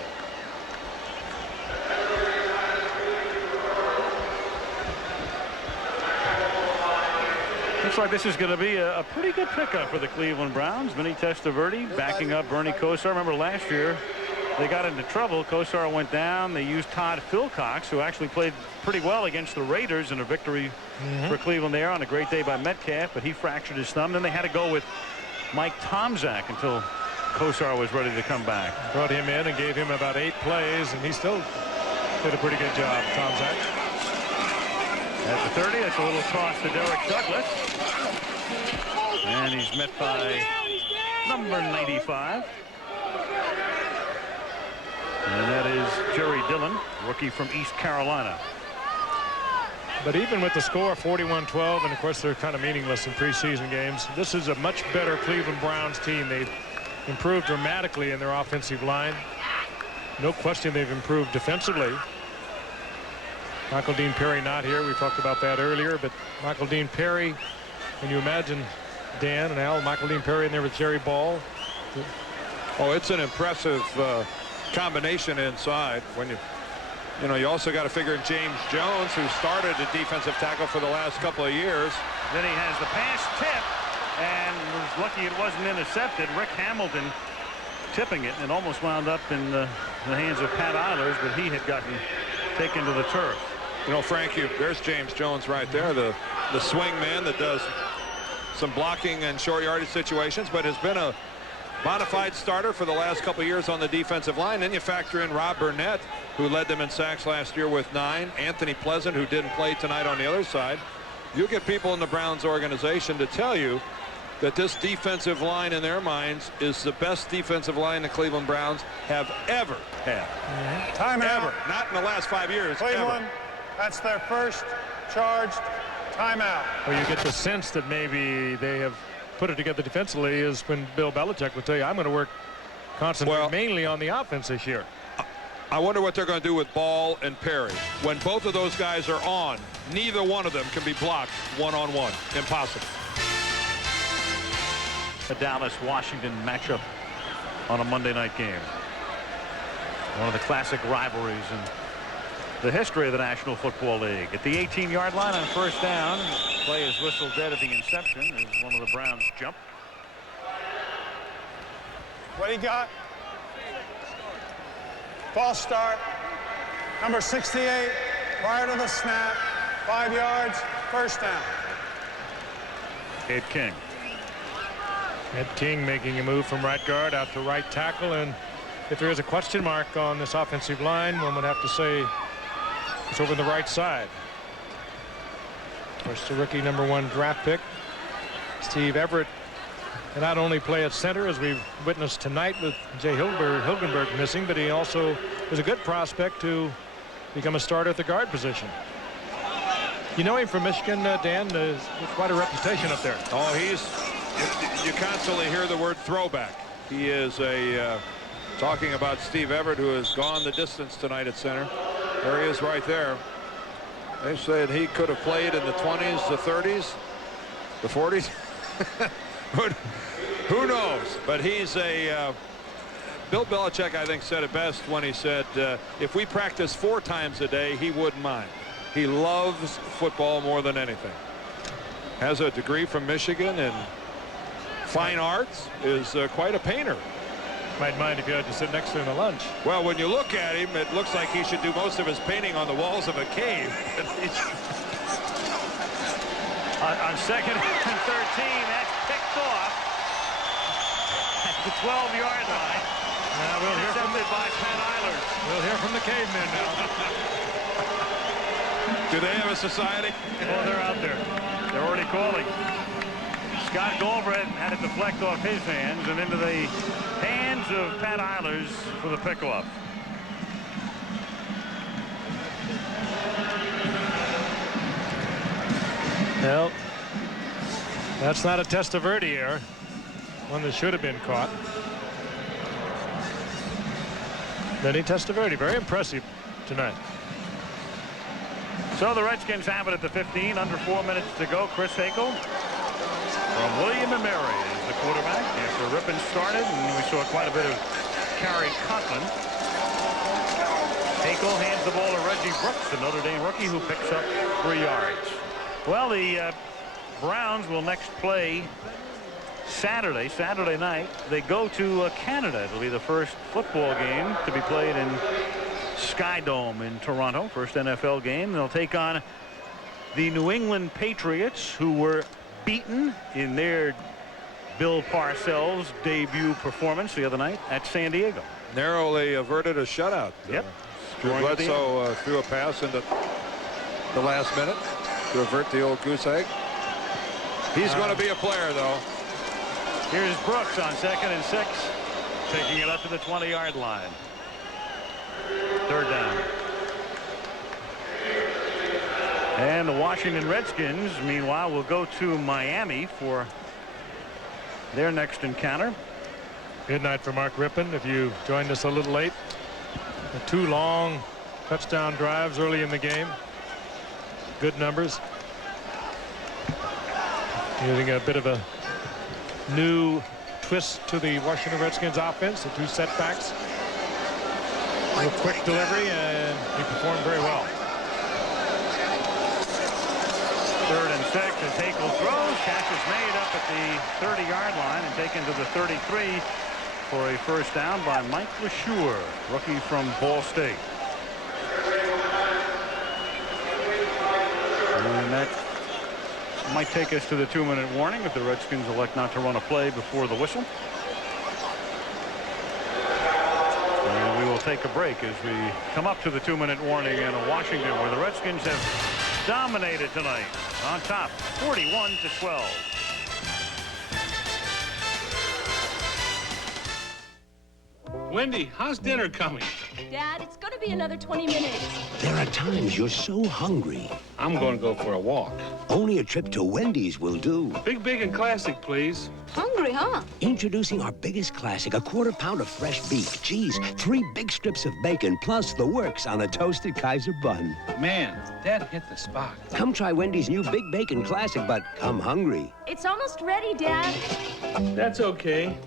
Looks like this is going to be a pretty good pickup for the Cleveland Browns. Vinny Testaverde backing up Bernie Kosar. Remember last year they got into trouble. Kosar went down. They used Todd Philcox, who actually played pretty well against the Raiders in a victory for Cleveland there on a great day by Metcalf, but he fractured his thumb. Then they had to go with Mike Tomczak until Kosar was ready to come back. Brought him in and gave him about 8 plays, and he still did a pretty good job, Tomczak. At the 30, it's a little toss to Derek Douglas. And he's met by number 95. And that is Jerry Dillon, rookie from East Carolina. But even with the score 41-12, and of course they're kind of meaningless in preseason games, this is a much better Cleveland Browns team. They've improved dramatically in their offensive line. No question they've improved defensively. Michael Dean Perry not here. We talked about that earlier, but Michael Dean Perry, when you imagine Dan and Al, Michael Dean Perry in there with Jerry Ball. Oh, it's an impressive combination inside. When you also got to figure in James Jones, who started at defensive tackle for the last couple of years. Then he has the pass tip and was lucky it wasn't intercepted. Rick Hamilton tipping it and almost wound up in the hands of Pat Eilers, but he had gotten taken to the turf. You know, Frank, there's James Jones right there, the swing man that does some blocking and short yardage situations, but has been a bona fide starter for the last couple of years on the defensive line. Then you factor in Rob Burnett, who led them in sacks last year with 9. Anthony Pleasant, who didn't play tonight on the other side. You'll get people in the Browns organization to tell you that this defensive line in their minds is the best defensive line the Cleveland Browns have ever had. Timeout. Ever. Not in the last 5 years. Cleveland, ever. that's their first charged timeout. Well, you get the sense that maybe they have put it together defensively is when Bill Belichick would tell you, I'm going to work concentrate mainly on the offense this year. I wonder what they're going to do with Ball and Perry. When both of those guys are on, neither one of them can be blocked one-on-one. Impossible. The Dallas-Washington matchup on a Monday night game. One of the classic rivalries in the history of the National Football League. At the 18-yard line on first down, play is whistled dead at the inception as one of the Browns jump. What do you got? False start. Number 68, prior to the snap, 5 yards, first down. Ed King. Ed King making a move from right guard out to right tackle, and if there is a question mark on this offensive line, one would have to say it's over the right side. Of course, the rookie #1 draft pick, Steve Everett, can not only play at center as we've witnessed tonight with Jay Hilgenberg missing, but he also is a good prospect to become a starter at the guard position. You know him from Michigan, Dan. Quite a reputation up there. Oh, you constantly hear the word throwback. He is talking about Steve Everett, who has gone the distance tonight at center. There he is right there. They said he could have played in the 20s, the 30s, the 40s. Who knows? But he's a... Bill Belichick, I think, said it best when he said, if we practice 4 times a day, he wouldn't mind. He loves football more than anything. Has a degree from Michigan in fine arts, is quite a painter. Might mind if you had to sit next to him at lunch. Well, when you look at him, it looks like he should do most of his painting on the walls of a cave. On 2nd and 13, that's picked off at the 12-yard line. We'll hear from by Pat Eilers. We'll hear from the cavemen now. Do they have a society? Oh, they're out there. They're already calling. Scott Goldbred had it deflect off his hands and into the hands of Pat Eilers for the pickoff. Well, that's not a Testaverde error. One that should have been caught. Benny Testaverde, very impressive tonight. So the Redskins have it at the 15, under 4 minutes to go. Chris Hakel from William & Mary is the quarterback after Rippon started, and we saw quite a bit of Kerry Conklin. Hakel hands the ball to Reggie Brooks, the Notre Dame rookie, who picks up 3 yards. Well, the Browns will next play Saturday night. They go to Canada. It'll be the first football game to be played in Sky Dome in Toronto. First NFL game. They'll take on the New England Patriots, who were beaten in their Bill Parcells debut performance the other night at San Diego. Narrowly averted a shutout. Yep. Drew Bledsoe threw a pass into the last minute to avert the old goose egg. He's going to be a player, though. Here's Brooks on 2nd and 6, taking it up to the 20-yard line. 3rd down. And the Washington Redskins, meanwhile, will go to Miami for their next encounter. Good night for Mark Rippon. If you joined us a little late, the 2 long touchdown drives early in the game. Good numbers. Using a bit of a new twist to the Washington Redskins offense. The 2 setbacks. A quick delivery, and he performed very well. 3rd and 6 as Hakel throws. Catch is made up at the 30-yard line and taken to the 33 for a first down by Mike LeSure, rookie from Ball State. And that might take us to the 2-minute warning if the Redskins elect not to run a play before the whistle. And we will take a break as we come up to the 2-minute warning in Washington, where the Redskins have dominated tonight on top 41-12. Wendy, how's dinner coming? Dad, it's going to be another 20 minutes. There are times you're so hungry. I'm going to go for a walk. Only a trip to Wendy's will do. Big and classic, please. Hungry, huh? Introducing our biggest classic, a 1/4 pound of fresh beef, cheese, 3 big strips of bacon, plus the works on a toasted Kaiser bun. Man, Dad hit the spot. Come try Wendy's new Big Bacon Classic, but come hungry. It's almost ready, Dad. That's okay.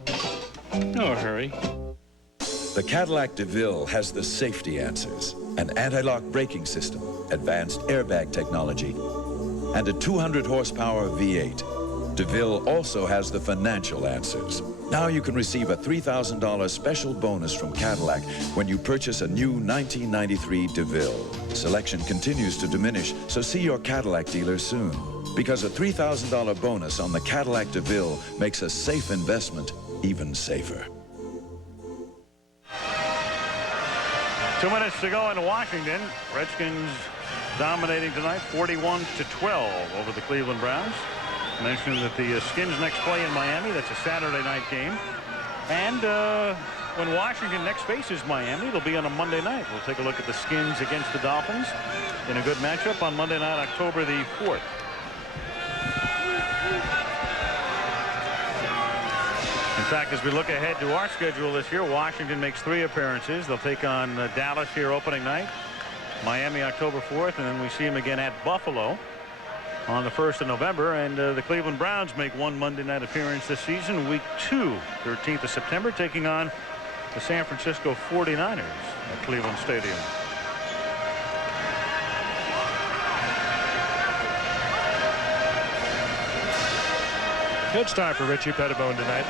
No hurry. The Cadillac DeVille has the safety answers, an anti-lock braking system, advanced airbag technology, and a 200 horsepower V8. DeVille also has the financial answers. Now you can receive a $3,000 special bonus from Cadillac when you purchase a new 1993 DeVille. Selection continues to diminish, so see your Cadillac dealer soon. Because a $3,000 bonus on the Cadillac DeVille makes a safe investment even safer. 2 minutes to go in Washington. Redskins dominating tonight 41-12 over the Cleveland Browns. Mentioned that the Skins next play in Miami. That's a Saturday night game. And when Washington next faces Miami, it'll be on a Monday night. We'll take a look at the Skins against the Dolphins in a good matchup on Monday night, October the 4th. In fact, as we look ahead to our schedule this year, Washington makes 3 appearances. They'll take on Dallas here opening night, Miami October 4th, and then we see them again at Buffalo on the 1st of November, and the Cleveland Browns make one Monday night appearance this season, week 2, 13th of September, taking on the San Francisco 49ers at Cleveland Stadium. Good start for Richie Pettibone tonight.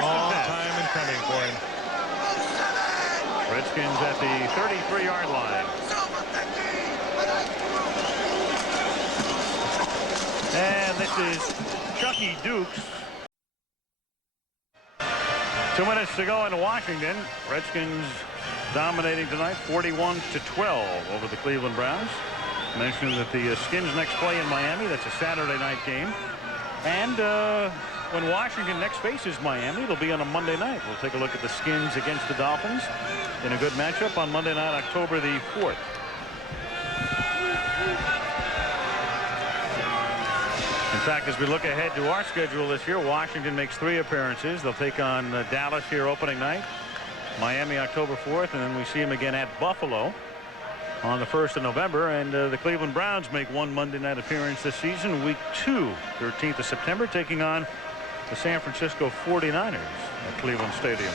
Long time in coming for him. Redskins at the 33-yard line. And this is Chucky Dukes. 2 minutes to go in Washington. Redskins dominating tonight 41-12 over the Cleveland Browns. Mentioned that the Skins next play in Miami. That's a Saturday night game. And when Washington next faces Miami, it'll be on a Monday night. We'll take a look at the Skins against the Dolphins in a good matchup on Monday night, October the 4th. In fact, as we look ahead to our schedule this year, Washington makes 3 appearances. They'll take on Dallas here opening night, Miami October 4th, and then we see them again at Buffalo on the 1st of November. And the Cleveland Browns make one Monday night appearance this season, week 2, 13th of September, taking on the San Francisco 49ers at Cleveland Stadium.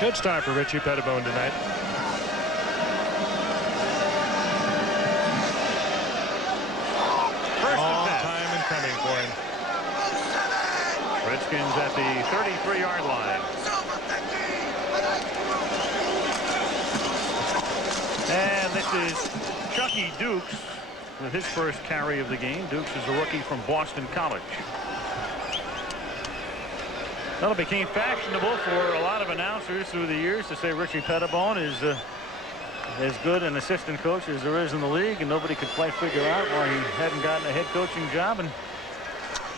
Good start for Richie Pettibone tonight. Long time in coming for him. Redskins at the 33-yard line. And this is Chucky Dukes with his first carry of the game. Dukes is a rookie from Boston College. Well, it became fashionable for a lot of announcers through the years to say Richie Pettibone is as good an assistant coach as there is in the league, and nobody could quite figure out why he hadn't gotten a head coaching job. And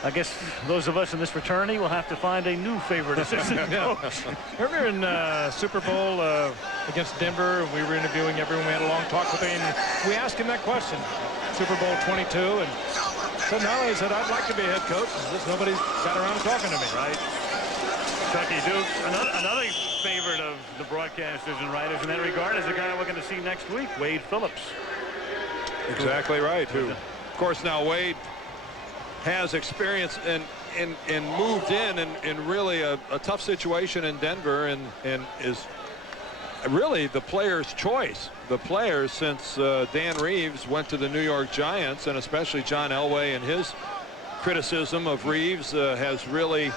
I guess those of us in this fraternity will have to find a new favorite assistant coach. Remember in Super Bowl against Denver, we were interviewing everyone. We had a long talk with him. And we asked him that question, Super Bowl 22, and said, no, he said, I'd like to be a head coach. Just nobody's got around to talking to me. Right. Chucky Dukes, another favorite of the broadcasters and writers in that regard, is the guy we're going to see next week, Wade Phillips. Exactly right. Who, of course, now Wade has experience and moved in really a tough situation in Denver, and is really the player's choice. The players, since Dan Reeves went to the New York Giants, and especially John Elway and his criticism of Reeves has really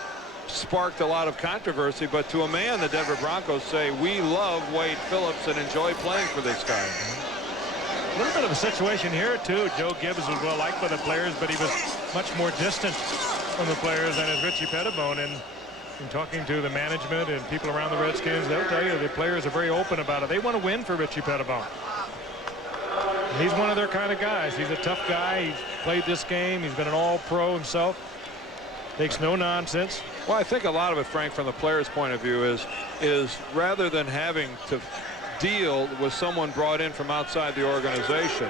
sparked a lot of controversy. But to a man, the Denver Broncos say, we love Wade Phillips and enjoy playing for this guy. A little bit of a situation here, too. Joe Gibbs was well liked by the players, but he was much more distant from the players than is Richie Pettibone. And in talking to the management and people around the Redskins, they'll tell you the players are very open about it. They want to win for Richie Pettibone. He's one of their kind of guys. He's a tough guy. He's played this game. He's been an all-pro himself. Takes no nonsense. Well, I think a lot of it, Frank, from the player's point of view is rather than having to deal with someone brought in from outside the organization,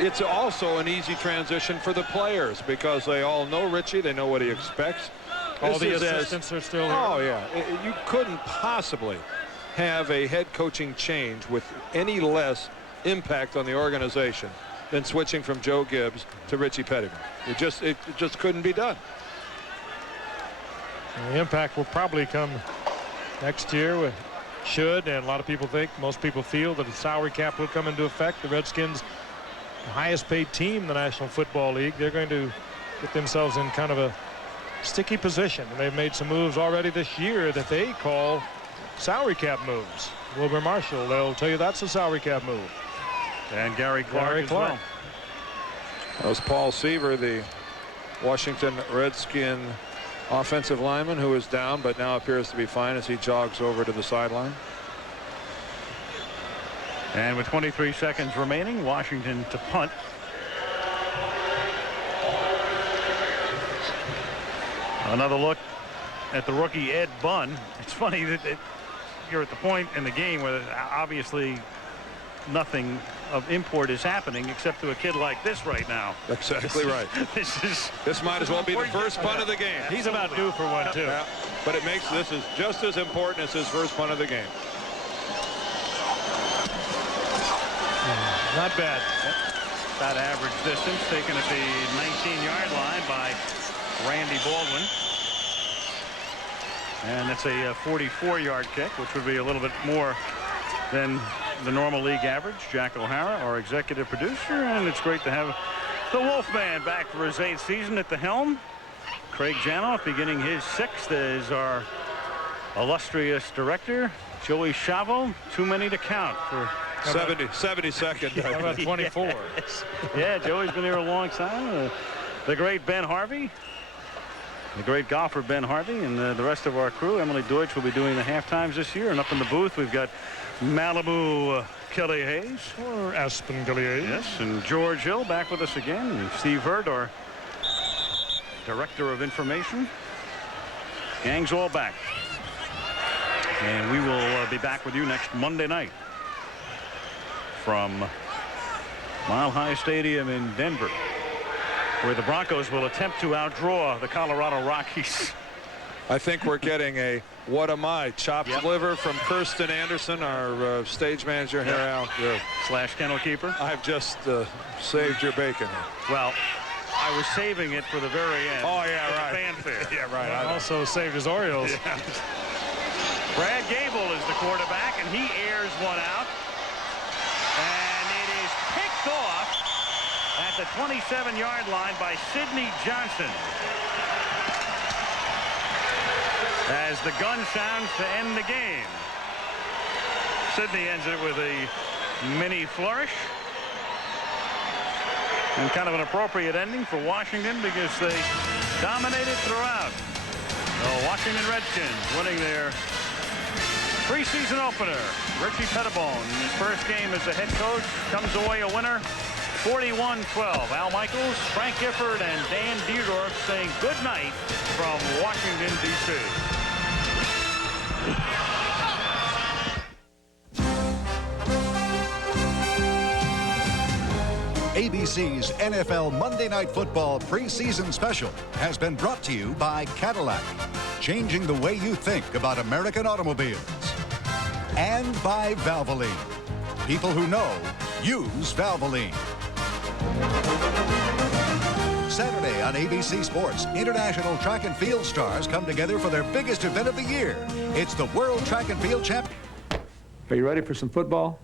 it's also an easy transition for the players because they all know Richie. They know what he expects. All the assistants are still here. Oh, yeah. You couldn't possibly have a head coaching change with any less impact on the organization than switching from Joe Gibbs to Richie Pettibone. It just couldn't be done. The impact will probably come next year. And a lot of people think, most people feel, that the salary cap will come into effect. The Redskins, the highest paid team in the National Football League, they're going to get themselves in kind of a sticky position. And they've made some moves already this year that they call salary cap moves. Wilbur Marshall, they'll tell you that's a salary cap move. And Gary Clark as well. That was Paul Seaver, the Washington Redskin offensive lineman, who is down but now appears to be fine as he jogs over to the sideline. And with 23 seconds remaining, Washington to punt. Another look at the rookie Ed Bunn. It's funny that you're at the point in the game where there's obviously nothing of import is happening, except to a kid like this right now. Exactly right. This might as well be the first punt of the game. He's about due for one, too. Yeah, but this is just as important as his first punt of the game. Not bad. About average distance, taken at the 19-yard line by Randy Baldwin. And it's a 44-yard kick, which would be a little bit more than the normal league average. Jack O'Hara, our executive producer, and it's great to have the Wolfman back for his 8th season at the helm. Craig Janoff beginning his 6th as our illustrious director. Joey Chavo, too many to count for 72nd. How about 24? Yes. Yeah, Joey's been here a long time. The great Ben Harvey. The great golfer Ben Harvey and the rest of our crew. Emily Deutsch will be doing the halftimes this year. And up in the booth, we've got Malibu Kelly Hayes. Or Aspen Kelly Hayes. Yes, and George Hill back with us again. And Steve Hurd, our Director of Information. Gang's all back. And we will be back with you next Monday night from Mile High Stadium in Denver, where the Broncos will attempt to outdraw the Colorado Rockies. I think we're getting a what am I chopped liver from Kirsten Anderson, our stage manager here out / kennel keeper. I've just saved your bacon. Well, I was saving it for the very end. Oh yeah, right. The fanfare. Yeah, right. I also saved his Orioles. Yeah. Brad Gable is the quarterback, and he airs one out. And it is picked off at the 27-yard line by Sidney Johnson. As the gun sounds to end the game. Sidney ends it with a mini flourish. And kind of an appropriate ending for Washington because they dominated throughout. The Washington Redskins winning their preseason opener. Richie Pettibone, in his first game as the head coach, comes away a winner, 41-12. Al Michaels, Frank Gifford, and Dan Dierdorf saying good night from Washington, D.C. ABC's NFL Monday Night Football preseason special has been brought to you by Cadillac, changing the way you think about American automobiles. And by Valvoline. People who know use Valvoline. Saturday on ABC Sports, international track and field stars come together for their biggest event of the year. It's the World Track and Field Championship. Are you ready for some football?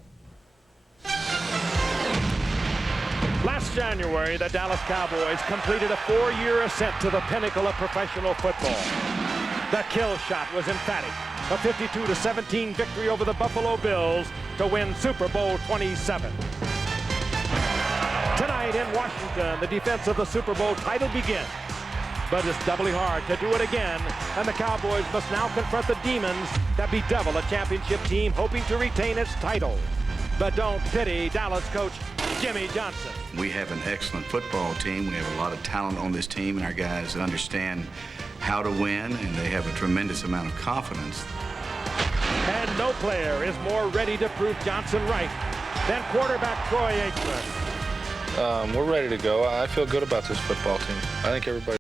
Last January, the Dallas Cowboys completed a 4-year ascent to the pinnacle of professional football. The kill shot was emphatic. A 52-17 victory over the Buffalo Bills to win Super Bowl 27. Tonight in Washington, the defense of the Super Bowl title begins. But it's doubly hard to do it again, and the Cowboys must now confront the demons that bedevil a championship team hoping to retain its title. But don't pity Dallas coach Jimmy Johnson. We have an excellent football team. We have a lot of talent on this team, and our guys understand how to win, and they have a tremendous amount of confidence. And no player is more ready to prove Johnson right than quarterback Troy Aikman. We're ready to go. I feel good about this football team. I think everybody